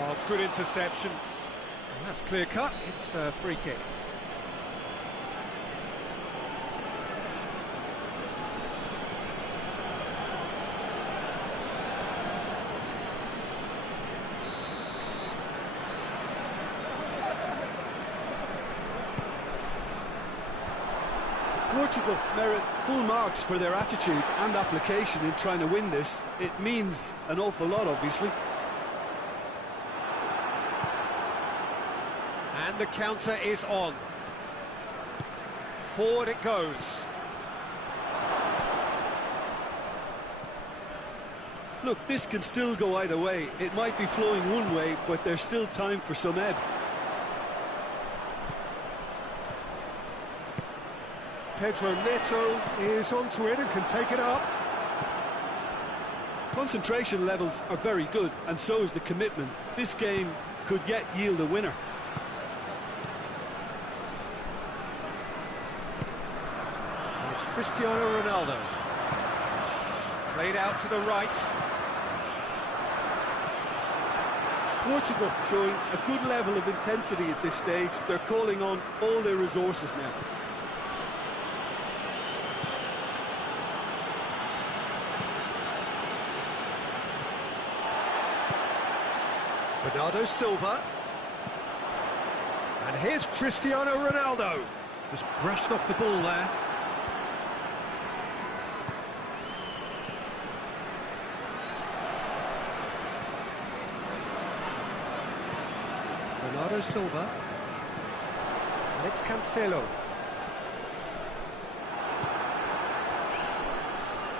Oh, good interception. Well, that's clear cut. It's a free kick. Portugal merit full marks for their attitude and application in trying to win this. It means an awful lot, obviously. And the counter is on. Forward it goes. Look, this can still go either way. It might be flowing one way, but there's still time for some ebb. Pedro Neto is onto it and can take it up. Concentration levels are very good, and so is the commitment. This game could yet yield a winner. And it's Cristiano Ronaldo. Played out to the right. Portugal showing a good level of intensity at this stage. They're calling on all their resources now. Bernardo Silva. And here's Cristiano Ronaldo. Just brushed off the ball there. Bernardo Silva. And it's Cancelo.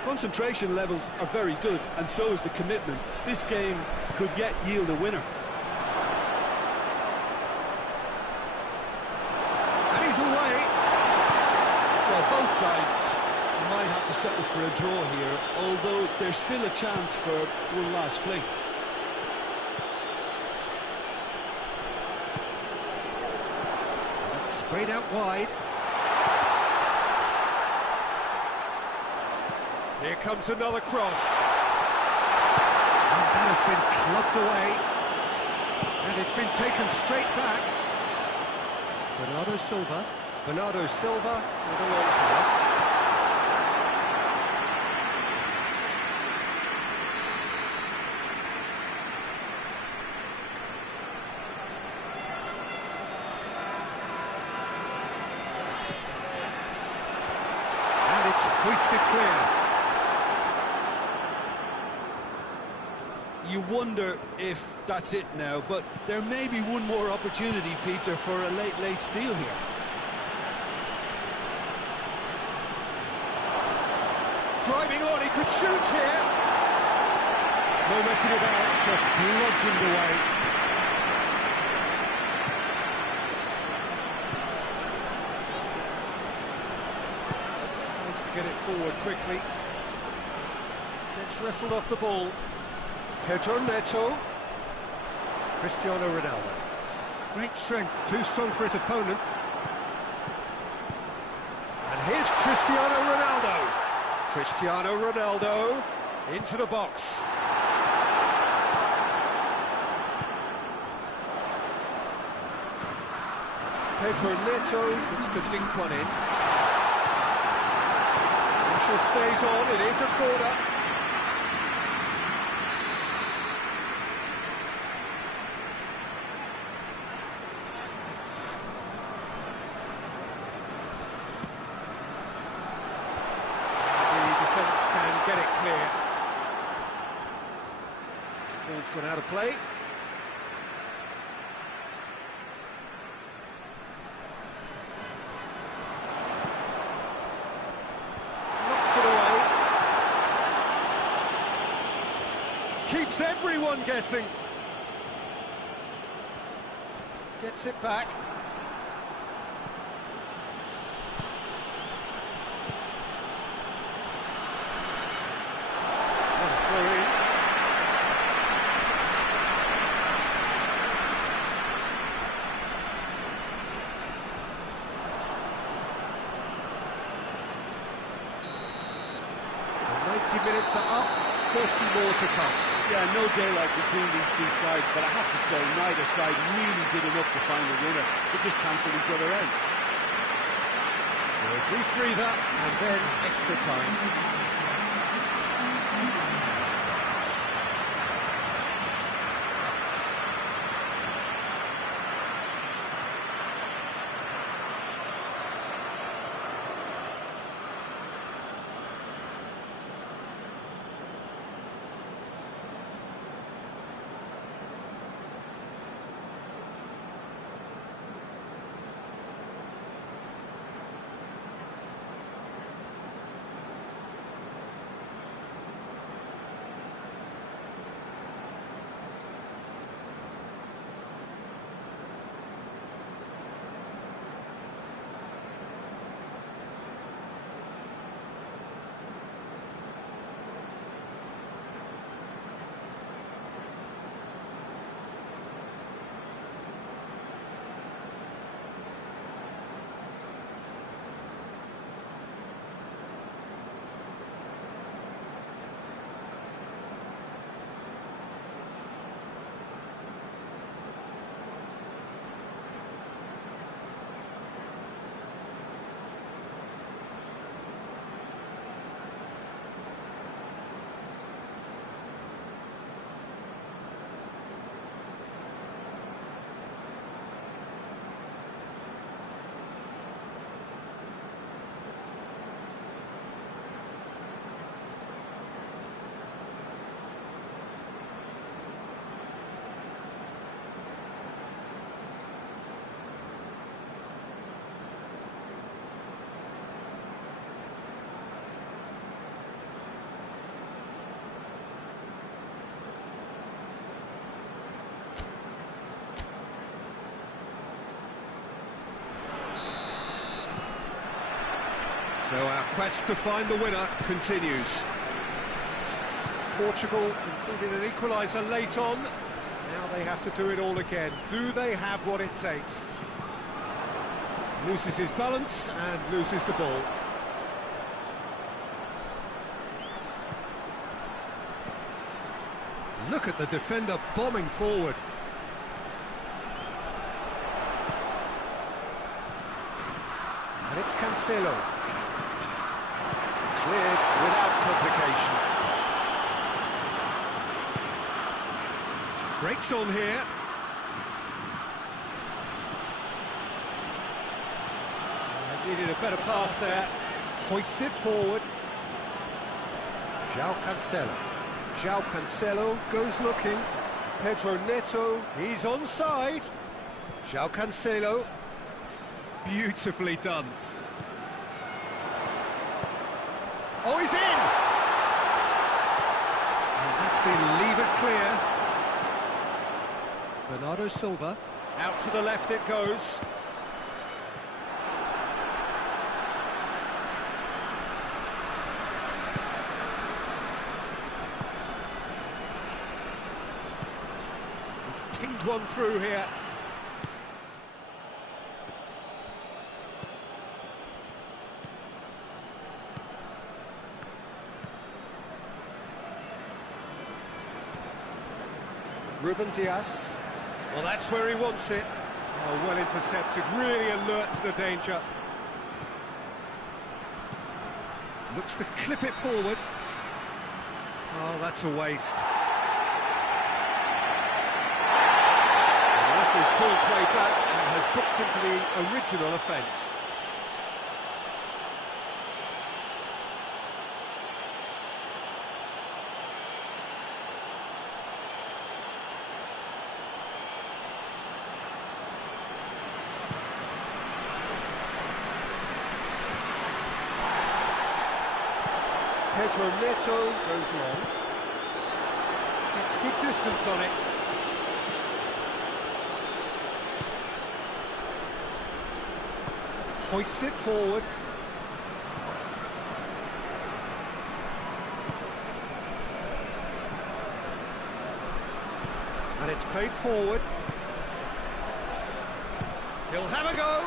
Concentration levels are very good, and so is the commitment. This game could yet yield a winner. And he's away. Well, both sides might have to settle for a draw here, although there's still a chance for one last fling. It's sprayed out wide. Here comes another cross. And that has been clubbed away. And it's been taken straight back. Bernardo Silva. Bernardo Silva with a long pass. And it's hoisted clear. You wonder if that's it now, but there may be one more opportunity, Peter, for a late steal here. Driving on, he could shoot here. No messing about, just bludgeoned away. Tries to get it forward quickly. Gets wrestled off the ball. Pedro Neto. Cristiano Ronaldo. Great strength, too strong for his opponent. And here's Cristiano Ronaldo. Cristiano Ronaldo into the box. Pedro Neto looks to dink one in. Pressure stays on, it is a corner. Can get it clear. Ball's gone out of play. Knocks it away. Keeps everyone guessing. Gets it back. Minutes are up, 40 more to come. Yeah, no daylight between these two sides, but I have to say, neither side really did enough to find a winner. They just cancelled each other out. So a brief breather, and then extra time. So our quest to find the winner continues. Portugal conceded an equaliser late on. Now they have to do it all again. Do they have what it takes? Loses his balance and loses the ball. Look at the defender bombing forward. And it's Cancelo. Cleared without complication. Breaks on here. Needed a better pass there. Hoists it forward. João Cancelo. João Cancelo goes looking. Pedro Neto, he's onside. João Cancelo. Beautifully done. Oh, he's in! It's been levered clear. Bernardo Silva. Out to the left it goes. He's pinged one through here. Ruben Dias. Well, that's where he wants it. Oh, well intercepted, really alert to the danger. Looks to clip it forward. Oh, that's a waste. The referee's pulled play back and has booked him for the original offence. Pedro Neto goes long. Gets good distance on it. Hoists it forward. And it's played forward. He'll have a go.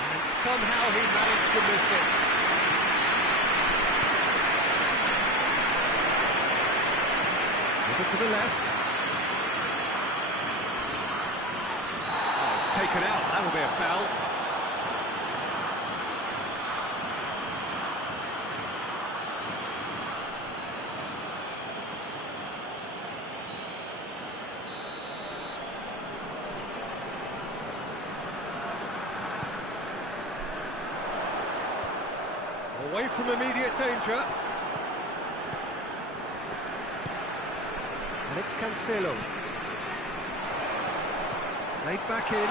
And somehow he managed to miss it. Over to the left. Oh, it's taken out. That'll be a foul. Away from immediate danger. And it's Cancelo. Played back in.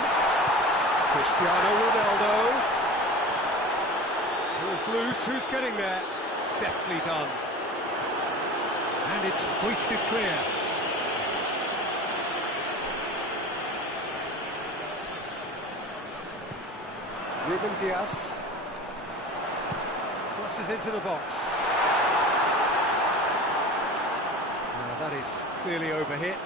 Cristiano Ronaldo. Ball's loose, who's getting there? Deftly done. And it's hoisted clear. Ruben Dias. Crosses into the box. Now that is clearly overhit.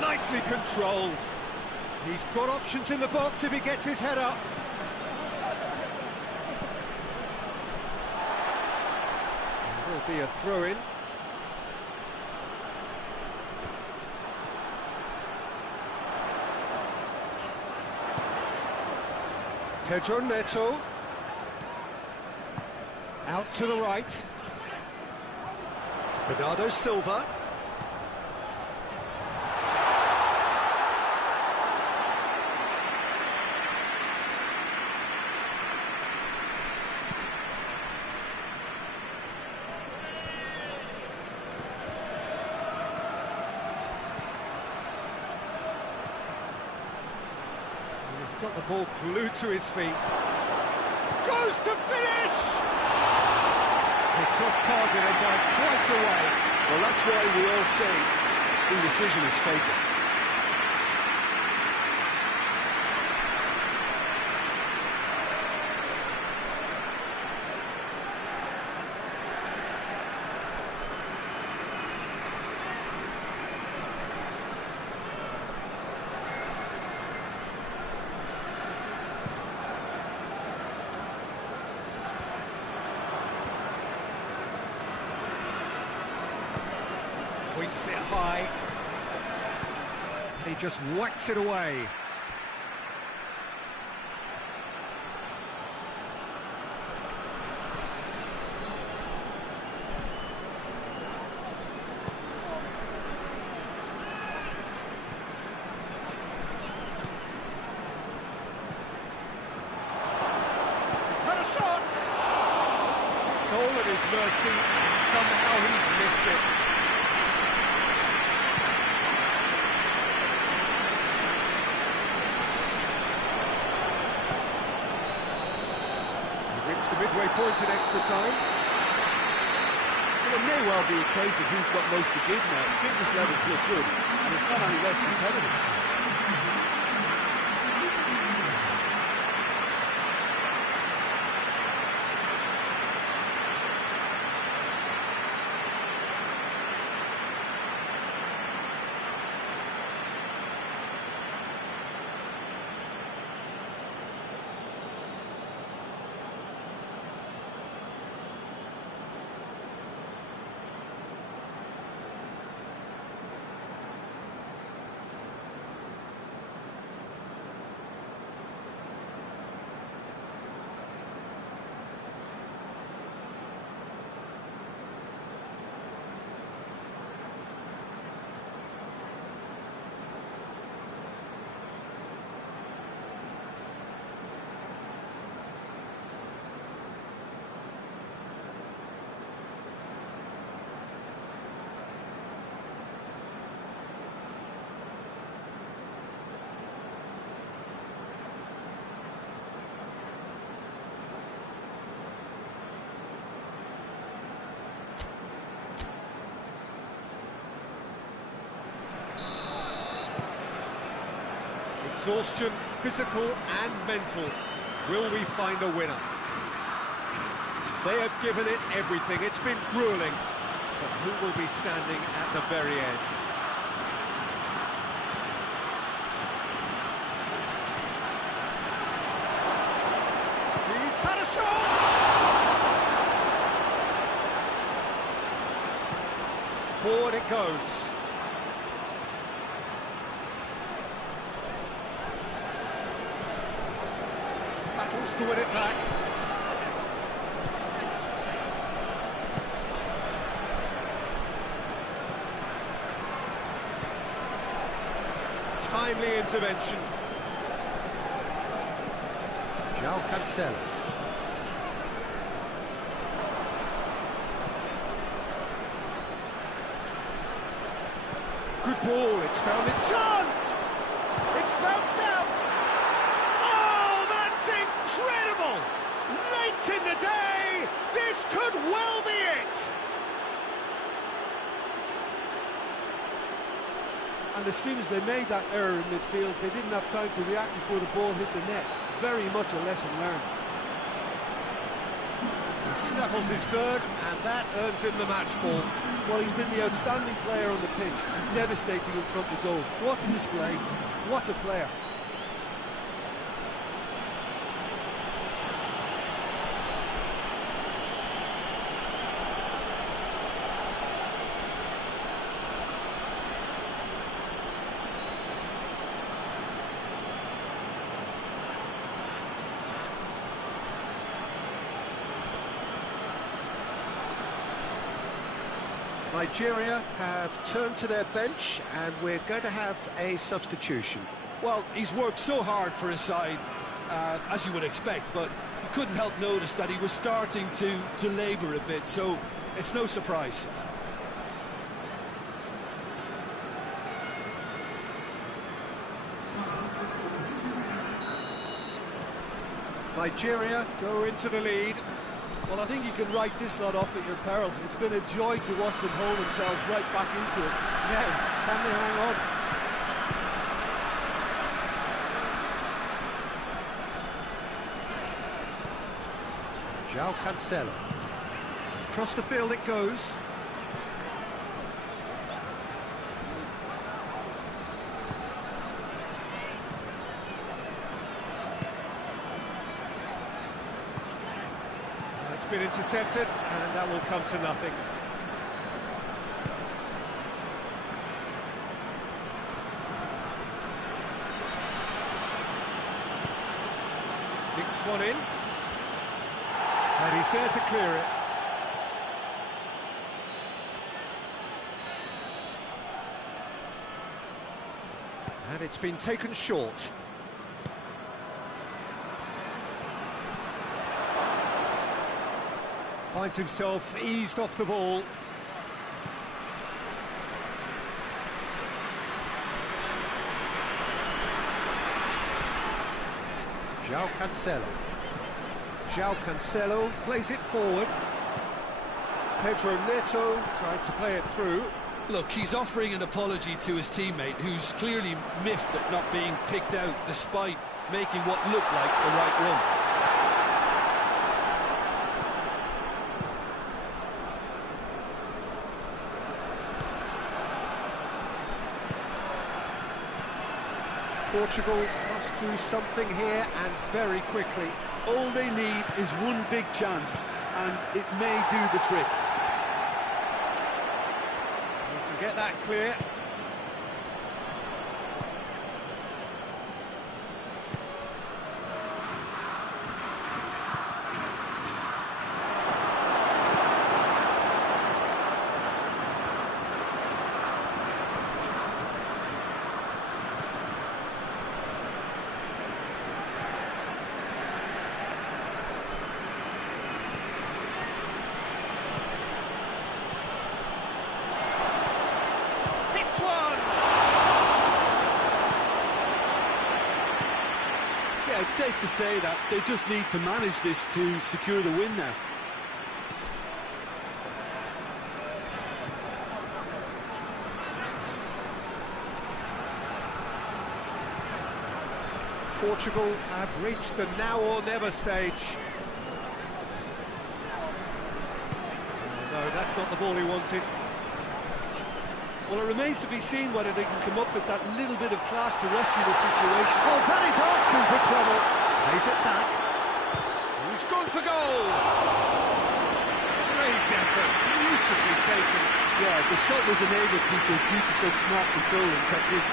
Nicely controlled. He's got options in the box if he gets his head up. There'll be a throw-in. Pedro Neto. Out to the right. Bernardo Silva. He's got the ball glued to his feet. Goes to finish! It's off target and by quite a way. Well, that's why we all say indecision is fatal. Hoists it high. He just whacks it away. his mercy, somehow he's missed it. We've reached the midway point in extra time. Well, it may well be a case of who's got most to give now. Fitness levels look good, and it's not any less competitive. Exhaustion, physical and mental. Will we find a winner? They have given it everything. It's been gruelling. But who will be standing at the very end? He's had a shot! Forward it goes. Battles to win it back. Timely intervention. João Cancelo. Good ball, it's found its chance! It's bounced out! Oh, that's incredible! Late in the day, this could well be it! And as soon as they made that error in midfield, they didn't have time to react before the ball hit the net. Very much a lesson learned. He snaffles his third, and that earns him the match ball. Well, he's been the outstanding player on the pitch, devastating in front of goal. What a display, what a player. Nigeria have turned to their bench, and we're going to have a substitution. Well, he's worked so hard for his side, as you would expect, but you couldn't help notice that he was starting to labour a bit, so it's no surprise. Nigeria go into the lead. Well, I think you can write this lot off at your peril. It's been a joy to watch them hold themselves right back into it. Now, can they hang on? João Cancelo. Across the field it goes. It's been intercepted, and that will come to nothing. Dinks one in. And he's there to clear it. And it's been taken short. Finds himself eased off the ball. João Cancelo plays it forward. Pedro Neto tried to play it through. Look, he's offering an apology to his teammate, who's clearly miffed at not being picked out despite making what looked like the right run. Portugal must do something here, and very quickly. All they need is one big chance, and it may do the trick. You can get that clear. Yeah, it's safe to say that they just need to manage this to secure the win now. Portugal have reached the now or never stage. No, that's not the ball he wanted. Well, it remains to be seen whether they can come up with that little bit of class to rescue the situation. Well, that is asking for trouble. Plays it back. Who's gone for goal? Great effort, beautifully taken. Yeah, the shot was enabled, Peter, due to such smart control and technique.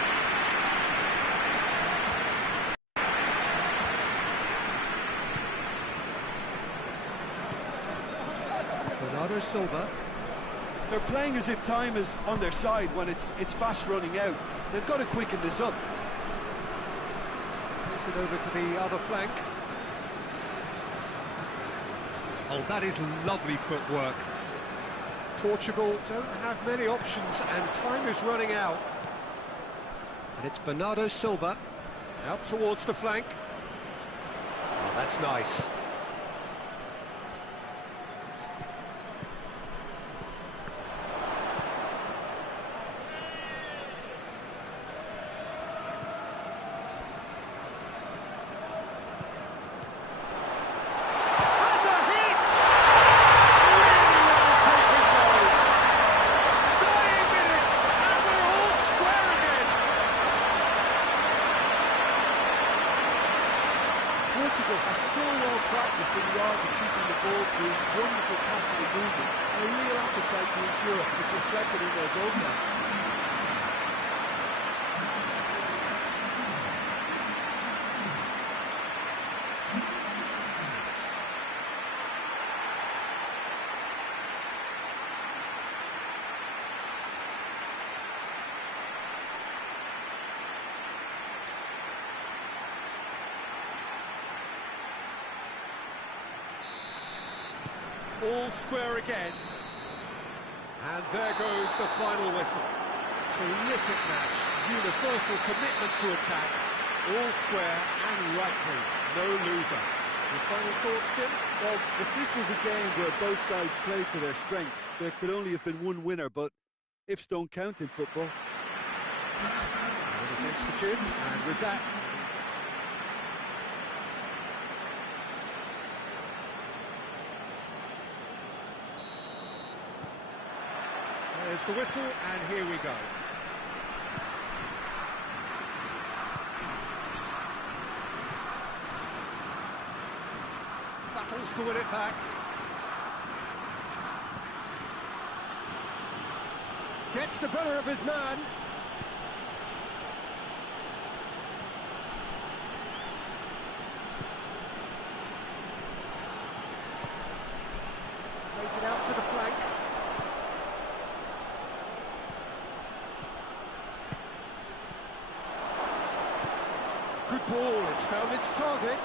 Bernardo Silva. They're playing as if time is on their side when it's fast running out. They've got to quicken this up. Plays it over to the other flank. Oh, that is lovely footwork. Portugal don't have many options, and time is running out. And it's Bernardo Silva out towards the flank. Oh, that's nice. Portugal are so well practiced in the art of keeping the ball through wonderful passing and movement, and a real appetite to ensure it's reflected in their goal count. All square again. And there goes the final whistle. Terrific match. Universal commitment to attack. All square and right clean. No loser. Your final thoughts, Jim? Well, if this was a game where both sides played to their strengths, there could only have been one winner, but ifs don't count in football. Against the Jim, and with that, there's the whistle, and here we go. Battles to win it back. Gets the better of his man. Plays it out to the flank. Good ball, it's found its target.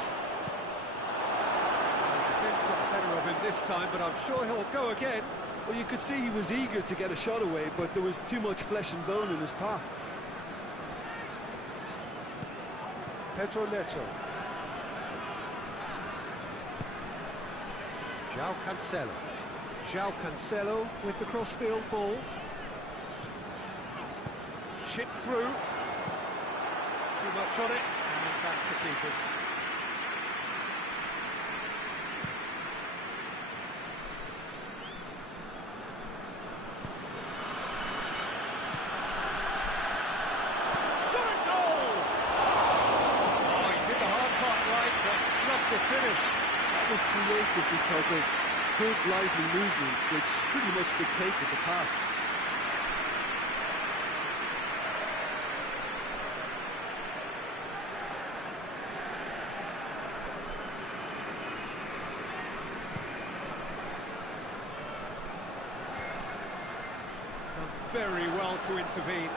The defence got the better of him this time, but I'm sure he'll go again. Well, you could see he was eager to get a shot away, but there was too much flesh and bone in his path. Pedro Neto. João Cancelo. João Cancelo with the crossfield ball. Chip through. Too much on it, and that's the keeper's. Shot a goal! Oh, he did the hard part right, but not the finish. That was created because of good, lively movement, which pretty much dictated the pass. Done very well to intervene.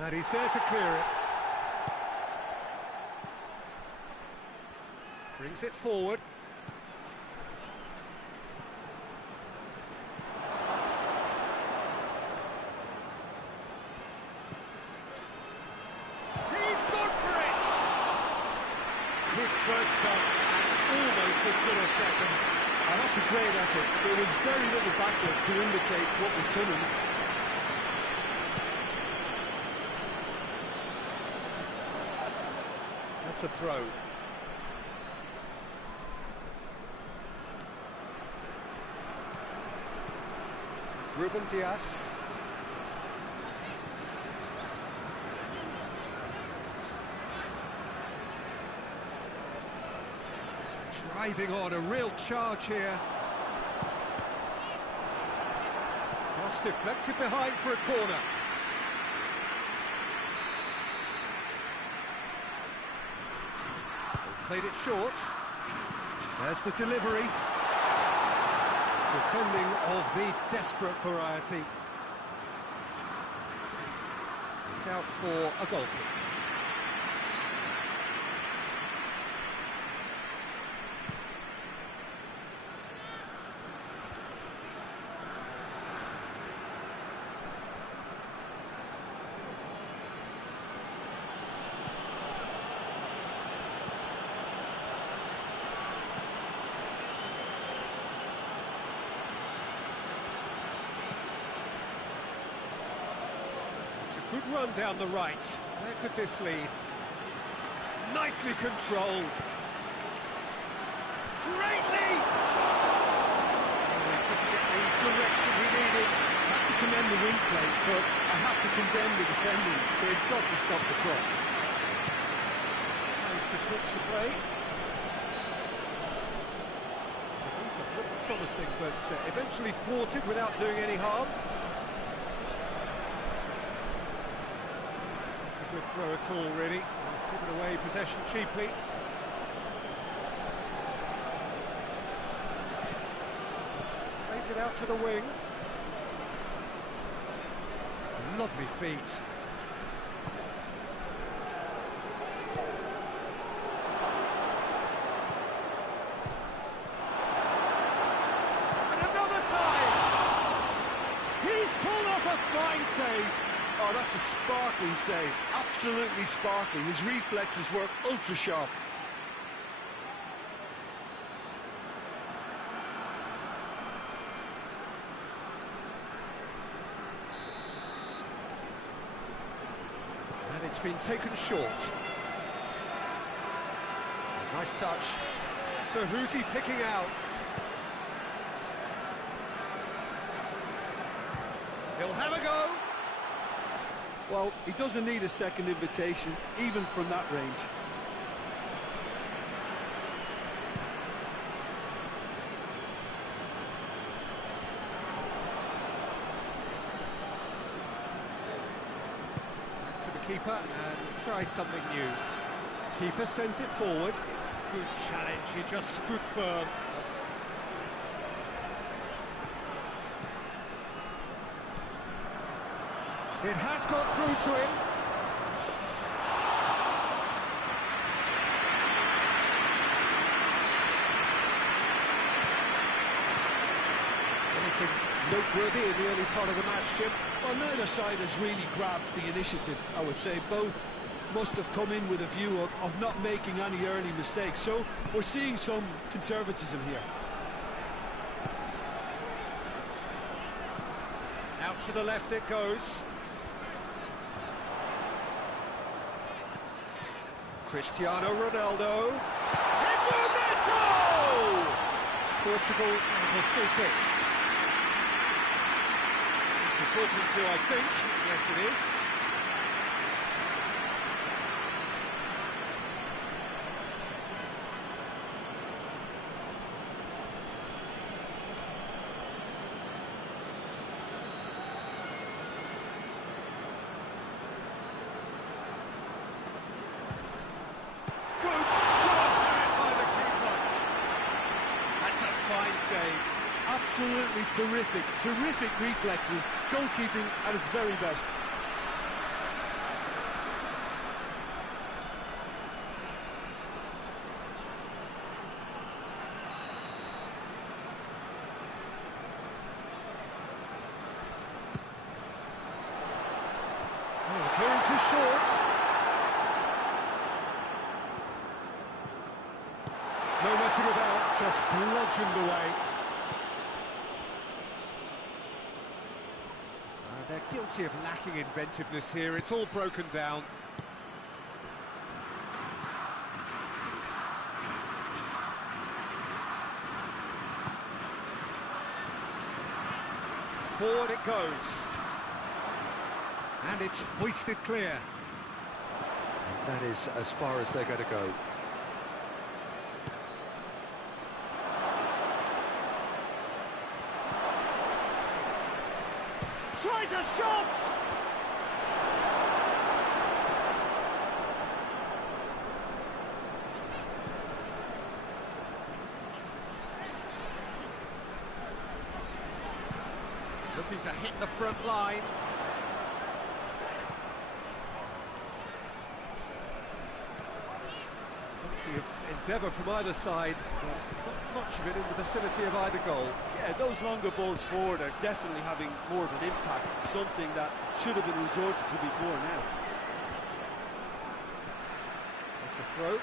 And he's there to clear it. Brings it forward. He's gone for it! Good first touch and almost as good a second. Oh, that's a great effort. There was very little backup to indicate what was coming. That's a throw. Ruben Dias. Driving on, a real charge here. Cross deflected behind for a corner. Played it short. There's the delivery. Defending of the desperate variety. It's out for a goal kick. Good run down the right. Where could this lead? Nicely controlled. Great lead! Oh, he couldn't get the direction he needed. I have to commend the wing play, but I have to condemn the defending. They've got to stop the cross. Managed to switch the play. Looked promising, but eventually thwarted without doing any harm. Good throw at all, really. He's given away possession cheaply. Plays it out to the wing. Lovely feet. And another time! He's pulled off a fine save. Oh, that's a sparkling save. Absolutely sparkling. His reflexes were ultra sharp. And it's been taken short. Nice touch. So who's he picking out? He'll have a go. Well, he doesn't need a second invitation, even from that range. To the keeper and try something new. Keeper sends it forward. Good challenge, he just stood firm. It has got through to him. Anything noteworthy in the early part of the match, Jim? Well, neither side has really grabbed the initiative, I would say. Both must have come in with a view of not making any early mistakes. So we're seeing some conservatism here. Out to the left it goes. Cristiano Ronaldo. Neto! Portugal have a free kick. He's talking to, I think. Yes, it is. Absolutely terrific reflexes, goalkeeping at its very best. Oh, clearance is short. No messing about, just bludgeoned away. They're guilty of lacking inventiveness here. It's all broken down. Forward it goes. And it's hoisted clear. And that is as far as they're going to go. Tries a shot! Looking to hit the front line. Plenty of endeavour from either side. Not much of it in the vicinity of either goal. Yeah, those longer balls forward are definitely having more of an impact, something that should have been resorted to before now. That's a throw.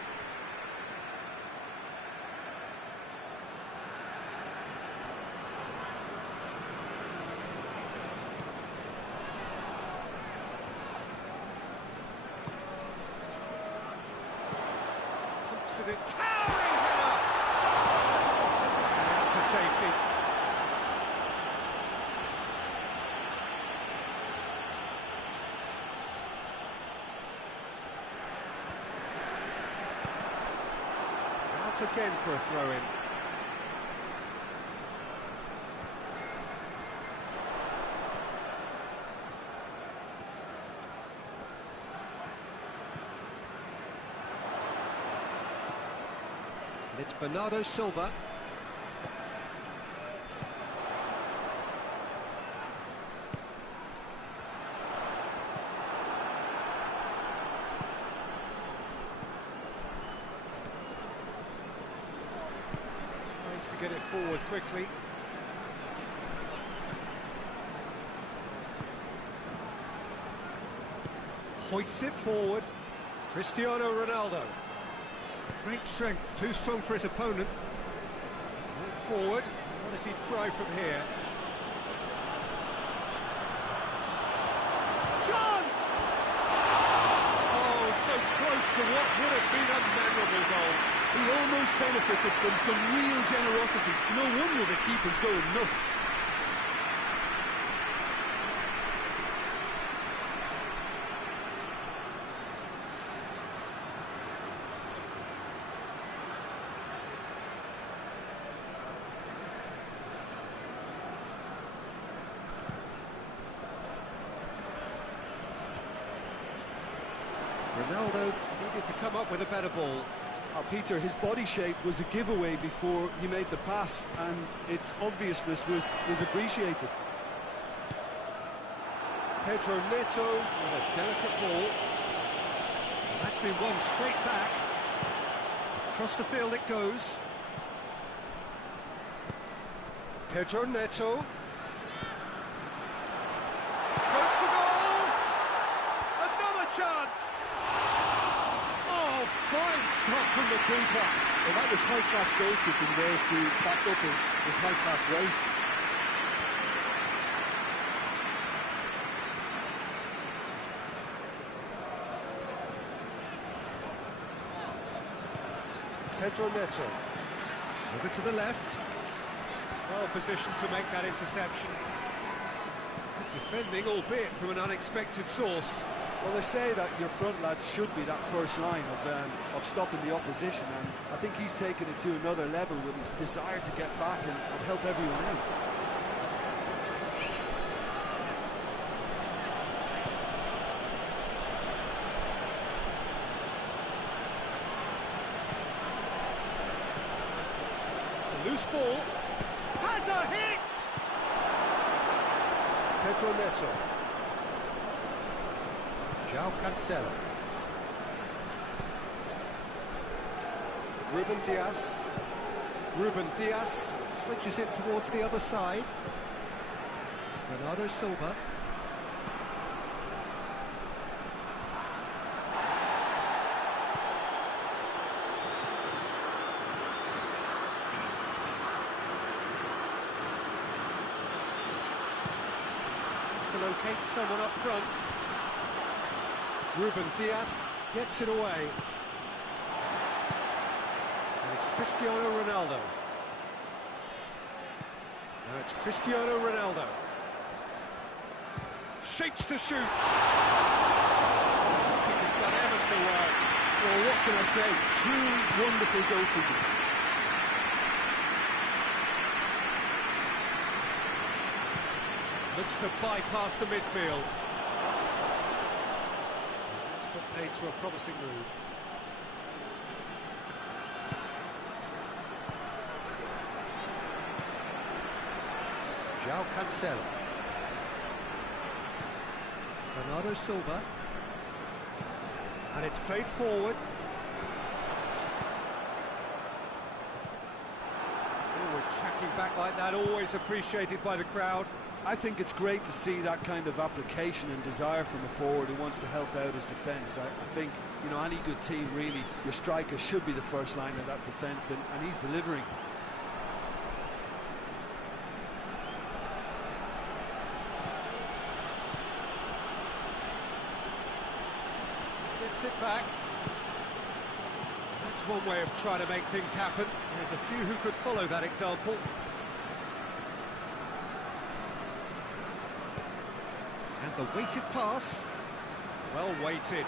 Pumps it in, towering header! To safety. Out again for a throw-in. And it's Bernardo Silva. To get it forward quickly. Hoists it forward. Cristiano Ronaldo. Great strength, too strong for his opponent. Forward. What does he try from here? Chance! Oh, so close to what would have been a memorable goal. He almost benefited from some real generosity. No wonder the keeper's going nuts. Ronaldo needed to come up with a better ball. Peter, his body shape was a giveaway before he made the pass, and its obviousness was appreciated. Pedro Neto with a delicate ball. And that's been won straight back. Across the field it goes. Pedro Neto. Goes for goal! Another chance! Oh, fine stop from the keeper. Well, that was high-class goalkeeping there to back up his high-class weight. Pedro Neto. Over to the left. Well positioned to make that interception. Good defending, albeit from an unexpected source. Well, they say that your front lads should be that first line of stopping the opposition, and I think he's taken it to another level with his desire to get back and help everyone out. Loose ball, has a hit! Pedro Neto. João Cancelo. Ruben Dias switches it towards the other side. Bernardo Silva. To locate someone up front. Ruben Dias gets it away. And it's Cristiano Ronaldo. Now it's Cristiano Ronaldo. Shapes to shoot. I think he's done ever so well. Well, what can I say? Truly wonderful goalkeeping. Looks to bypass the midfield. That's put paid to a promising move. João Cancelo. Bernardo Silva. And it's played forward. Forward tracking back like that, always appreciated by the crowd. I think it's great to see that kind of application and desire from a forward who wants to help out his defence. I think, you know, any good team, really, your striker should be the first line of that defence, and he's delivering. Gets it back. That's one way of trying to make things happen. There's a few who could follow that example. And the weighted pass, well weighted.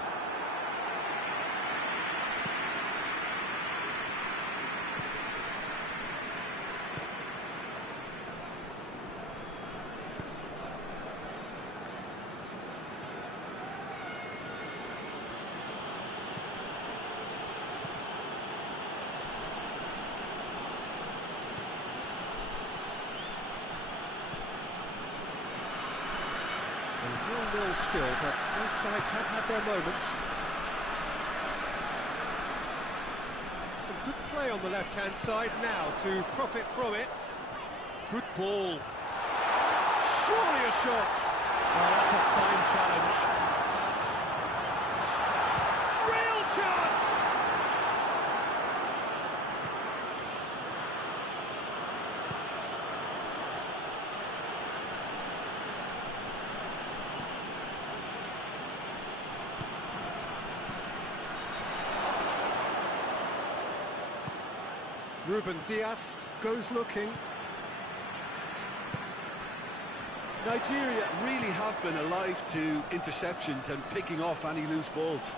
So 0-0 still, but both sides have had their moments. Some good play on the left-hand side now to profit from it. Good ball. Surely a shot. Oh, that's a fine challenge. Real chance! Ruben Dias goes looking. Nigeria really have been alive to interceptions and picking off any loose balls.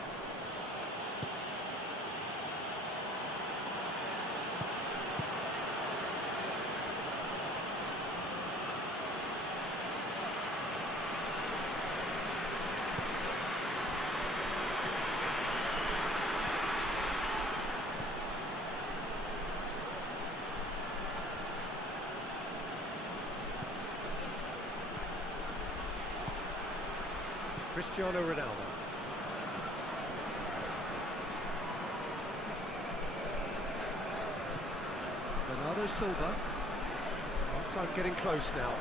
Cristiano Ronaldo. Bernardo Silva. Half-time getting close now.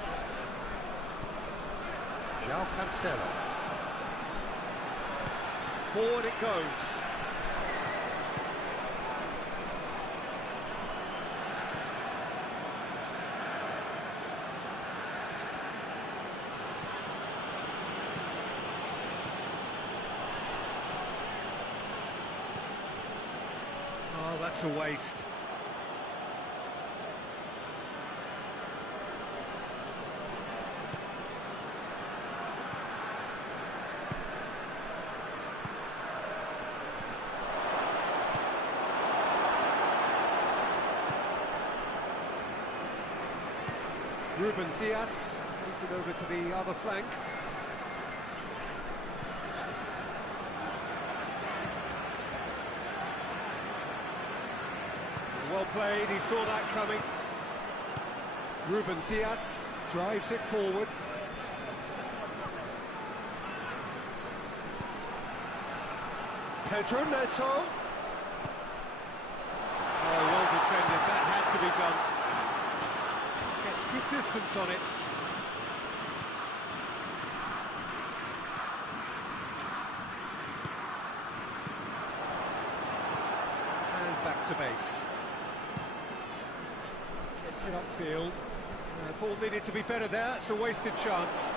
João Cancelo. Forward it goes. Oh, that's a waste. Ruben Dias plays it over to the other flank. Well played, he saw that coming. Ruben Dias drives it forward. Pedro Neto. Oh, well defended, that had to be done. Gets good distance on it. And back to base. Gets it upfield. Ball needed to be better there, it's a wasted chance.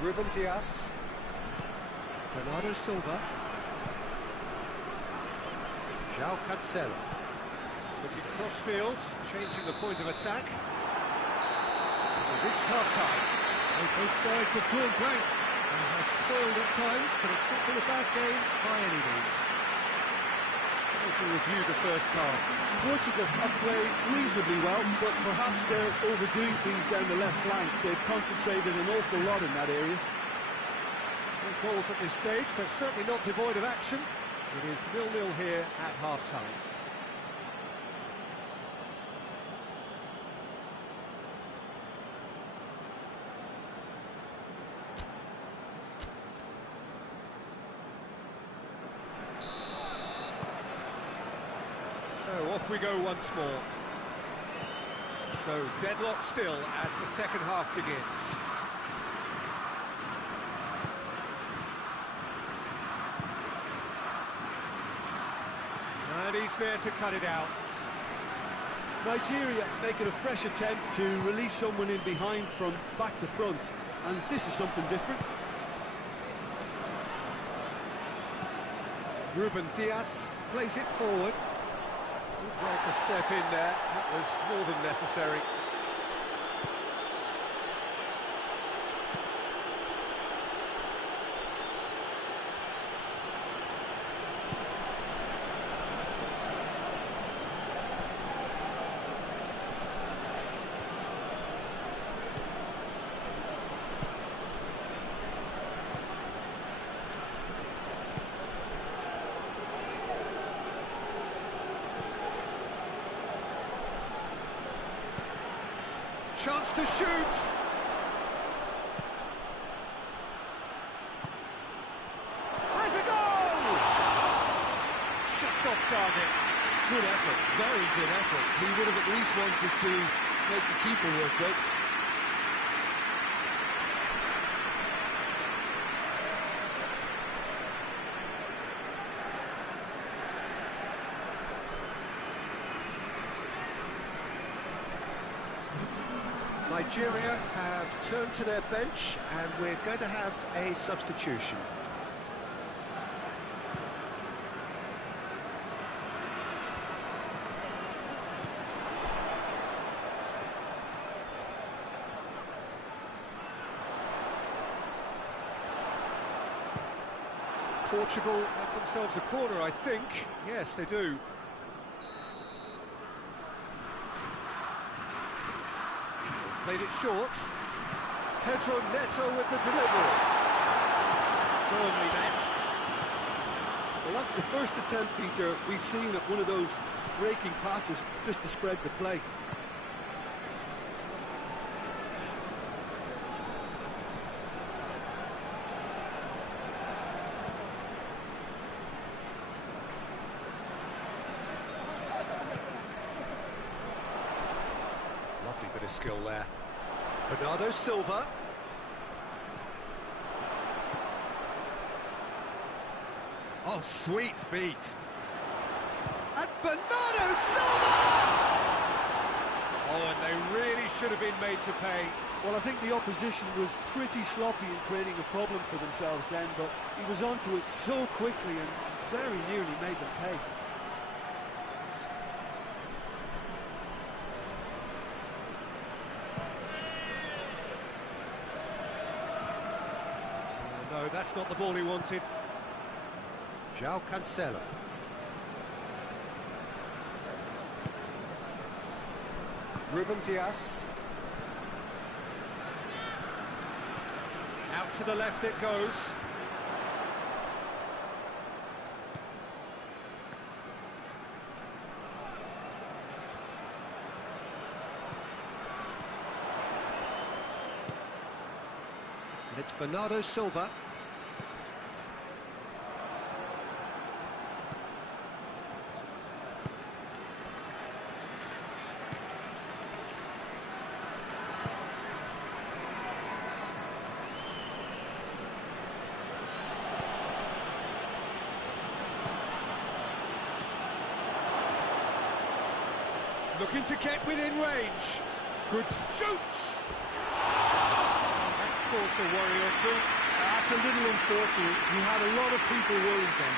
Ruben Dias, Bernardo Silva, João Cancelo, looking cross-field, changing the point of attack. We've reached half-time. Both sides have drawn blanks and have toiled at times, but it's not been a bad game by any means. We can review the first half. Portugal have played reasonably well, but perhaps they're overdoing things down the left flank. They've concentrated an awful lot in that area. No goals at this stage, but certainly not devoid of action. It is 0-0 here at half-time. So off we go once more. So deadlock still as the second half begins. And he's there to cut it out. Nigeria making a fresh attempt to release someone in behind from back to front, and this is something different. Ruben Dias plays it forward. Did well to step in there, that was more than necessary. Chance to shoot! Has a goal! Just off target. Good effort, very good effort. He would have at least wanted to make the keeper work, though. Nigeria have turned to their bench and we're going to have a substitution. Portugal have themselves a corner, I think. Yes, they do. Played it short. Pedro Neto with the delivery. Firmly met. That's the first attempt, Peter, we've seen at one of those breaking passes just to spread the play. Lovely bit of skill there. Bernardo Silva. Oh, sweet feet. And Bernardo Silva! Oh, and they really should have been made to pay. Well, I think the opposition was pretty sloppy in creating a problem for themselves then, but he was onto it so quickly and very nearly made them pay. No, that's not the ball he wanted. João Cancelo. Ruben Dias. Out to the left it goes. And it's Bernardo Silva. Looking to get within range. Good shoots. That's caused a worry or two. That's a little unfortunate. He had a lot of people worried then.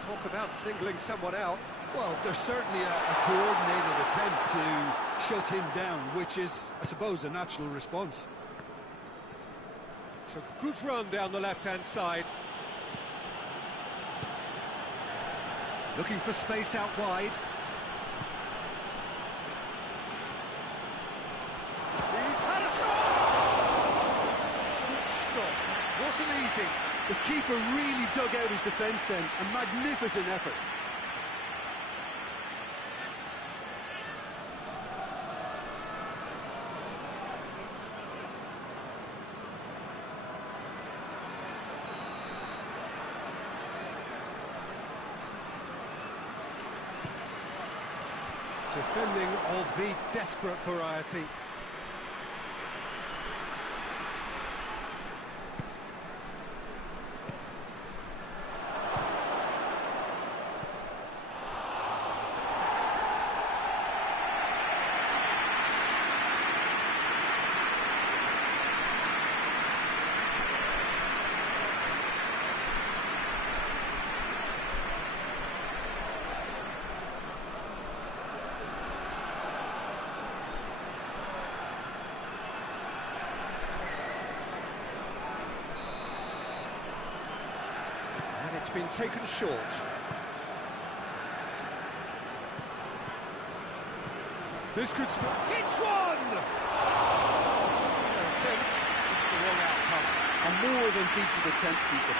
Talk about singling someone out. Well, there's certainly a coordinated attempt to shut him down, which is, I suppose, a natural response. It's a good run down the left-hand side. Looking for space out wide. He's had a shot! Good stop. Wasn't easy. The keeper really dug out his defence then. A magnificent effort. Defending of the desperate variety. It's been taken short. This could hits one! Attempt, it's the wrong outcome. A more than decent attempt, Peter.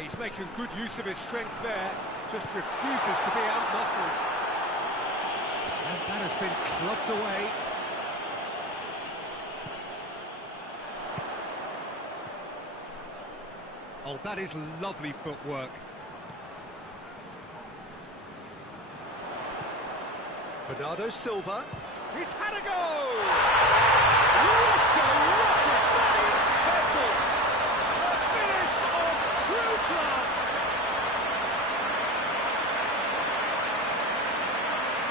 He's making good use of his strength there, just refuses to be out-muscled. And that has been clubbed away. Oh, that is lovely footwork. Bernardo Silva. He's had a go! What a rocket! That is special! A finish of true class!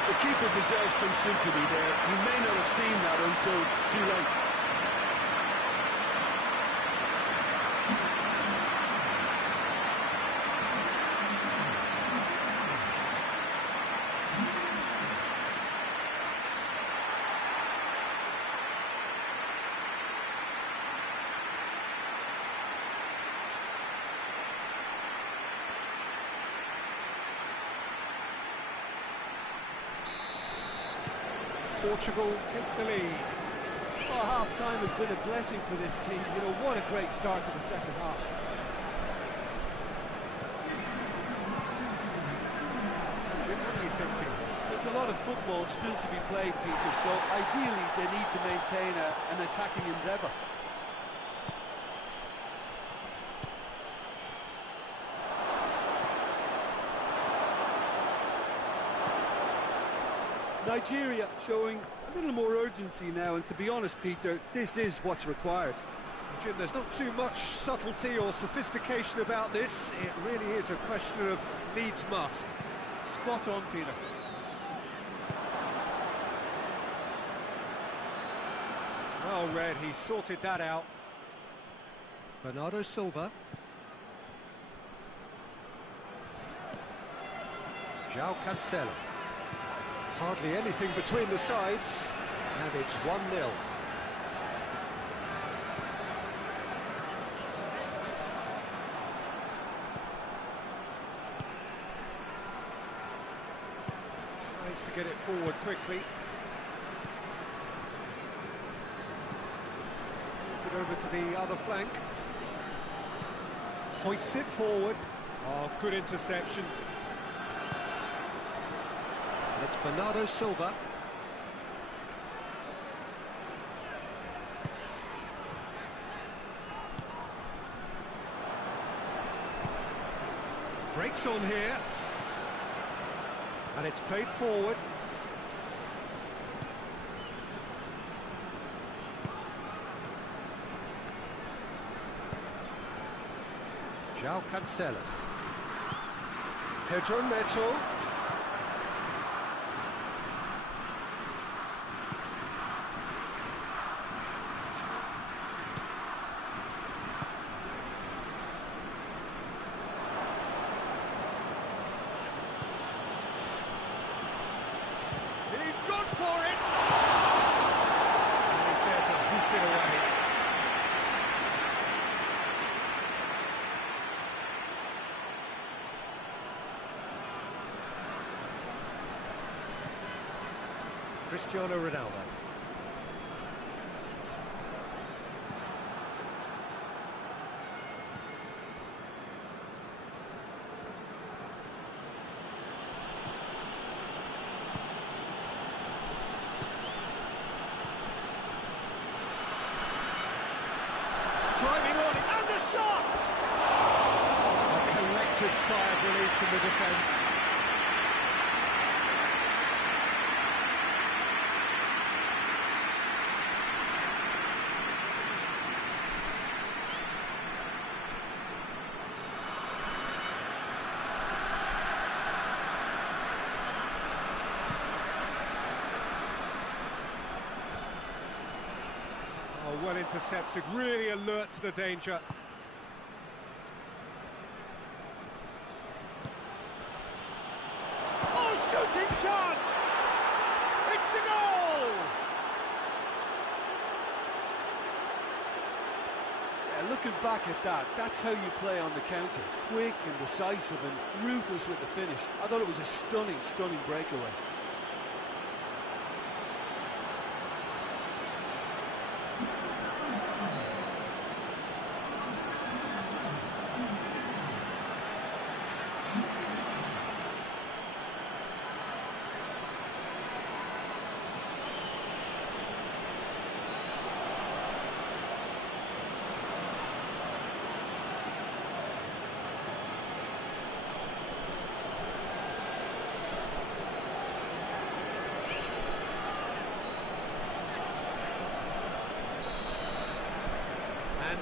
The keeper deserves some sympathy there. You may not have seen that until too late. Portugal take the lead. Well, half-time has been a blessing for this team. You know, what a great start to the second half. What are you thinking? There's a lot of football still to be played, Peter, so ideally they need to maintain an attacking endeavour. Nigeria showing a little more urgency now, and to be honest, Peter, this is what's required. Jim, there's not too much subtlety or sophistication about this. It really is a question of needs must. Spot on, Peter. Well read, he sorted that out. Bernardo Silva. João Cancelo. Hardly anything between the sides, and it's 1-0. Tries to get it forward quickly. Moves it over to the other flank. Hoists it forward. Oh, good interception. It's Bernardo Silva. Breaks on here. And it's played forward. João Cancelo. Pedro Neto. He's gone for it! And he's there to hoof it away. Cristiano Ronaldo. Driving on, and the shot! A collective sigh of relief from the defence. Oh, well intercepted, really alert to the danger. Oh, shooting chance! It's a goal! Yeah, looking back at that, that's how you play on the counter. Quick and decisive and ruthless with the finish. I thought it was a stunning, stunning breakaway.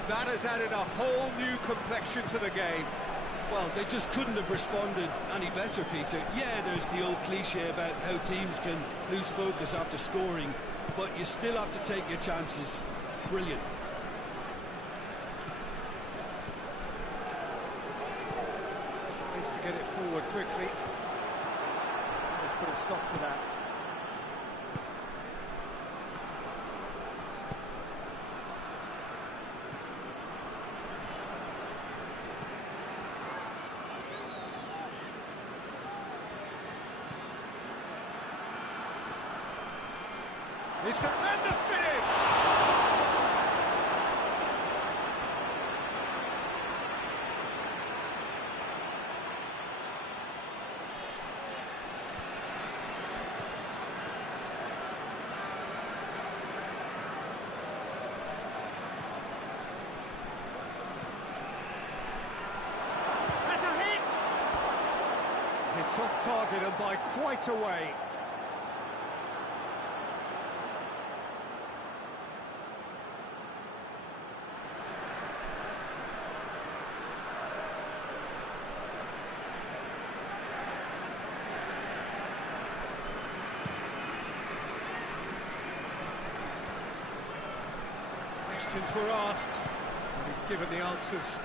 That has added a whole new complexion to the game. Well, they just couldn't have responded any better, Peter. Yeah, there's the old cliche about how teams can lose focus after scoring, but you still have to take your chances. Brilliant. Tries to get it forward quickly. Let's put a stop to that. It's and the finish! That's a hit! It's off target and by quite a way. Questions were asked, and he's given the answers.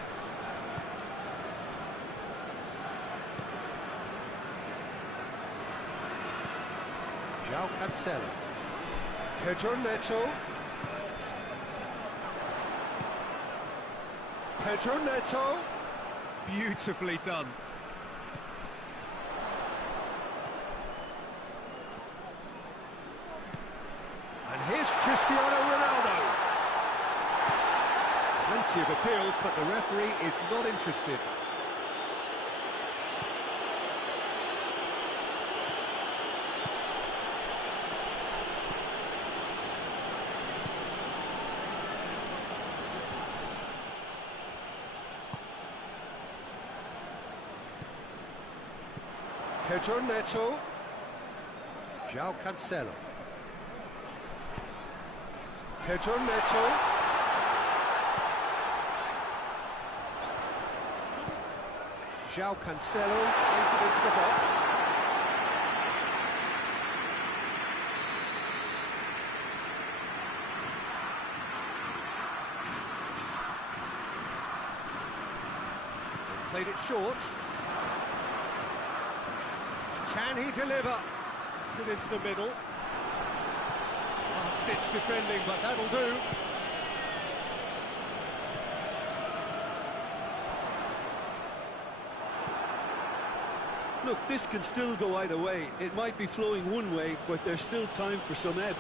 João Cancelo. Pedro Neto. Pedro Neto. Beautifully done. And here's Cristiano Ronaldo. Plenty of appeals, but the referee is not interested. Pedro Neto. João Cancelo. Pedro Neto. João Cancelo plays it into the box. They've played it short. Can he deliver? It's it into the middle. Last-ditch defending, but that'll do. Look, this can still go either way. It might be flowing one way, but there's still time for some ebb.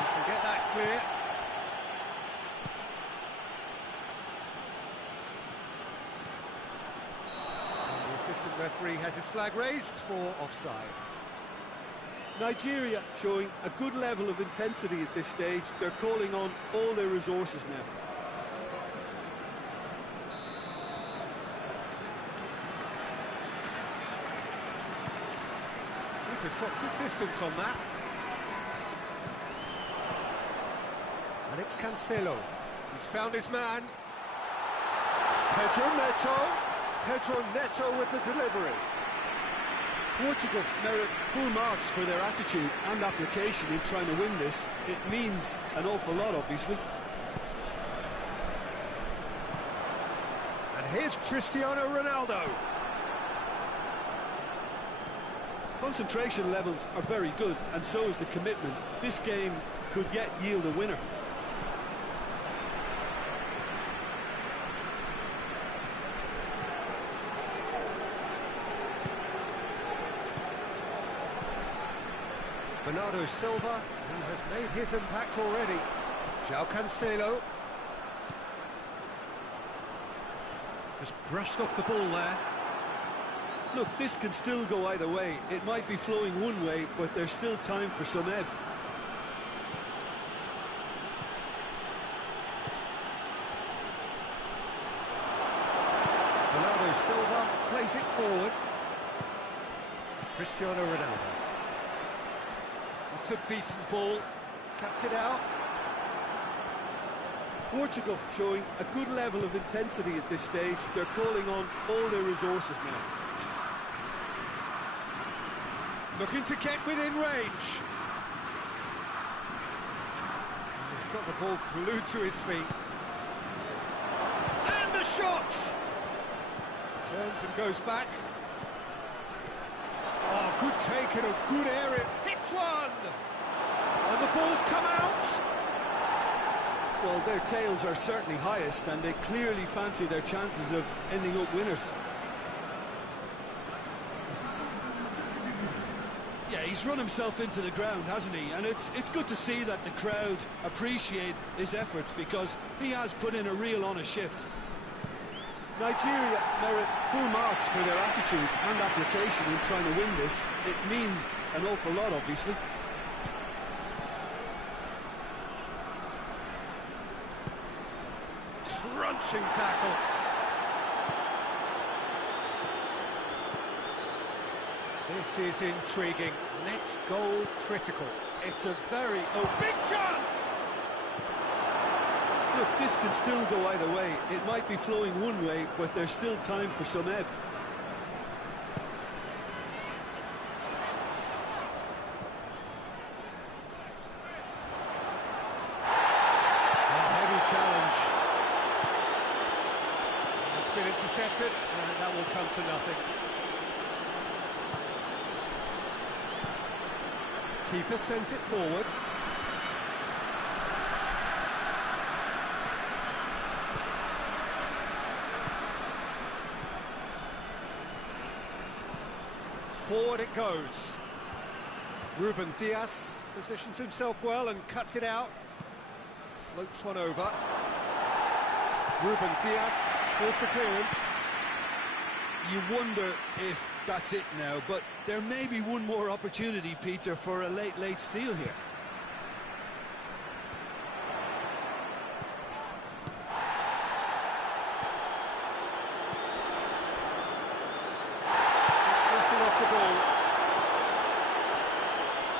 You can get that clear. And the assistant referee has his flag raised for offside. Nigeria showing a good level of intensity at this stage. They're calling on all their resources now. Keeper's got good distance on that. And it's Cancelo. He's found his man. Pedro Neto. Pedro Neto with the delivery. Portugal merit full marks for their attitude and application in trying to win this. It means an awful lot, obviously. And here's Cristiano Ronaldo. Concentration levels are very good, and so is the commitment. This game could yet yield a winner. Bernardo Silva, who has made his impact already. João Cancelo. Just brushed off the ball there. Look, this can still go either way. It might be flowing one way, but there's still time for some ebb. Bernardo Silva plays it forward. Cristiano Ronaldo. It's a decent ball. Cuts it out. Portugal showing a good level of intensity at this stage. They're calling on all their resources now. Looking to get within range. He's got the ball glued to his feet. And the shot! Turns and goes back. Oh, good take in a good area. Hits one! And the ball's come out! Well, their tails are certainly highest, and they clearly fancy their chances of ending up winners. Yeah, he's run himself into the ground, hasn't he? And it's good to see that the crowd appreciate his efforts, because he has put in a real honest shift. Nigeria merit full marks for their attitude and application in trying to win this. It means an awful lot, obviously. Crunching tackle. This is intriguing. Next goal critical. It's a very... big chance! Look, this can still go either way. It might be flowing one way, but there's still time for some ebb. Heavy challenge. It's been intercepted, and that will come to nothing. Keeper sends it forward. Forward it goes. Ruben Diaz positions himself well and cuts it out. Floats one over. Ruben Diaz with the clearance. You wonder if that's it now, but there may be one more opportunity, Peter, for a late steal here. It's whistled off the ball.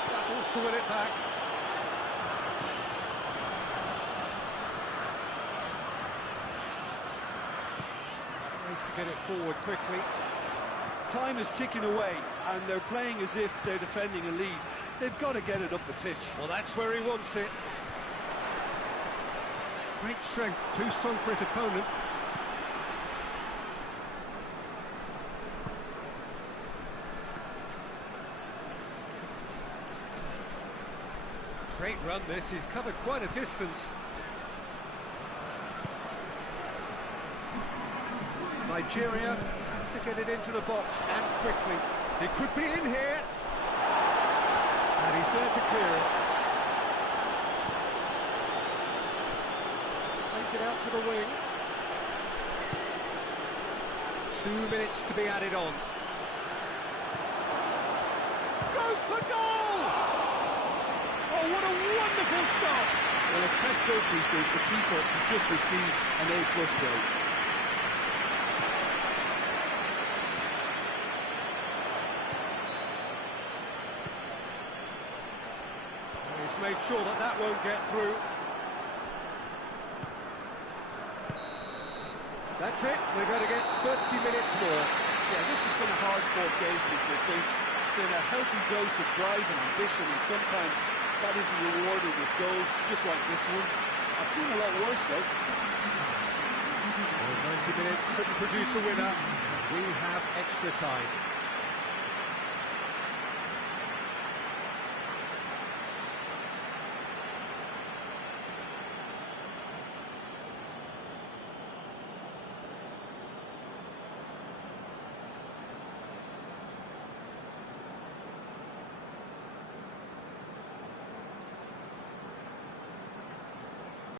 Battles to win it back. Tries to get it forward quickly. Time is ticking away, and they're playing as if they're defending a lead. They've got to get it up the pitch. Well, that's where he wants it. Great strength, too strong for his opponent. Great run this, he's covered quite a distance. Nigeria have to get it into the box, and quickly. He could be in here. And he's there to clear it. Plays it out to the wing. 2 minutes to be added on. Goes for goal! Oh, what a wonderful stop! Well, as Tesco, Peter, the keeper has just received an A+ grade. He's made sure that that won't get through. That's it, we're going to get 30 minutes more. Yeah, this has been a hard-fought game, Peter. There's been a healthy dose of drive and ambition, and sometimes that isn't rewarded with goals, just like this one. I've seen a lot worse, though. 90 minutes couldn't produce a winner. We have extra time.